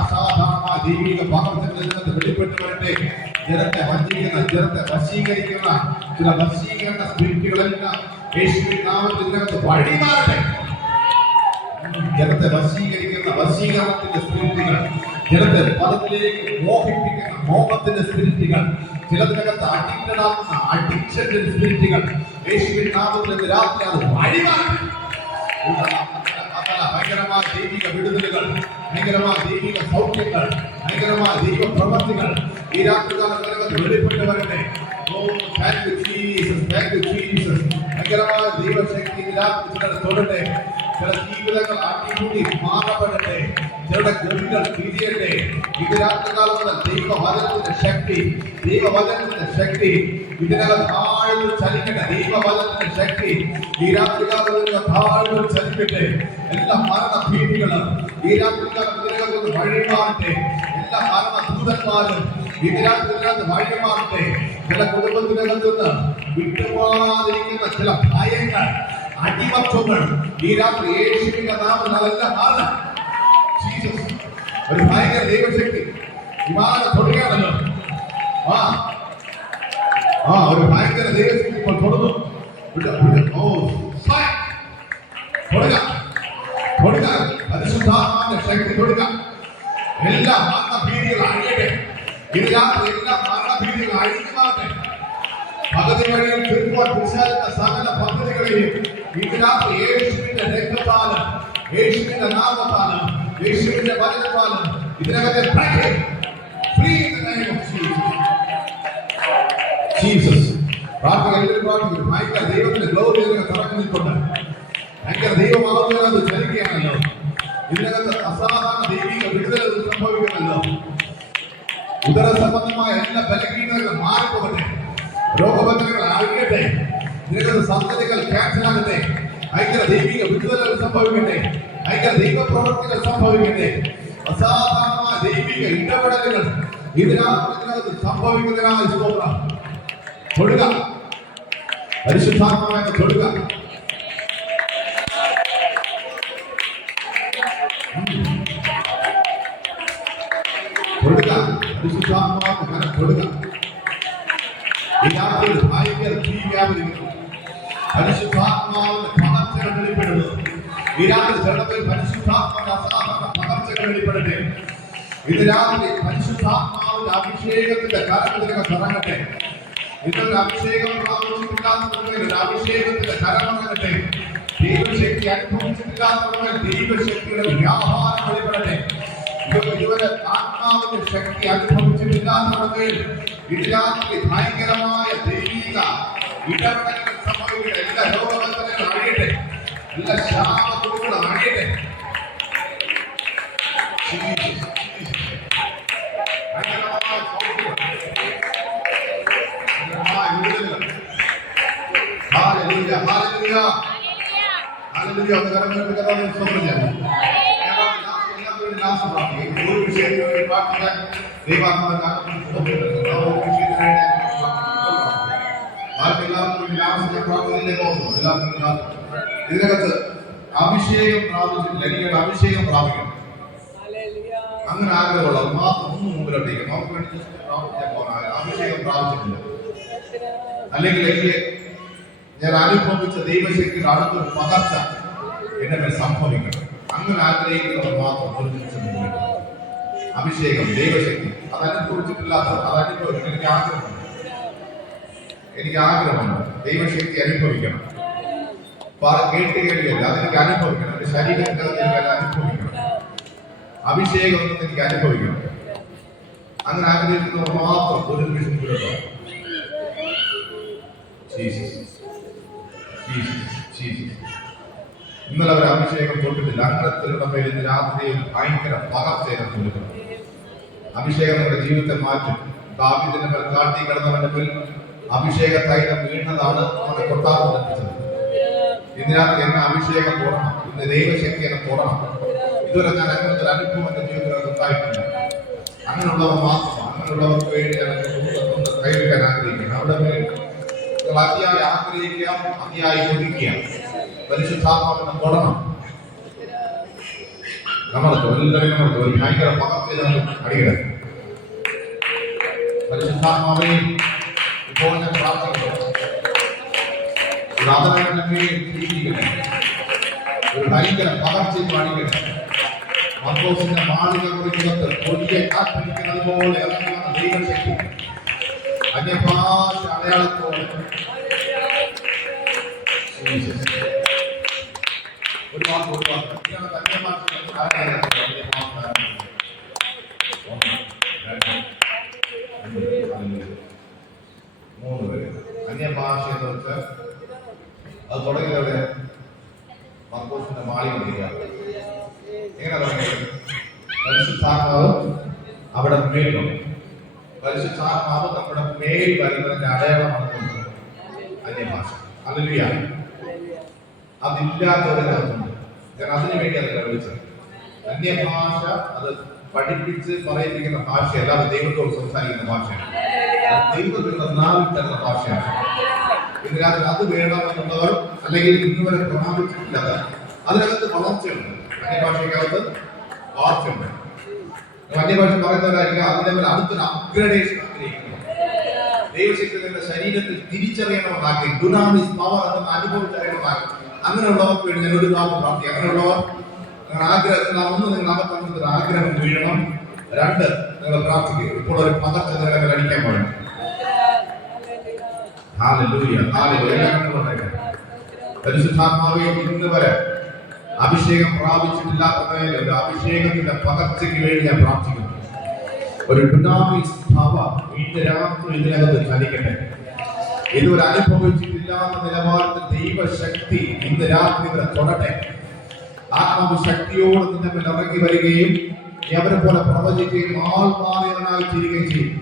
അസാധാരണമായ ദൈവിക പകർച്ചകളിൽ നിന്ന് വെളിപ്പെട്ടു വരട്ടെ. ജനത്തെ വഞ്ചിക്കുന്ന, ജനത്തെ വശീകരിക്കുന്ന ചില വശീകരണ സ്പിരിറ്റുകളെല്ലാം യേശുവിൻ നാമത്തിൽ ഇതിനകത്ത് വഴിമാറട്ടെ. ജനത്തെ വശീകരിക്കുന്ന വശീകരണത്തിന്റെ സ്പിരിറ്റുകൾ, ജനത്തെ പദത്തിലേക്ക് മോഹിപ്പിക്കുന്ന മോഹത്തിന്റെ സ്പിരിറ്റുകൾ, ചിലതിനകത്ത് അഡിക്റ്റഡ് ആകുന്ന അഡിക്ഷന്റെ സ്പിരിറ്റുകൾ യേശുവിൻ നാമത്തിൽ ഇന്ന് രാത്രി അത് വഴിമാറട്ടെ. ഭയങ്കരമായ ദൈവിക വിടുതലുകൾ, ഭയങ്കരമായ ദൈവിക സൗഖ്യങ്ങൾ, ഭയങ്കരമായ ദൈവ പ്രവർത്തികൾ ഈ രാത്രികാലത്ത് വെളിപ്പെട്ട് വരട്ടെ. ഭയങ്കരമായ ദൈവശക്തി ഈ രാത്രി ചിലർ തൊടട്ടെ. ചില ജീവിതങ്ങൾ അടികൂടി മാറപ്പെടട്ടെ. ചിലരുടെ ഗതികൾ തിരിയട്ടെ. ഇത് രാത്രികാലത്ത് ദൈവവചനത്തിന്റെ ശക്തി, ദൈവവചനത്തിന്റെ ശക്തി ഇതിനകം താഴ്ന്നു ചലിക്കട്ടെ. ദൈവവചനത്തിന്റെ ശക്തി ഈ രാത്രികാലത്ത് താഴ്ന്നു ചലിക്കട്ടെ. എല്ലാ മരണ ഭീതികളും ഈ രാത്രികാലം ഇതിനകത്ത് വഴിമാറട്ടെ. എല്ലാ മരണ ദൂതന്മാരും ഇത് രാത്രികാലത്ത് വഴിമാറട്ടെ. ചില കുടുംബത്തിനകത്തുനിന്ന് വിട്ടുപോകാതിരിക്കുന്ന ചില ഭയങ്ങൾ, അടിമത്വങ്ങൾ ഈ രാത്രി യേശുവിന്റെ നാമത്തിൽ അതെല്ലാം മാറണം. ജീസസ് ഒരു ഭയങ്കര ദൈവശക്തി വിമാനം തൊടുകയാണല്ലോ. ഒരു ഭയങ്കര ദൈവശക്തി ഇപ്പോൾ തൊടുന്നു. പരിശുദ്ധാത്മാവിന്റെ ശക്തി തൊടുക. എല്ലാ മരണഭീതികൾ അഴിയട്ടെ. ഇത് രാത്രി എല്ലാ മരണഭീതികൾ അഴിഞ്ഞു മാറട്ടെ. പകുതി വഴിയിൽ തീർക്കുവാൻ പിശാചിന്റെ സകല പദ്ധതികളെയും ഇത് രാത്രി യേശുവിന്റെ രക്തത്താലും, യേശുവിന്റെ നാമത്താലും, യേശുവിന്റെ വചനത്താലും ഇതിനകത്തെ ജീസസ് പ്രാർത്ഥിക്കുന്നു. ഭയങ്കര ദൈവത്തിന്റെ ഗ്ലോറി ഇതിനകത്ത് ഇറങ്ങി നിൽക്കൊണ്ട് ഭയങ്കര ദൈവമാകുന്നത് ചലിക്കുകയാണല്ലോ. ഇതിനകത്ത് അസാധാരണ ദൈവിക വിടുതൽ സംഭവിക്കണമല്ലോ. ഉദര സംബന്ധമായ എല്ലാ ബലഹീനതകളും മാറിപ്പോകട്ടെ. രോഗബന്ധങ്ങൾ അഴിയട്ടെ. ഇതിനകത്ത് സന്തതികൾ ക്യാൻസൽ ആകട്ടെ. ഭയങ്കര ദൈവിക വിടുതലുകൾ സംഭവിക്കട്ടെ. ഭയങ്കര ദൈവപ്രവർത്തികൾ സംഭവിക്കട്ടെ. അസാധാരണമായ ദൈവിക ഇടപെടലുകൾ ഇതിനകത്ത് സംഭവിക്കുന്നതിനായി സ്തോത്രം. തൊടുക, പരിശുദ്ധാത്മാവിനെ തൊടുക. തൊടുക, പരിശുദ്ധാത്മാവിനെ തൊടുക. ഈ രാത്രി ഭയങ്കര വ്യാപരിക്കുന്നു. പരിശുദ്ധാത്മാവിന്റെ പകർച്ചകൾ വെളിപ്പെടുന്നു. ഈ രാത്രി ജനത്തിൽ പരിശുദ്ധാത്മാവിന്റെ അസാധാരണ പകർച്ചകൾ വെളിപ്പെടട്ടെ. ഇത് രാത്രി പരിശുദ്ധാത്മാവിന്റെ അഭിഷേകത്തിന്റെ കരങ്ങളിലേക്ക് ഇറങ്ങട്ടെ. ഇതൊരു അഭിഷേകം പ്രാപിച്ചിട്ടില്ലാത്തവരുടെ ഒരു അഭിഷേകത്തിന്റെ കരമിറങ്ങട്ടെ. ദൈവശക്തി അനുഭവിച്ചിട്ടില്ലാത്തവരുടെ ദൈവശക്തിയുടെ വ്യാപാരം വെളിപ്പെടട്ടെ. ഇതുവരെ ആത്മാവിന്റെ ശക്തി അനുഭവിച്ചിട്ടില്ലാത്തവരുടെ ഇത് രാത്രി ഭയങ്കരമായ ദൈവിക ഇടപെടലുകൾ സംഭവിക്കട്ടെ. എല്ലാ രോഗബന്ധനങ്ങളും അഴിയട്ടെ. എല്ലാ ശാപങ്ങളും അഴിയട്ടെ. ഇതിനകത്ത് അഭിഷേകം പ്രാപിച്ചിട്ടില്ല. എനിക്ക് അഭിഷേകം പ്രാപിക്കണം. അങ്ങനെ ആഗ്രഹമുള്ള മാത്രം ഒന്നും മുമ്പിലോട്ടേക്ക് നമുക്ക് വേണ്ടി പ്രാപിക്കാൻ പോകാൻ അഭിഷേകം പ്രാപിച്ചിട്ടില്ല. അല്ലെങ്കിൽ എനിക്ക് ഞാൻ അനുഭവിച്ച ദൈവശക്തിയുടെ അടുത്തൊരു പകർച്ച എന്റെ മേൽ സംഭവിക്കണം. അങ്ങനെ ആഗ്രഹിക്കുന്നവർ മാത്രം ഒരു നിമിഷം മുമ്പിൽ അഭിഷേകം, ദൈവശക്തി അത് അനുഭവിച്ചിട്ടില്ലാത്തവർ അത് അനുഭവിക്കണം. എനിക്ക് ആഗ്രഹമുണ്ട് ദൈവശക്തി അനുഭവിക്കണം. കേട്ട് കേൾക്കില്ല, അതെനിക്ക് അനുഭവിക്കണം. എന്റെ ശരീരത്തിൽ എനിക്ക് അനുഭവിക്കണം. അഭിഷേകം എനിക്ക് അനുഭവിക്കണം. അങ്ങനെ ആഗ്രഹിക്കുന്നവർ മാത്രം ഒരു നിമിഷം മുമ്പിലോട്ടോ. ജീസസ് ജീസസ് ഇന്നലെ അവർ അഭിഷേകം തൊട്ടിട്ടില്ല. അംഗത്തിലുള്ള പേര് ഇന്ന് രാത്രിയിൽ ഭയങ്കര പകർച്ചയാണ് കൊടുക്കണം. അഭിഷേകം നമ്മുടെ ജീവിതത്തെ മാറ്റും. ദാവീദിന്റെ മേൽ കാട്ടി കിടന്നവന്റെ മേൽ അഭിഷേക തൈലം വീണതാണ് അവന്റെ കൊട്ടാരം ലഭിച്ചത്. ഇന്ന് രാത്രി എന്നെ അഭിഷേകം തുറണം. ഇന്ന് ദൈവശക്തി എന്നെ തുറണം. ഇതുവരെ ഞാൻ അങ്ങനത്തെ ഒരു അനുഭവം എന്റെ ജീവിതത്തിൽ ഉണ്ടായിട്ടില്ല. അങ്ങനെയുള്ളവർ മാത്രം, അങ്ങനെയുള്ളവർക്ക് വേണ്ടി ഒന്ന് കൈവയ്ക്കാൻ ആഗ്രഹിക്കണം. അവിടെ മേൽ അതിയായി ആഗ്രഹിക്കാം, അതിയായി കൊതിക്കാം. പരിശുദ്ധാത്മാവിനെ തൊടണം. നമ്മൾക്ക് എല്ലാവരും ഒരു ഭയങ്കര പകർച്ചയാണ് അടികൾ. പരിശുദ്ധാത്മാവെ ഇപ്പോൾ ഞാൻ പ്രാർത്ഥിക്കുന്നു. ഒരു ഭയങ്കര പകർച്ചയും അടിക്കട്ടെ. മർക്കോസിന്റെ മാളിക കുറിക്കുന്നത് കൊടിയെ കാത്തിരിക്കുന്നത് പോലെ ഇറങ്ങി വന്ന ദൈവശക്തി അന്യഭാഷ അടയാളത്തോടെ ഒരു വാക്ക് മൂന്ന് പേര് അന്യഭാഷ എന്ന് വെച്ചാൽ അത് തുടങ്ങിയത് മർക്കോസിന്റെ മാളിക എങ്ങനെ തുടങ്ങിയത്? പരിശുദ്ധാത്മാവ് അവിടെ മേലും പരിശുദ്ധാത്മാവ് നമ്മുടെ മേൽ വരുന്നതിന്റെ അടയാളമാണ് അന്യഭാഷ. ഹല്ലേലൂയ. അതില്ലാത്തവരകത്തുണ്ട്. ഞാൻ അതിനു വേണ്ടി അത് വിളിച്ചത്. അന്യഭാഷ അത് പഠിപ്പിച്ച് പറയിപ്പിക്കുന്ന ഭാഷയല്ല, അത് ദൈവത്തോട് സംസാരിക്കുന്ന ഭാഷയാണ്. ദൈവത്തിന്റെ നാവിൽ തരുന്ന ഭാഷയാണ്. ഇതിനകത്ത് അത് വേണമെന്നുള്ളവർ അല്ലെങ്കിൽ ഇന്നുവരെ പ്രമാണിച്ചിട്ടില്ല. അതിനകത്ത് വളർച്ചയുണ്ട്. അന്യഭാഷയ്ക്കകത്ത് വളർച്ചയുണ്ട്. അന്യഭാഷ പറയുന്നവരായിരിക്കും അതിന്റെ അടുത്തൊരു അപ്ഗ്രഡേഷൻ ആഗ്രഹിക്കുന്നു. ദൈവശക്തി നിന്റെ ശരീരത്തിൽ തിരിച്ചറിയണമെന്നാക്കി ഡുനാമിസ് പവർ എന്ന അനുഭവിച്ചറിയണമെന്നാക്കി അങ്ങനെയുള്ളവർക്ക് വേണ്ടി ഞാൻ ഒരു കാലം പ്രാർത്ഥിക്കും. അങ്ങനെയുള്ളവർ ആഗ്രഹം നിങ്ങൾ അകത്തങ്ങനത്തെ ആഗ്രഹം വീഴണം. രണ്ട്, നിങ്ങൾ പ്രാർത്ഥിക്കുക. ഇപ്പോൾ ഒരു പകർച്ച നിലകൾ അടിക്കാൻ പോകണം. പരിശുദ്ധാത്മാവെ ഇന്ന് വരെ അഭിഷേകം പ്രാപിച്ചിട്ടില്ലാത്തവരെ ഒരു അഭിഷേകത്തിന്റെ പകർച്ചയ്ക്ക് വേണ്ടി ഞാൻ പ്രാർത്ഥിക്കുന്നു. ഒരു ഡുനാമിസ് പവർ ഇന്ന് രാത്രി ഇതിനകത്ത് ചലിക്കട്ടെ. ഇതുവരെ അനുഭവിച്ചിട്ടില്ലാത്ത നിലവാരത്തിൽ ദൈവശക്തി ഇന്ന് രാത്രി ഇവരെ തൊടട്ടെ. ആത്മശക്തിയോട് നിന്റെ മേൽ ഇറങ്ങി വരികയും അവരെ പോലെ പ്രവചിക്കുകയും ആൾമാറിയവനായി തീരുകയും ചെയ്യും.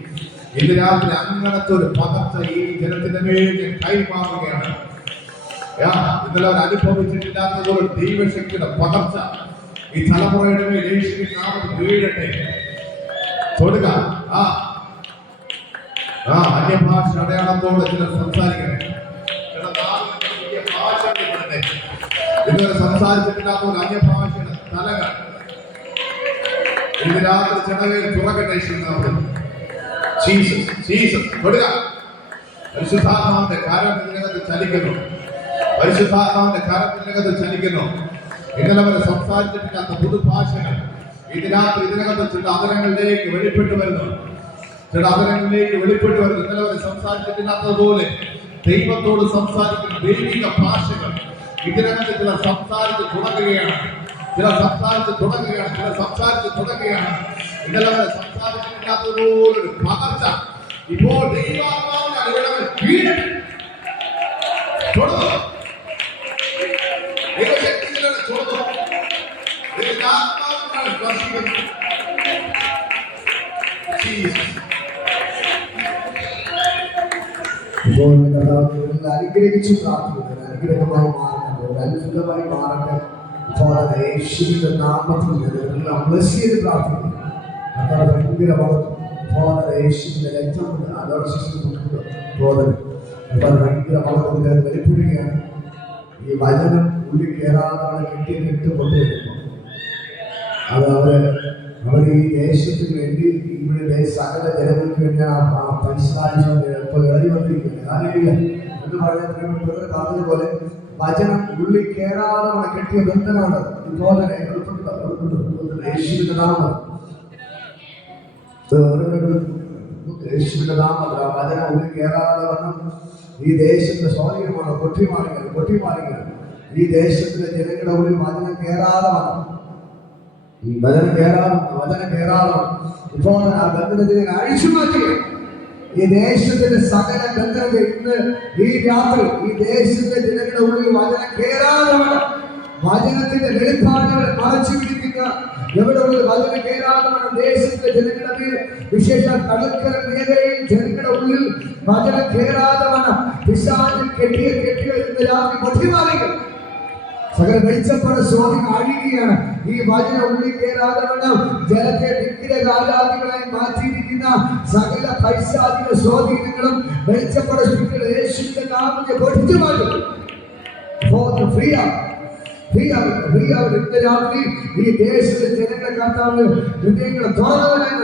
ഇന്ന് രാത്രി അങ്ങനത്തെ ഒരു പകർച്ച ഈ ജനത്തിന്റെ മേൽ കൈമാറുകയാണ്. ഇന്നലെ അവർ അനുഭവിച്ചിട്ടില്ലാത്തതൊരു ദൈവശക്തിയുടെ പകർച്ച ഈ തലമുറയുടെ മേൽ യേശുവിൻ നാമത്തിൽ വീഴട്ടെ. തൊടുക. അന്യഭാഷ അടയാളത്തോടെ ചിലർ സംസാരിക്കണേ. ഇതുവരെ സംസാരിച്ചിട്ടില്ലാത്ത ഒരു അന്യഭാഷയുടെ തലകൾ ഇന്ന് രാത്രി ചെടകയിൽ തുറക്കട്ടെ. തൊടുക. പരിശുദ്ധാത്മാവിന്റെ കാരണത്തിനകത്ത് ചലിക്കുന്നു. പരിശുദ്ധാത്മാവിന്റെ കാരണത്തിനകത്ത് ചലിക്കുന്നു. ഇന്നലെ വരെ സംസാരിച്ചിട്ടില്ലാത്ത പുതുഭാഷകൾ ഇതിനകത്ത് ഇതിനകത്ത് ചില അവരങ്ങളിലേക്ക് വെളിപ്പെട്ടു വരുന്നു. ചില അവരങ്ങളിലേക്ക് വെളിപ്പെട്ടു വരുന്നു. ഇന്നലെ വരെ സംസാരിച്ചിട്ടില്ലാത്തതുപോലെ ദൈവത്തോട് സംസാരിക്കുന്ന ദൈവിക ഭാഷകൾ ഇതിനകത്ത് ചില സംസാരിച്ച് തുടങ്ങുകയാണ്. ഇന്നലെ വരെ സംസാരിച്ചിട്ടില്ലാത്തതുപോലൊരു പകർച്ച ഇപ്പോൾ ദൈവാത്മാവിന്റെ അനുഗ്രഹം വീഴട്ടെ. തുടർന്നു ദൈവശക്തികളെ തുടർന്നു ദൈവാത്മാവിനാണ് സ്പർശിക്കുന്നത്. ഇപ്പോൾ അനുഗ്രഹിച്ചു പ്രാർത്ഥിക്കുന്നത് അനുഗ്രഹമായി മാറട്ടെ, അത്ഭുതമായി മാറട്ടെ. ഇപ്പോൾ യേശുവിന്റെ നാമത്തിൽ എല്ലാം ബ്ലസ് പ്രാർത്ഥിക്കുന്നു. അതാണ് ഭയങ്കര വളർന്നു. ഇപ്പോൾ യേശുവിന്റെ രക്തം ഭയങ്കര വളർന്നു വെളിപ്പെടുകയാണ്. ഈ വചനം ഉള്ളിൽ കയറാതാണ് കെട്ടിയിട്ട് കൊണ്ടുവരുമ്പോൾ അത് അവർ ഈ ദേശത്തിന് വേണ്ടി ഇവിടെ സകല ജനങ്ങൾക്ക് വേണ്ടിയാണ് പരിശീലിച്ചു ഇറങ്ങി വന്നിരിക്കുന്നത്. എന്ന് പറഞ്ഞതുപോലെ വചനം ഉള്ളിൽ കയറാതെ അവിടെ കെട്ടിയ ബന്ധനമാണ്. യേശുവിന്റെ നാമം വചനം ഉള്ളിൽ കയറാതെ വണ്ണം ഈ ദേശത്തിന്റെ സ്വാധീനമാണ് പൊട്ടിമാറികൾ. ഈ ദേശത്തിലെ ജനങ്ങളുടെ ഉള്ളിൽ വചനം കയറാതെ വണ്ണം വചനം കയറാതെ ഇപ്പോൾ ആ ബന്ധനത്തിനെ അഴിച്ചു മാറ്റുക. ഈ ദേശത്തിന്റെ സകല ബന്ധത ഇന്ന് ഈ രാത്രി ഈ ദേശത്തിന്റെ ജനങ്ങളുടെ ഉള്ളിൽ വചനം കേറാതെ വചനത്തിന്റെ വെളിപ്പാടുകളെ മറച്ചു പിടിക്കുന്ന എവിടെ വചനം കേറാതെ ദേശത്തിന്റെ ജനങ്ങളുടെ മേൽ വിശേഷ കടൽക്കര മേഖലയിൽ ജനങ്ങളുടെ ഉള്ളിൽ വചനം കേറാതെ പിശാചിൽ കെട്ടിയ ഇന്ന് രാത്രി പൊട്ടിമാറികൾ സകല വെളിച്ചപ്പെടെ സ്വാധീനം അഴിയുകയാണ്. ഈ വചന ഉള്ളിൽ കയറാതെ ജലത്തെ വിഗ്രഹാരാധികളായി മാറ്റിയിരിക്കുന്ന സകല പൈശാചിക സ്വാധീനങ്ങളും വെളിച്ചപ്പെടെ യേശുവിന്റെ നാമത്തെ പൊടിച്ചു മാറ്റും. ഇന്ന് രാത്രി ഈ ദേശത്തെ ജനങ്ങളെ കർത്താവ് ഹൃദയങ്ങളെ തുറന്നവനായി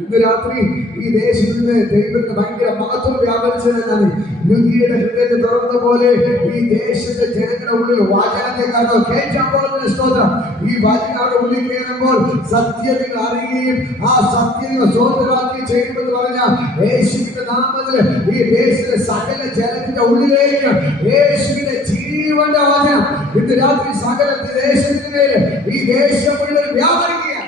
ഇന്ന് രാത്രി ഈ ദേശത്തിന് ദൈവത്തിന് ഭയങ്കര മഹത്വം വ്യാപരിച്ചതെന്നാണ്. യുഗിയുടെ ഹൃദയത്തെ തുറന്ന പോലെ ഈ ദേശത്തെ ജനങ്ങളുടെ ഉള്ളിൽ വചനത്തെ കാരണം കേൾക്കാൻ പോകുന്ന സ്തോത്രം. ഈ വചനം ഉള്ളിൽ കയറുമ്പോൾ സത്യങ്ങൾ അറിയുകയും ആ സത്യങ്ങൾ സ്വതന്ത്രമാക്കി ചെയ്യുമെന്ന് പറഞ്ഞാൽ യേശുവിന്റെ നാമത്തിൽ ഈ ദേശത്തെ സകല ജനത്തിന്റെ ഉള്ളിലേക്ക് യേശുവിന്റെ ജീവന്റെ വചനം ഇന്ന് രാത്രി സകല ദേശത്തിന്റെ ഈ ദേശം മുഴുവൻ വ്യാപരിക്കുകയാണ്.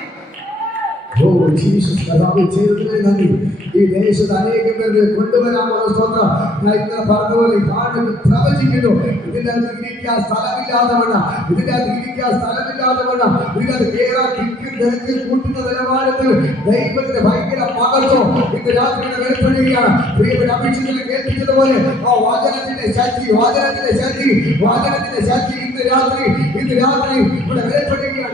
ഈ ദേശത്ത് അനേകം പേര് കൊണ്ടുവരാനുള്ള സ്വന്തം ഞാൻ ഇന്നലെ പറഞ്ഞതുപോലെ കാണുന്നത് പ്രവചിക്കുന്നു. ഇതിന്റെ അകത്ത് ഇരിക്കാൻ സ്ഥലമില്ലാതെ വേണം, ഇതിന്റെ അകത്ത് ഇരിക്കാൻ സ്ഥലമില്ലാതെ വേണം, ഇതിന്റെ അകത്ത് കേറാൻ തിരക്കിൽ കൂട്ടുന്ന നിലവാരത്തിൽ ദൈവത്തിന്റെ ഭയങ്കര മഹത്വം ഇന്ന് രാത്രി വെളിപ്പെടുകയാണ്. പ്രിയപ്പെട്ട അഭിഷേകത്തിൽ കേൾപ്പിച്ചതുപോലെ ആ വാചനത്തിന്റെ ശക്തി ഇന്ന് രാത്രി ഇവിടെ വെളിപ്പെടുകയാണ്.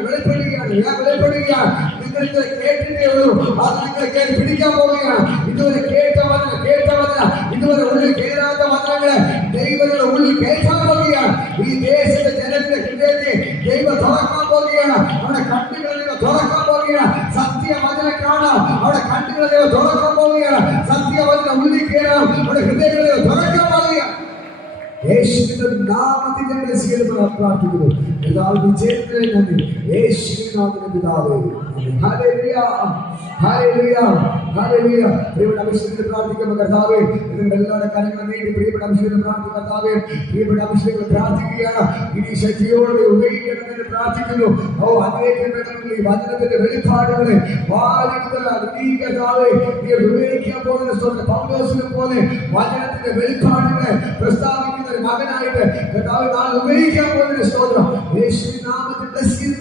നിങ്ങൾക്ക് കേട്ടിട്ടേ ഉള്ളൂ, അത് നിങ്ങളെ കേട്ട് പിടിക്കാൻ പോവുകയാണ്. ഇതുവരെ കേട്ട വചന ഇതുവരെ ഉള്ളിൽ കേറാത്ത വചനങ്ങളെ ദൈവങ്ങളുടെ ഉള്ളിൽ കേൾക്കാൻ പോവുകയാണ്. ഈ ദേശത്തെ ജനത്തിന്റെ ഹൃദയത്തെ ദൈവം തുറക്കാൻ പോവുകയാണ്. അവിടെ കണ്ണുകളെ ദൈവം തുറക്കാൻ പോവുകയാണ്. സത്യവചനം കാണാം, അവിടെ കണ്ണുകളെ ദൈവം തുറക്കാൻ പോവുകയാണ്. സത്യവചനം ഉള്ളിൽ കയറാം, അവിടെ ഹൃദയങ്ങളെ തുറക്കാൻ പോവുകയാണ്. യേശുവിന്റെ നാമത്തിൽ ഞങ്ങളെ സ്വീകരിക്കാൻ പ്രാർത്ഥിക്കുന്നു. പിതാവ് വിജയത്തിനെ നന്ദി. യേശുവിന്റെ നാമത്തിൽ പിതാവേ, ഹല്ലേലൂയ, ഹല്ലേലൂയ, ഹല്ലേലൂയ. പ്രിയപ്പെട്ട അഭിഷേകത്തെ പ്രാർത്ഥിക്കുന്ന കർത്താവേ, നിങ്ങളുടെ എല്ലാവരുടെ കരങ്ങൾ നീട്ടി പ്രിയപ്പെട്ട അഭിഷേകത്തെ പ്രാർത്ഥിക്കുന്ന കർത്താവേ, പ്രിയപ്പെട്ട അഭിഷേകത്തെ പ്രാർത്ഥിക്കുകയാണ്. ഇനി ശക്തിയോടെ ഉപയോഗിക്കണമെന്ന് പ്രാർത്ഥിക്കുന്നു. അനേകം ഈ വചനത്തിന്റെ വെളിപ്പാടുകളെ കർത്താവേ നീ ഉപയോഗിക്കാൻ പോകുന്ന പൗലോസിനെ പോലെ വചനത്തിന്റെ വെളിപ്പാടുകളെ പ്രസ്താവിക്കുന്ന മകനായിട്ട് കർത്താവ് നാളെ ഉപയോഗിക്കാൻ പോകുന്ന സ്തോത്രം യേശുവിൻ നാമത്തിൽ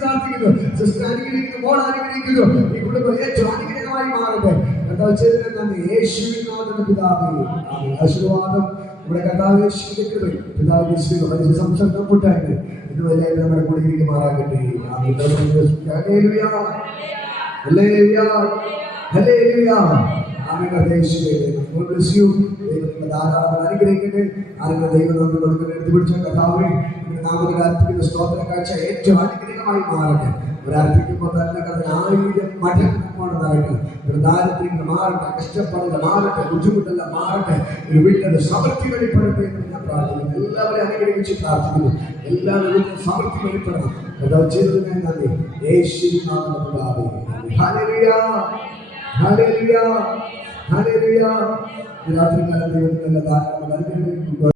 പ്രാർത്ഥിക്കുന്നു. സിസ്റ്റർ അനുഗ്രഹിക്കുന്നു, മോൾ അനുഗ്രഹിക്കുന്നു. ഈ കുടുംബം ഏറ്റവും അനുഗ്രഹമായി മാറട്ടെ. കർത്താവ് ചെയ്തതിന് നന്ദി. യേശുവിൻ നാമത്തിൽ പിതാവേ, ആശീർവാദം ഇവിടെ കർത്താവ് യേശുവിന്റെ കൃപയും പിതാവിന്റെ സംസർഗം കൂട്ടായിട്ട് ഇതുവരെ നമ്മുടെ കൂടെ ഇരിക്കുമാറാകട്ടെ. Hallelujah, hallelujah, hallelujah. ധാരാളം അനുഗ്രഹിക്കട്ടെ. ആരെങ്കിലും ദൈവം നമുക്ക് കൊടുക്കുന്ന എടുത്തു പിടിച്ച കർത്താവേ നാമത്തിൽ അർപ്പിക്കുന്ന സ്തോത്ര കാഴ്ച ഏറ്റവും അനുഗ്രഹമായി മാറട്ടെ. ഒരർപ്പിക്കുമ്പോൾ തന്നെ 1000 മടങ്ങ് ദാരിദ്ര്യങ്ങൾ മാറട്ടെ, കഷ്ടപ്പാടുകൾ മാറട്ടെ, ബുദ്ധിമുട്ടെല്ലാം മാറട്ടെ. ഒരു വീട്ടിലെ സമൃദ്ധി വെളിപ്പെടട്ടെ എന്ന് ഞാൻ പ്രാർത്ഥിക്കുന്നു. എല്ലാവരെയും അനുഗ്രഹിച്ച് പ്രാർത്ഥിക്കുന്നു. എല്ലാവരും സമൃദ്ധി വെളിപ്പെടണം. കർത്താവ് ചെയ്തതിനെ നന്ദി. യേശുവിൻ നാമത്തിൽ ഹല്ലേലൂയ, ഹല്ലേലൂയ, ഹല്ലേലൂയ. രാത്രികാലം ദൈവത്തിന്റെ ധാരാളം അനുഗ്രഹിക്കുന്നു.